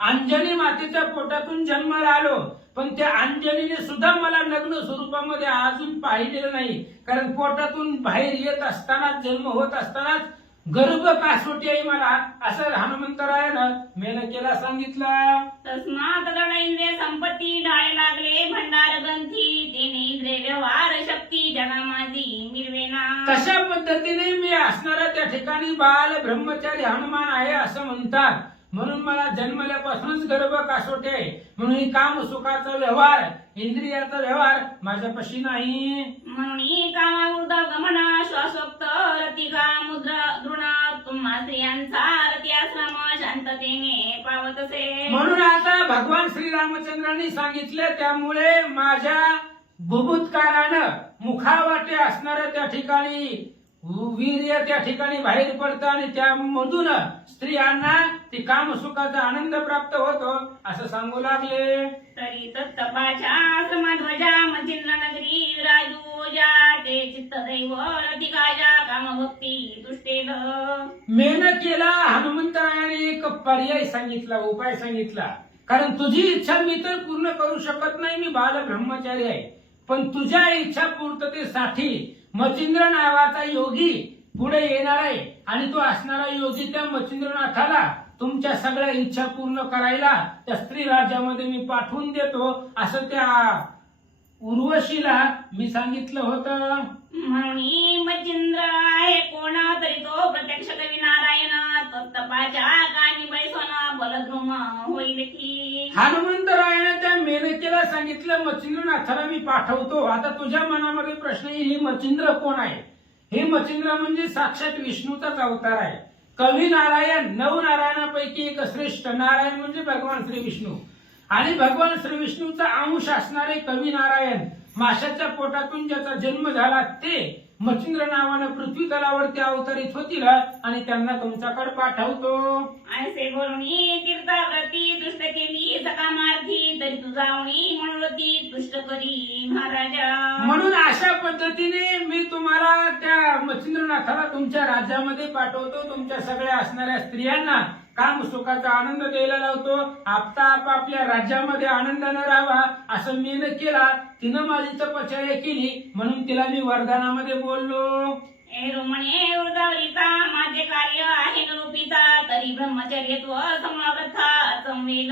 अंजनी मातेच्या पोटातून जन्माला आलो, पण त्या अंजनीने सुद्धा मला नग्न स्वरूपामध्ये अजून पाहिलेलं नाही, कारण पोटातून बाहेर येत असताना जन्म होत असतानाच गर्भ कासोटी आहे मला, असं हनुमंतरायानं मेनकेला सांगितलं. तस्मात दृढ इंद्रिय संपत्ती ढाळे लागले भंडार ग्रंथी तिने इंद्रिय व्यवहार शक्ती जगा माझी मिरवेना. तशा पद्धतीने मी असणारा त्या ठिकाणी बाल ब्रह्मचारी हनुमान आहे असं म्हणतात. म्हणून मला जन्मल्यापासूनच गर्भ कासोटे आहे. म्हणून ही काम सुखाचा व्यवहार, इंद्रियाचा व्यवहार माझ्यापाशी नाही. म्हणून कामा ऊर्ध्व गमना श्वासोक्त रतिका मुद्रा दृढ तुम्हा स्त्रियांचा रती आश्रम शांततेने पावत असे. म्हणून आता भगवान श्रीरामचंद्रांनी सांगितले, त्यामुळे माझ्या बुभुत्कारानं मुखावाटे असणाऱ्या त्या ठिकाणी वीर्य त्या ठिकाणी बाहेर पडतं आणि त्यामधून स्त्रियांना ती कामसुखाचा आनंद प्राप्त होतो असं सांगू लागले. तरी तत्तपाच्या आश्रमाध्वजा मचिंद्र नगरी विराजू ज्या ते चित्तदैव रतिकाजा कामभक्ती तुष्टेल. मेनकेला हनुमंतरायाने एक पर्याय सांगितला, उपाय सांगितला. कारण तुझी इच्छा मी तर पूर्ण करू शकत नाही, मी बाल ब्रह्मचारी आहे. पण तुझ्या इच्छा पूर्ततेसाठी मचिंद्र नावाचा योगी पुढे येणार आहे आणि तो असणारा योगी त्या मचिंद्रनाथाला तुमच्या सगळ्या इच्छा पूर्ण करायला त्या स्त्री राज्यामध्ये मी पाठवून देतो असं त्या उर्वशीला मी सांगितलं होतं. म्हणून मचिंद्र आहे कोण तरी तो प्रत्यक्ष कवी नारायण तत्तपाच्या कानी बैसोन बलद्रुम होईल की. हनुमंतरायाने त्या मेनकेला सांगितलं, मचिंद्रनाथाला मी पाठवतो. आता तुझ्या मनामध्ये प्रश्न येईल, ही मचिंद्र कोण आहे? हे मचिंद्र म्हणजे साक्षात विष्णूचाच अवतार आहे. कवी नारायण, 9 नारायणापैकी एक श्रेष्ठ नारायण म्हणजे भगवान श्री विष्णू. आणि भगवान श्री विष्णूचा अंश असणारे कवी नारायण, माशाच्या पोटातून ज्याचा जन्म झाला ते मचिंद्र नावानं पृथ्वी तलावरती अवतरित होतील आणि त्यांना तुमच्याकडे पाठवतो. ऐसे बोलून तीर्थाव्रती तुष्ट केली सकामार्थी तरी तुझावणी मनोरथी तुष्ट करी महाराजा. म्हणून अशा पद्धतीने मी तुम्हाला त्या मचिंद्रनाथाला तुमच्या राज्यामध्ये पाठवतो. तुमच्या सगळ्या असणाऱ्या स्त्रियांना काम सुखाचा आनंद द्यायला लावतो. आपापल्या राज्यामध्ये आनंदाने राहावा असं मी न केला. तिनं माझी तपश्चर्या केली म्हणून तिला मी वरदानामध्ये बोललो. ए रुमणे उर्धावरिता माझे कार्य आहे निरूपिता तरी ब्रह्मचर्यत्व समव्रथा संवेल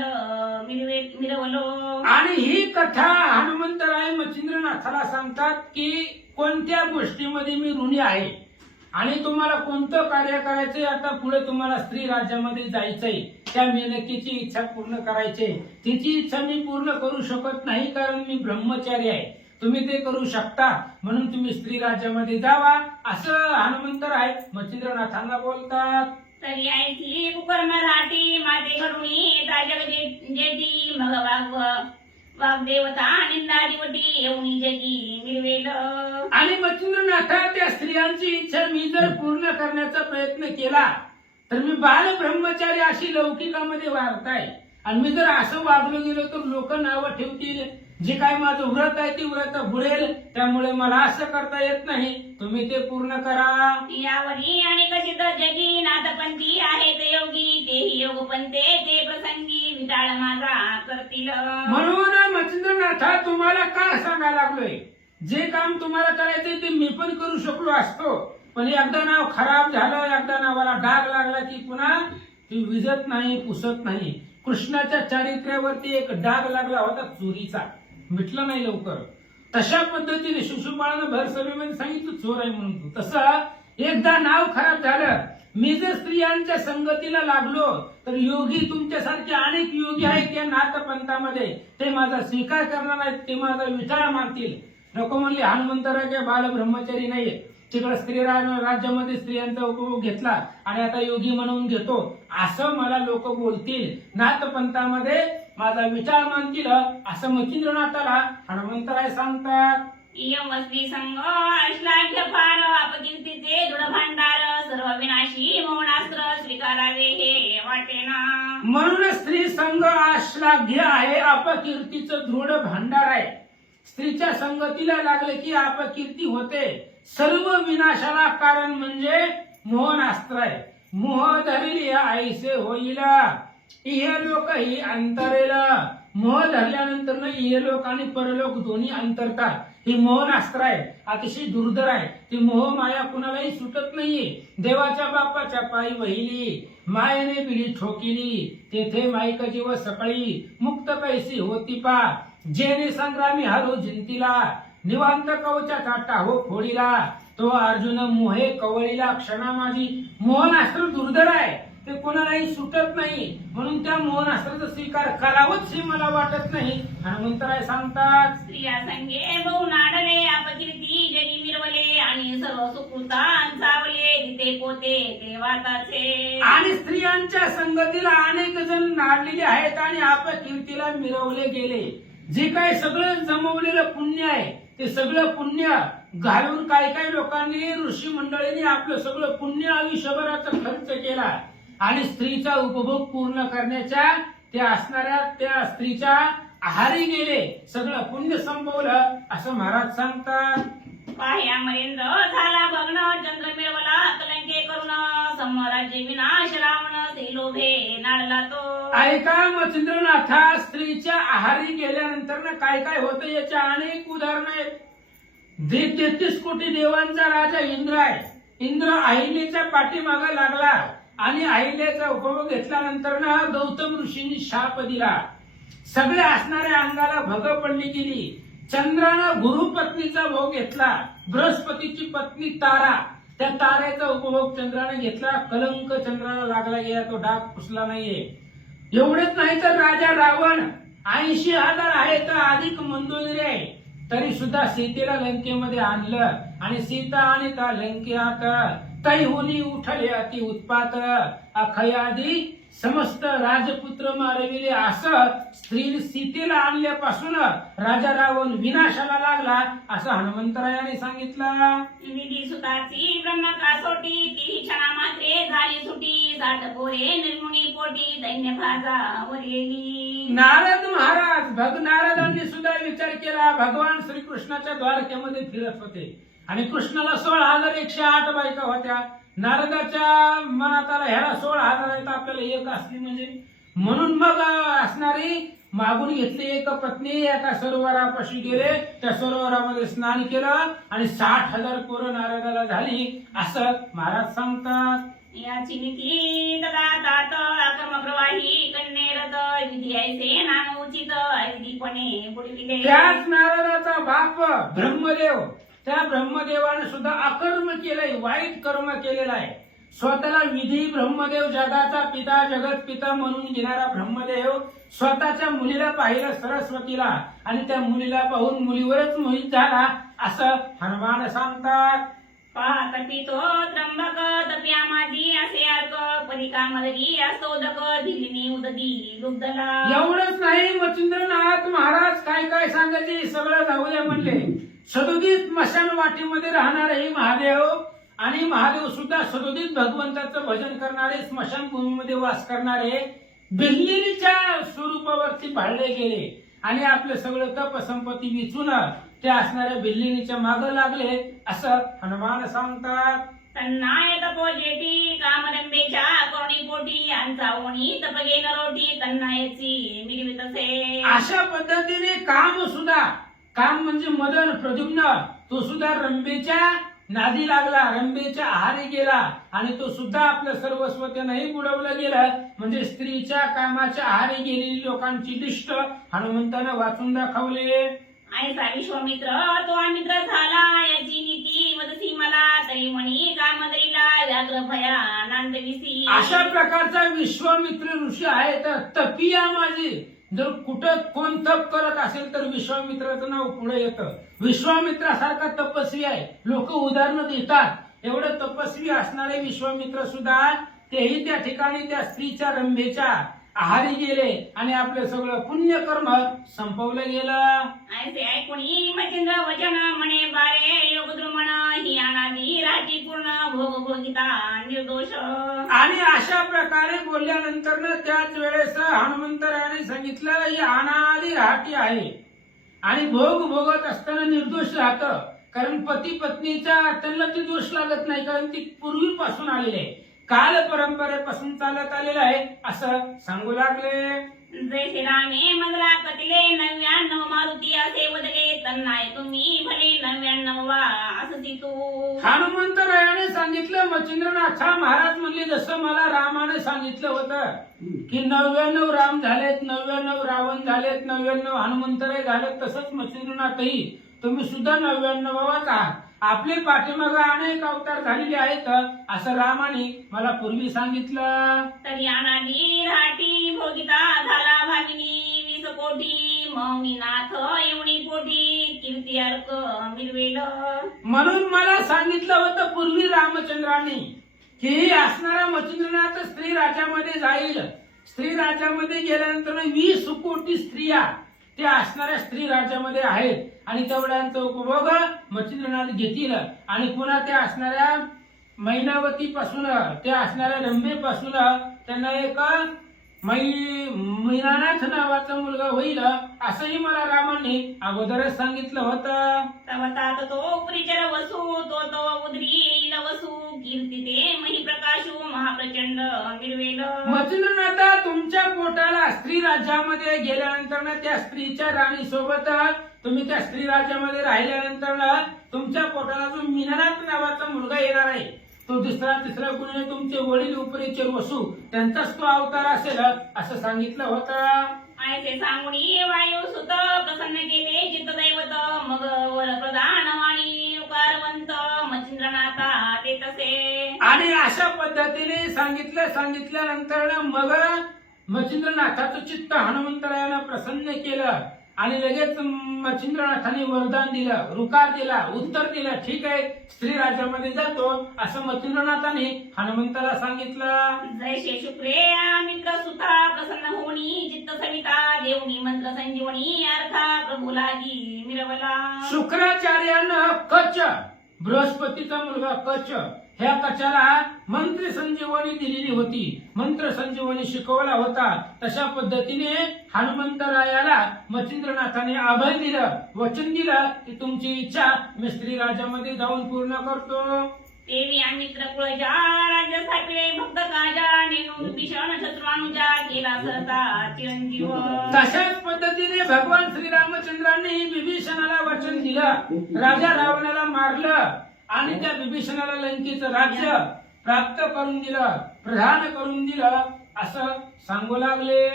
मिरवलो. आणि ही कथा हनुमंतराय मचिंद्रनाथाला सांगतात की कोणत्या गोष्टीमध्ये मी ऋणी आहे आणि तुम्हाला कोणतं कार्य करायचंय. आता पुढे तुम्हाला स्त्री राज्यामध्ये जायचंय, त्या मेनकेची इच्छा पूर्ण करायची. तिची इच्छा मी पूर्ण करू शकत नाही कारण मी ब्रह्मचारी आहे. तुम्ही ते करू शकता म्हणून तुम्ही स्त्री राज्यामध्ये जावा असं हनुमंतराय मचिंद्रनाथांना बोलतात. तरी ऐकली कुकर्म राठी माझे घडुणी ताजग जेती मग वाग्देवता निंदादिवटी येऊनी जगी मिरवेल. आणि मचिंद्रनाथा त्या स्त्रियांची इच्छा मी जर पूर्ण करण्याचा प्रयत्न केला तर मी बाल ब्रह्मचारी अशी लौकिकामध्ये वागताय आणि मी जर असं वागलो गेलो तर लोक नावं ठेवतील. जे काय माझं व्रत आहे ती व्रत बुडेल. त्यामुळे मला असं करता येत नाही, तुम्ही ते पूर्ण करा. यावरी आणि कशी तर जगी नाथपंथी आहेत योगी तेही योगपंथे ते प्रसंगी विटाळ माझा करतील. म्हणून मचिंद्रनाथा तुम्हाला काय सांगायला लागलोय, जे काम तुम्हाला करायचंय ते मी पण करू शकलो असतो. पण एकदा नाव खराब झालं, एकदा नावाला डाग लागला की पुन्हा ती विजत नाही, पुसत नाही. कृष्णाच्या चारित्र्यावरती एक डाग लागला होता चोरीचा, मिटला नाही लवकर. तशा पद्धतीने शिशुपाळानं भर सभेमध्ये सांगितलं चोर आहे म्हणून तू. तसं एकदा नाव खराब झालं, मी जर स्त्रियांच्या संगतीला लागलो तर योगी तुमच्यासारखे अनेक योगी आहेत त्या नाथपंथामध्ये, ते माझा स्वीकार करणार आहेत, ते माझा विचार मानतील. नको म्हणले हनुमंतराय काय बाल ब्रह्मचारी नाहीये. तिकडे स्त्री राज्यामध्ये स्त्रियांचा उपभोग घेतला आणि आता योगी म्हणून घेतो असं मला लोक बोलतील. नाथपंथामध्ये माझा विचार मानतील असं मचिंद्रनाथाला हनुमंतराय सांगतात. यमस्वी संग श्लाघ्य फार अपकीर्तीचे दृढ भांडार सर्व विनाशी मौनास्त्र स्वीकारावे हे वाटेना. म्हणून स्त्री संघ आश्लाघ्य आहे, अपकीर्तीचं दृढ भांडार आहे. स्त्रीच्या संगतीला लागले की अपकीर्ती होते. सर्व विनाशाला कारण म्हणजे मोहनास्त्र आहे. मोह धरली ऐसे होईल इहलोक ही अंतरेल. मोह धरल्यानंतर इहलोक आणि परलोक दोन्ही अंतरतात. ही मोहनास्त्र आहे, अतिशय दुर्धर आहे. ती मोहमाया कुणालाही सुटत नाहीये. देवाच्या बापाच्या पायी वहिली, मायेने बिडी ठोकिली, तेथे माईक जीव सकळी, मुक्त कैसी होती पा, जेने संग्रामी हारो जिंतीला, निवांत कवचाचा टाहो फोडीला, तो अर्जुन मोहे कवळीला क्षणा माझी. मोहनास्त्र दुर्धर आहे, ते कोणालाही सुटत नाही, म्हणून त्या मोहनास्त्राचा स्वीकार करावंच हे मला वाटत नाही. हनुमंतराय सांगतात, स्त्रिया संगे बहु नाडले, अपकीर्ती जगी मिरवले, आणि सर्व सुकृतान चावले, जिथे पोते ते वाताचे. आणि स्त्रियांच्या संगतीला अनेक जण नाडलेले आहेत आणि अपकीर्तीला मिरवले गेले. जे काही सगळं जमवलेलं पुण्य आहे ते सगळं पुण्य घालून काही लोकांनी, ऋषी मंडळींनी आपलं सगळं पुण्य आयुष्यभराचा खर्च केला आणि स्त्रीचा उपभोग पूर्ण करण्याच्या त्या असणाऱ्या त्या स्त्रीच्या आहारी गेले, सगळं पुण्य संपवलं असं महाराज सांगतात. पाह्या मरेंद्र झाला भग्न, चंद्र मिळवला कलंके करून, समराज्य विनाश रावण ते लोभे नाडला तो. ऐका मच्छिंद्रनाथा, स्त्रीच्या आहारी गेल्यानंतर ना काय होतं याच्या अनेक उदाहरणं आहेत. 33 कोटी देवांचा राजा इंद्र आहे. इंद्र अहिल्याच्या पाठीमागे लागला आणि अहिल्याचा उपभोग घेतल्यानंतर ना गौतम ऋषींनी शाप दिला. सगळ्या असणाऱ्या अंगाला भग पडली गेली. चंद्रानं गुरुपत्नीचा भोग घेतला. बृहस्पतीची पत्नी तारा, त्या ताऱ्याचा उपभोग चंद्राने घेतला. कलंक चंद्राला लागला गेला, तो डाग पुसला नाहीये. एवढेच नाही तर राजा रावण 80,000 आहे तर अधिक मंदोदरी आहे, तरी सुद्धा सीतेला लंकेमध्ये आणलं आणि सीता आणि त्या लंकेत तैहुनी उठले अति उत्पात, अखयादी समस्त राजपुत्र मारविले. असं स्त्री सीतेला आणल्यापासून राजा रावण विनाशाला लागला असं हनुमंतरायाने सांगितलं. विधी सुताची ब्रह्म कासोटी, ती क्षणा मात्रे झाली सुटी, 60 पोरे निर्मुनी पोटी, दैन्य भाजा वरलेली. नारद महाराज नारदांनी सुद्धा विचार केला. भगवान श्रीकृष्णाच्या द्वारकेमध्ये फिरत होते आणि कृष्णाला 16,108 बायका होत्या. नारदाच्या मनात आला ह्याला 16,000 आहेत, आपल्याला एक असली म्हणजे, म्हणून मग असणारी मागून घेतली एक पत्नी, एका सरोवरापाशी गेले, त्या सरोवरामध्ये स्नान केलं आणि 60,000 पोरं नारदाला झाली असं महाराज सांगतात. याची नीती ददातात अकर्म प्रवाही कन्नेरत, विधी ऐसे नाम उचित अविधीपणे बुडविले. त्याच नारदाचा बाप ब्रह्मदेव, त्या ब्रह्मदेवाने सुद्धा अकर्म केलंय, वाईट कर्म केलेलं आहे. स्वतःला विधी ब्रह्मदेव, जगाचा पिता, जगत पिता म्हणून घेणारा ब्रह्मदेव स्वतःच्या मुलीला पाहिलं सरस्वतीला आणि त्या मुलीला पाहून मुलीवरच मोहित झाला असं हनुमान सांगतात. पाहत पितो त्र्यंबक तप्या माझी असे अर्क, परिकामदरी असोदक दिलिनी उददी लुब्धला. एवढंच नाही, मच्छिंद्रनाथ महाराज काय सांगायचे सगळं जाऊ द्या म्हणले. 37 स्मशान वाटीमध्ये राहणारे हे महादेव आणि महादेव सुद्धा 37 भगवंताचं भजन करणारे, स्मशानभूमीमध्ये वास करणारे बिल्लिनीच्या स्वरूपावरती भाळले गेले आणि आपलं सगळं तप संपत्ती विचून ते असणाऱ्या बिल्लिनीच्या मागे लागले असं हनुमान सांगतात. तन्नाय तपोजेटी कामरंबेच्या करुणी पोटी, यांचा ओणी तपगे नरोटी, तन्नायची मिळवितसे. अशा पद्धतीने काम म्हणजे मदन प्रद्युम्न, तो सुद्धा रंबेच्या नादी लागला, रंबेच्या आहारी गेला आणि तो सुद्धा आपलं सर्वस्व त्यानंही बुडवलं गेलं. म्हणजे स्त्रीच्या कामाच्या आहारी गेलेली लोकांची लिस्ट हनुमंतानं वाचून दाखवले. आयचा विश्वामित्र तो अमित्र झाला, याची नीती वदसी मला, तरी म्हणी कामदरीला व्याघ्र भया नांदविसी. अशा प्रकारचा विश्वामित्र ऋषी आहे तर तपिया माझी. जर कुठं कोण तप करत असेल तर विश्वामित्राचं नाव पुढे येतं. विश्वामित्रासारखा तपस्वी आहे, लोक उदाहरणं देतात. एवढं तपस्वी असणारे विश्वामित्र सुद्धा तेही त्या ठिकाणी त्या स्त्रीच्या रंभेच्या आहारी गेले आणि आपलं सगळं पुण्यकर्म संपवलं गेलं. ऐसे ऐकुणी मच्छिंद्र वचन म्हणे बारे, योगद्रुमण ही अनादी राठी पूर्ण, भोग भोगिता निर्दोष. आणि अशा प्रकारे बोलल्यानंतर त्याच वेळेस हनुमंतरायाने सांगितलं ही अनादी राहटी आहे आणि भोग भोगत असताना निर्दोष राहतं. कारण पती पत्नीच्या त्यांना ती दोष लागत नाही, कारण ती पूर्वीपासून आलेली आहे, काल परंपरेपासून चालत आलेलं आहे असं सांगू लागले. जैसे रामे मजला कतिले 99 मारुती असे वदले तन्नाय तुम्ही भले 99 वा असती तू. हनुमंतरायाने सांगितलं मच्छिंद्रनाथा महाराज म्हणले जसं मला रामाने सांगितलं होतं की 99 राम झालेत, 99 रावण झालेत, 99 हनुमंतराय झालेत, तसंच मच्छिंद्रनाथही तुम्ही सुद्धा 99वाच आहात. आपले पाठीमागे अनेक अवतार झालेले आहेत असं रामाने मला पूर्वी सांगितलं. तरी अनादी राठी भोगिता झाला भागिनी 20 कोटी मौनीनाथ एवढी पोटी कीर्ती अर्क मिरवेल. म्हणून मला सांगितलं होतं पूर्वी रामचंद्राने की असणारा मच्छिंद्रनाथ स्त्री राज्यामध्ये जाईल. स्त्री राज्यामध्ये गेल्यानंतर 20 कोटी स्त्रिया त्या असणाऱ्या स्त्री राज्यामध्ये आहेत आणि तेवढ्यांचा उपभोग मच्छिंद्रनाथ घेतील आणि पुन्हा त्या असणाऱ्या मैनावतीपासून त्या असणाऱ्या रंभेपासून त्यांना एक मीनानाथ नावाचा मुलगा होईल असंही मला रामाने अगोदरच सांगितलं होतं. तवतात तो उपरिचर वसू तो उदरी येईल वसू कीर्ती ते मही प्रकाशू महाप्रचंड मिरवेल. मच्छिंद्रनाथा तुमच्या पोटाला स्त्री राज्यामध्ये गेल्यानंतर त्या स्त्रीच्या राणी सोबत तुम्ही त्या स्त्री राज्यामध्ये राहिल्यानंतर तुमच्या पोटाला जो मीनानाथ नावाचा मुलगा येणार आहे तो दुसरा तिसरा कुणी तुमचे वडील उपरेचर वसू त्यांचाच तो अवतार असेल असं सांगितलं होतं. ऐसे सांगुनी वायू सुत प्रसन्न केले चित्तदैवत मग वर प्रधान वाणी उकारवंत मच्छिंद्रनाथा ते तसे. आणि अशा पद्धतीने सांगितल्यानंतर मग मच्छिंद्रनाथाचं चित्त हनुमंतरायानं प्रसन्न केलं आणि लगेच मच्छिंद्रनाथाने वरदान दिलं, रुकार दिला, उत्तर दिलं. ठीक आहे, स्त्री राज्यामध्ये जातो असं मच्छिंद्रनाथाने हनुमंताला सांगितलं. जैसे शुक्रे मित्र सुता प्रसन्न होणी चित्त सविता देवनी मंत्र संजीवनी अर्था प्रभू लागी मिरवला. शुक्राचार्यानं कच बृहस्पतीचा मुलगा कच ह्या कचाला मंत्र संजीवनी दिलेली होती, मंत्र संजीवनी शिकवला होता. तशा पद्धतीने हनुमंतरायाला मच्छिंद्रनाथाने अभय दिलं, वचन दिलं की तुमची इच्छा मी स्त्री राज्यामध्ये जाऊन पूर्ण करतो. देवी मित्र कुळजा राज्य स्थापिले भक्त काजा नेणून भीषण शत्रुनुजा केला सरता चिरंजीव. तशाच पद्धतीने भगवान श्रीरामचंद्रांनी विभीषणाला वचन दिलं, राजा रावणाला मारलं आणि त्या विभीषणाला लंकेचं राज्य प्राप्त करून दिलं, प्रधान करून दिलं असं सांगू लागले.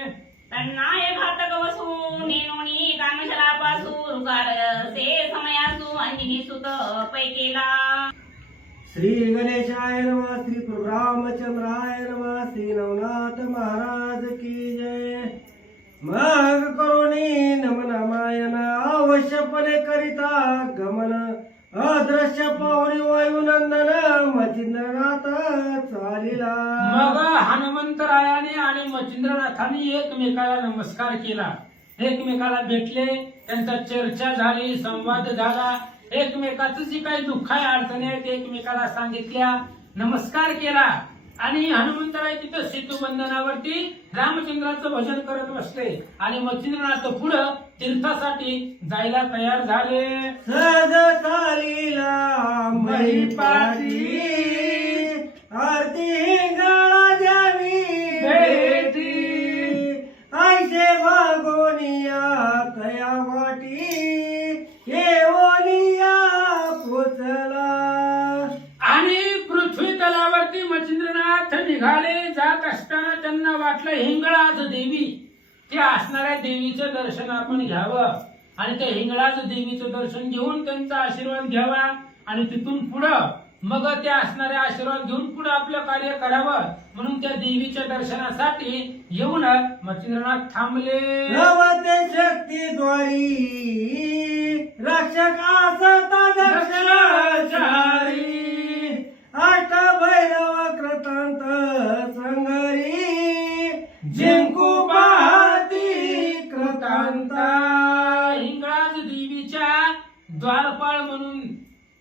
तन्नाय घातक वसू नेनोनी कामशलापासू रुकार से समयासू अंजनी सुत पैकेला. श्री गणेशाय नमः, श्री प्रभु रामचंद्राय नमः, श्री नवनाथ महाराज की जय. मग करुणी नमन मायन अवश्यपणे करिता गमन अदृश्य पाहुणी वायुनंदन मच्छिंद्रनाथ चालिला. मग हनुमंतरायाने आणि मच्छिंद्रनाथाने एकमेकाला नमस्कार केला, एकमेकाला भेटले, त्यांचा चर्चा झाली, संवाद झाला, एकमेकाचं जी काही दुःख आहे अडचणी आहेत एकमेकाला सांगितल्या, नमस्कार केला. आणि हनुमंतराय तिथं सेतुबंधनावरती रामचंद्राचं भजन करत बसले आणि मच्छिंद्रनाथ पुढं तीर्थासाठी जायला तयार झाले. सहज चालिला महिपाती आरती गळा द्यावी भेटी ऐसे भागोनिया तया वाटी केवलिया पोचला. आणि पृथ्वी तलावरती मच्छिंद्रनाथ निघाले. जात असताना त्यांना वाटलं हिंगळाज देवी, त्या असणाऱ्या देवीचं दर्शन आपण घ्यावं आणि त्या हिंगळाज देवीचं दर्शन घेऊन त्यांचा आशीर्वाद घ्यावा आणि तिथून पुढं मग त्या असणाऱ्या आशीर्वाद घेऊन पुढे आपलं कार्य करावं म्हणून त्या देवीच्या दर्शनासाठी येऊन मच्छिंद्रनाथ थांबले. नवते शक्तीद्वारी रक्षक असता दक्षाचारी अष्ट भैरव कृतांत संगरी जिंकू पाहती कृतांता. हिंगळाज देवीच्या द्वारपाळ म्हणून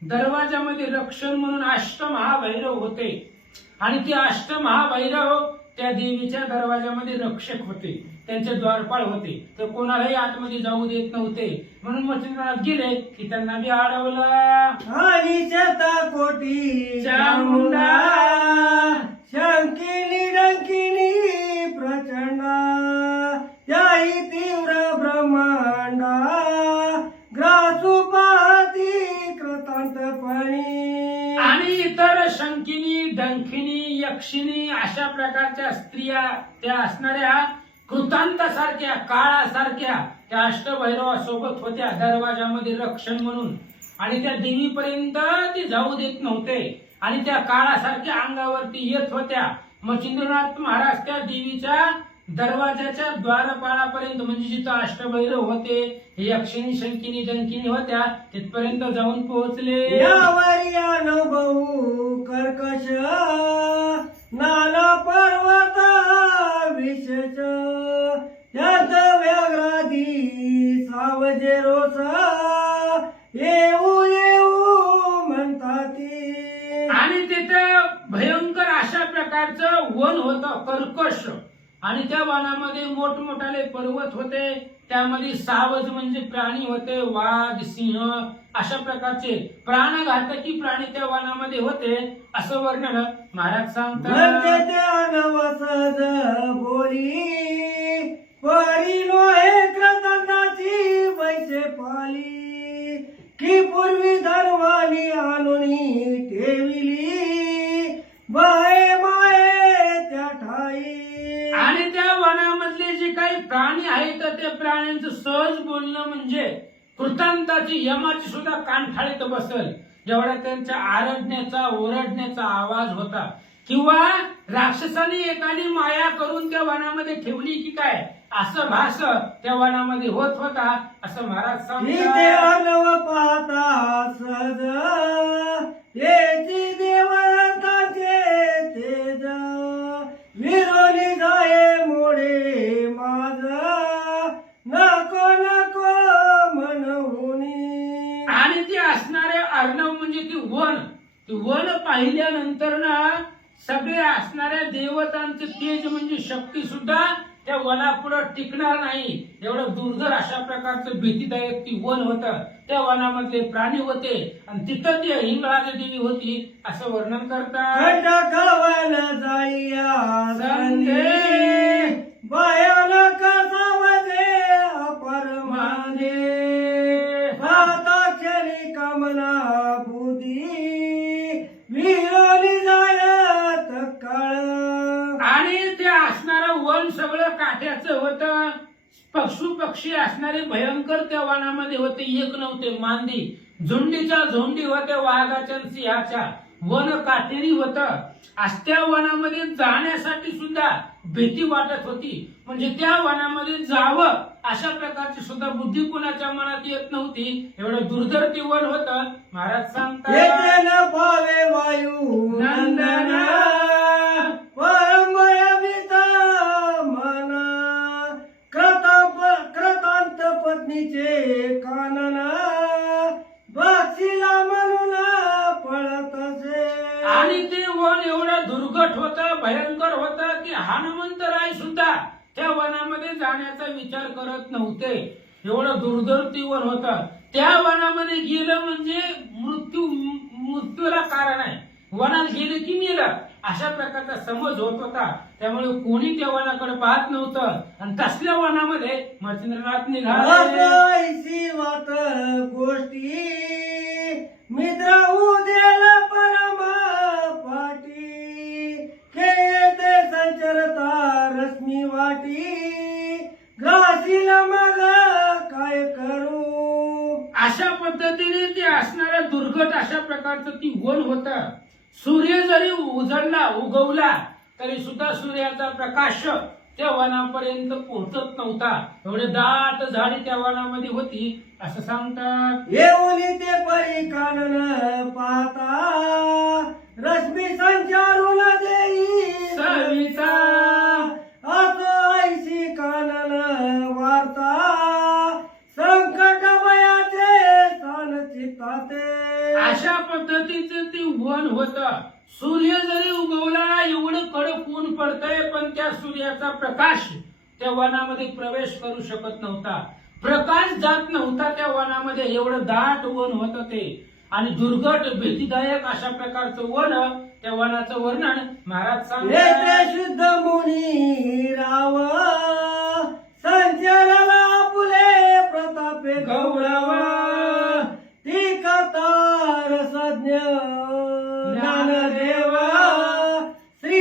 दरवाजामध्ये रक्षण म्हणून अष्टमहाभैरव होते आणि ते अष्टमहाभैरव त्या देवीच्या दरवाजामध्ये रक्षक होते, त्यांचे द्वारपाळ होते. तर कोणालाही आतमध्ये जाऊ देत नव्हते म्हणून मच्छिंद्रनाथ गेले की त्यांना बी अडवलं. आणि शतकोटी चामुंडा शंकिनी डंकिनी प्रचंडा त्या यक्षिणी अशा प्रकारच्या स्त्रिया त्या असणाऱ्या कृतांतासारख्या काळासारख्या त्या अष्टभैरवासोबत होत्या दरवाजामध्ये रक्षण म्हणून, आणि त्या देवीपर्यंत ते जाऊ देत नव्हते आणि त्या काळासारख्या अंगावरती येत होत्या. मच्छिंद्रनाथ महाराज त्या देवीच्या दरवाजाच्या द्वारपाळापर्यंत म्हणजे जिथं अष्टभैरव होते, यक्षिणी शंकिनी डंकिनी होत्या, तिथपर्यंत जाऊन पोहोचले. यावरी अनुभव कर्कश नाना पर्वत विशेष त्यात व्याघ्रादी सावजे रोस येऊ येऊ म्हणतात. आणि तिथं भयंकर अशा प्रकारचं वन होतं कर्कश, आणि त्या वनामध्ये मोठमोठाले पर्वत होते, त्यामध्ये सावज म्हणजे प्राणी होते, वाघ सिंह अशा प्रकारचे प्राणघातकी प्राणी त्या वनामध्ये होते असं वर्णन महाराज सांगतात. ते अनवसद बोरी परी लोहे कृतज्ञाची वैसे पाली की पूर्वी धर्मानी आणूनी ठेविली बाहे माये त्या ठाई. आणि त्या वनामधले जे काही प्राणी आहेत त्या प्राण्यांचं सहज बोलणं म्हणजे कृतांताची यमाची सुद्धा कानठाळीत बसल एवढा त्यांच्या आरडण्याचा ओरडण्याचा आवाज होता. किंवा राक्षसाने एखादी माया करून त्या वनामध्ये ठेवली की काय असं भास त्या वनामध्ये होत होता असं महाराज इथे सांगतात. अनव पाहता सहज येची देवताचे तेज विरोनी जाये मोडे माझ नको नको म्हणूनी. आणि ते असणारे अर्णव म्हणजे ते वन पाहिल्यानंतर ना सगळे असणाऱ्या देवतांचे तेज म्हणजे शक्ती सुद्धा त्या वनापुढे टिकणार नाही, एवढं दुर्धर अशा प्रकारचं भीतीदायक ती वन होतं. त्या वनामधले प्राणी होते आणि तिथं ती हिंगळाची देवी होती असं वर्णन करतात. खटकवन जाईया संधे भयानक सावजे अपरमाने भाताक्षरी कामना बुधी विरोनी जायत काळ. आणि ते असणारं वन सगळं काठ्याचं होतं, पशु पक्षी असणारे भयंकर त्या वनामध्ये होते, एक नव्हते, मांदी झुंडीच्या झुंडी होत्या वाघाच्या आणि सिंहाच्या. वन काटेरी होतं, त्या वनामध्ये जाण्यासाठी सुद्धा भीती वाटत होती, म्हणजे त्या वनामध्ये जावं अशा प्रकारची सुद्धा बुद्धी कुणाच्या मनात येत नव्हती, एवढं दुर्धर ते वन होतं. महाराज सांगतात येथे न पावे वायू नंदना परमयमित मना कृतांत पत्नीचे कानना बक्षीला म्हणून पळत असे. आणि ते वन एवढं दुर्घट होतं, भयंकर होतं की हनुमंतराय सुद्धा त्या वनामध्ये जाण्याचा विचार करत नव्हते, एवढं दुर्धर ते वन होतं. त्या वनामध्ये गेलं म्हणजे मृत्यूला कारण आहे, वनात गेले की मेलं अशा प्रकारचा समज होत होता. त्यामुळे कोणी त्या वनाकडे पाहत नव्हतं आणि तसल्या वनामध्ये मच्छिंद्रनाथ निघाले. ऐसी वात गोष्टी मित्र उद्याल परमा पाटी खेते संचरता रश्मी वाटी घासील मग काय करू. अशा पद्धतीने ते असणारं दुर्घट अशा प्रकारचं ती वन होतं. सूर्य जरी उगवला तरी सुद्धा सूर्याचा प्रकाश त्या वनापर्यंत पोहोचत नव्हता, एवढे दाट झाडी त्या वनामध्ये होती असं सांगतात. येऊन ते परी कानन पाहता रश्मी संचारून देई सविता असो ऐशी कानन वार्ता संकट भयाचे सान चित्ताते. अशा पद्धतीचं ते वन होतं. सूर्य जरी उगवला एवढं कडक ऊन पडतंय पण त्या सूर्याचा प्रकाश त्या वनामध्ये प्रवेश करू शकत नव्हता, प्रकाश जात नव्हता त्या वनामध्ये, एवढं दाट वन होतं ते. आणि दुर्घट भीतीदायक अशा प्रकारचं वन, त्या वनाचं वर्णन महाराज सांगतात. येथे शुद्ध मुनी राव संचरला फुले प्रतापे गौरव ती कथा रसज्ञ ज्ञानदेव श्री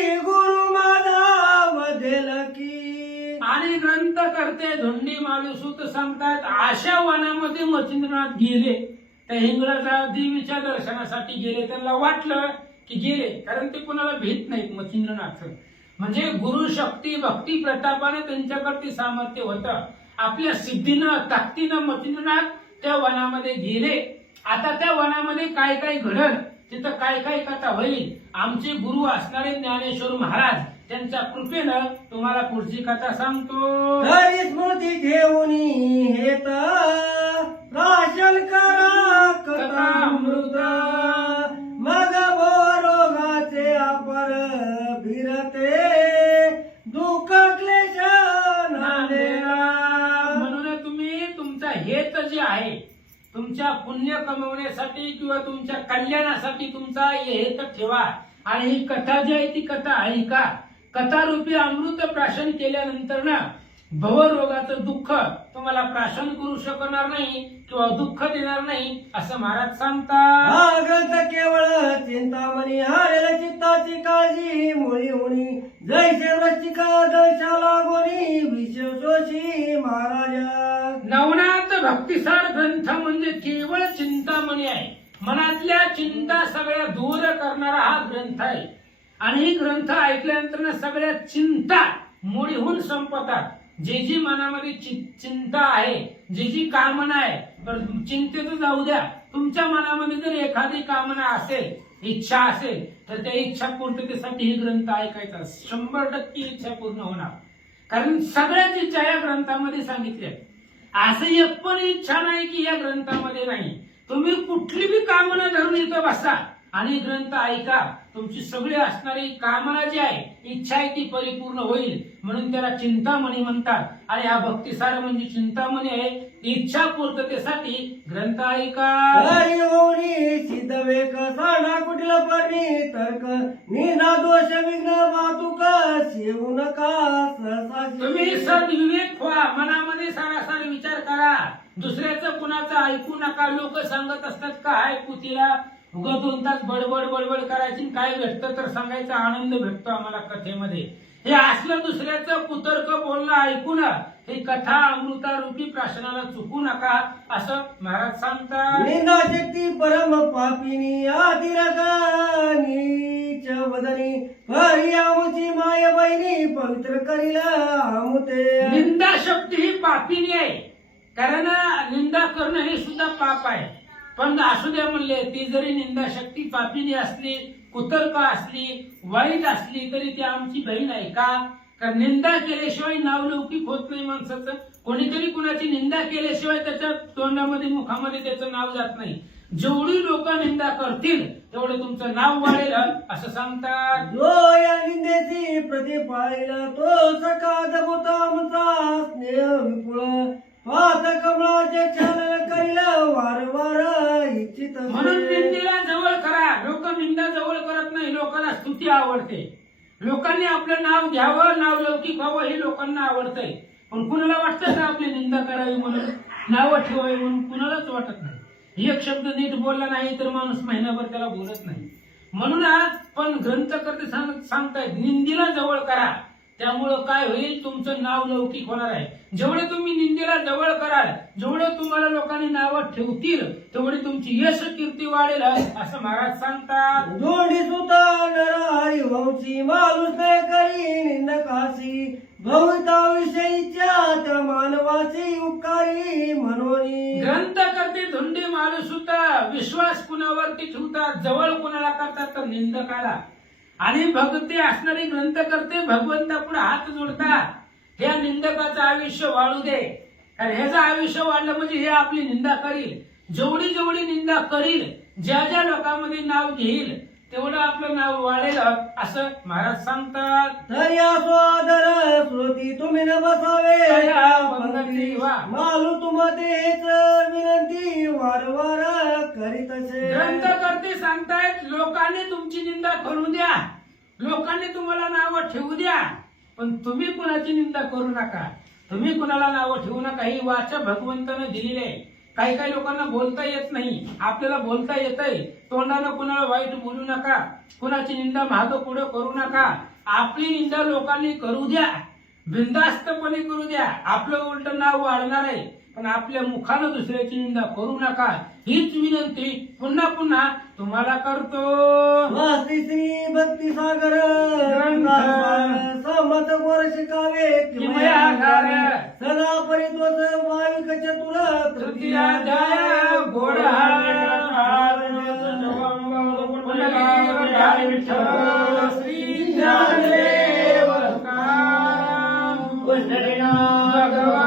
आणि ग्रंथ करते धोंडी मालूसूत सांगतात अशा वनामध्ये मच्छिंद्रनाथ गेले. त्या हिंगळाच्या देवीच्या दर्शनासाठी गेले. त्यांना वाटलं की गेले, कारण ते कोणाला भीत नाहीत मच्छिंद्रनाथ. म्हणजे गुरु शक्ती भक्ती प्रतापाने त्यांच्याकडे सामर्थ्य होतं. आपल्या सिद्धीनं ताकदीनं मच्छिंद्रनाथ त्या वनामध्ये गेले. आता त्या वनामध्ये काय काय घडल, तिथं काय काय कथा होईल, आमचे गुरु असणारे ज्ञानेश्वर महाराज त्यांच्या कृपेनं तुम्हाला पुढची कथा सांगतो. हरी स्मृती घेऊन हेत प्राशन करा कथामृत मग रोगाचे अपर फिरते दुःख क्लेश नांदेला. म्हणून तुम्ही तुमचा हेत जे आहे, तुमच्या पुण्य कमवण्यासाठी किंवा तुमच्या कल्याणासाठी तुमचा हेत ठेवा. आणि ही कथा जी आहे ती कथा ऐका. कथारूपी अमृत प्राशन केल्यानंतर ना भवरोगाचं दुःख तुम्हाला प्राशन करू शकणार नाही किंवा दुःख देणार नाही असं महाराज सांगतात. हा ग्रंथ केवळ चिंतामणी हारेल चित्ताची काळजी मुळी उणी जैसे वृश्चिका दशा लागोनी विश्वशोषी महाराज. नवनाथ भक्तिसार ग्रंथ म्हणजे केवळ चिंतामणी आहे. मनातल्या चिंता सगळ्या दूर करणारा हा ग्रंथ आहे. आणि ही ग्रंथ ऐकल्यानंतर ना सगळ्या चिंता मुळीहून संपतात. जे जी मनामध्ये चिंता आहे, जी जी कामना आहे, तर चिंतेचं जाऊ द्या. तुमच्या मनामध्ये जर एखादी कामना असेल, इच्छा असेल, तर त्या इच्छा पूर्ततेसाठी ही ग्रंथ ऐकायचा. 100% इच्छा पूर्ण होणार. कारण सगळ्याच इच्छा या ग्रंथामध्ये सांगितल्या. असं एक पण इच्छा नाही की या ग्रंथामध्ये नाही. तुम्ही कुठली बी कामना धरून इथं बसा आणि ग्रंथ ऐका. तुमची सगळी असणारी कामना जी आहे, इच्छा आहे, ती परिपूर्ण होईल. म्हणून त्याला चिंतामणी म्हणतात. आणि हा भक्तिसार म्हणजे चिंतामणी आहे. इच्छा पूर्ततेसाठी ग्रंथ ऐका. हरी होनी सिद्ध वेक साडा कुटील पर्णी तर्क निना दोष विघ्न वातुक सेवू नका सहसा. तुम्ही सद्विवेक व्हा. मनामध्ये सारासार विचार करा. दुसऱ्याचं कुणाचं ऐकू नका. लोक सांगत असतात काय पुतीला उगा 2 तास बडबड बडबड करायची, काय भेटतं तर सांगायचा आनंद भेटतो आम्हाला कथेमध्ये. हे असलं दुसऱ्याचं कुतर्क बोलणं ऐकू ना, ही कथा अमृतारूपी प्राशनाला चुकू नका असं महाराज सांगतात. निंदा शक्ती परम पापिनी आदिरगानीच वदनी हरी आमुची माय बहिणी पवित्र करील आमुते. निंदा शक्ती ही पापिनी आहे. कारण निंदा करणं हे सुद्धा पाप आहे. पण असू द्या म्हणले, ती जरी निंदा शक्ती पापिनी असली, कुतर्क असली, वाईट असली, तरी ती आमची बहीण आहे. का? कारण निंदा केल्याशिवाय नावलौकिक होत नाही माणसाचं. कोणीतरी कुणाची निंदा केल्याशिवाय त्याच्या तोंडामध्ये मुखामध्ये त्याचं नाव जात नाही. जेवढी लोक निंदा करतील तेवढं तुमचं नाव वाढेल असं सांगतात. जो या निंदेची प्रतिपाळीला तो सकाद आमचा स्नेह विपुळ पात कमळाचे छान करील वारंवार इच्छित. म्हणून निंदेला जवळ करा. लोक निंदा जवळ करत नाही. लोकांना स्तुती आवडते. लोकांनी आपलं नाव घ्यावं, नाव लौकिक व्हावं हे लोकांना आवडतंय. पण कुणाला वाटतं का आपली निंदा करावी म्हणून, नावं ठेवावी म्हणून? कुणालाच वाटत नाही. एक शब्द नीट बोलला नाही तर माणूस महिनाभर त्याला बोलत नाही. म्हणून आज पण ग्रंथकर्ते सांगतायत निंदीला जवळ करा. त्यामुळं काय होईल, तुमचं नाव लौकिक होणार आहे. जेवढे तुम्ही निंदेला जवळ कराल, जेवढे तुम्हाला लोकांनी नावं ठेवतील, तेवढी तुमची यश कीर्ती वाढेल असं महाराज सांगतात. जोडी सुता नरहरी वंशी माणूस नाही करी निंदकाशी भविताविषयीच्या मानवाची उपकारी म्हणून. ग्रंथ करते धोंडी माणूस विश्वास कुणावरती ठेवतात, जवळ कुणाला करतात तर निंदकाला. आणि भक्ती असणारी ग्रंथ करते भगवंता पुढे हात जोडतात. ह्या निंदकाचं आयुष्य वाढू दे. कारण ह्याचं आयुष्य वाढलं म्हणजे हे आपली निंदा करील. जेवढी जेवढी निंदा करील, ज्या ज्या लोकांमध्ये नाव घेईल, तेवढं आपलं नाव वाढेल असं महाराज सांगतात. तया स्वादर श्रोती तुम्ही न बसावे पंगती वा. मालू तुम्हातेच विनंती वारंवार करीत असे. ग्रंथ करते सांगतायत लोकांनी तुमची निंदा करू द्या, लोकांनी तुम्हाला नावं ठेवू द्या, पण तुम्ही कुणाची निंदा करू नका. तुम्ही कुणाला नावं ठेवू नका. ही वाचा भगवंतानं दिलेली आहे. काही काही लोकांना बोलता येत नाही. आपल्याला बोलता येतंय. तोंडानं कुणाला वाईट बोलू नका. कुणाची निंदा मागं पुढे करू नका. आपली निंदा लोकांनी करू द्या, बिनधास्तपणे करू द्या, आपलं उलट नाव वाढणार आहे, पण आपल्या मुखानं दुसऱ्याची निंदा करू नका, हीच विनंती पुन्हा पुन्हा तुम्हाला करतो. वास्ती श्री भक्ती सागर ग्रंथ. समत गोर शिकावे किमयागार. सदा परितोष भाविक चतुर तृतीयाध्याय गोडहार. पुंडलिक विठ्ठल श्री ज्ञानदेव तुकाराम. भगवान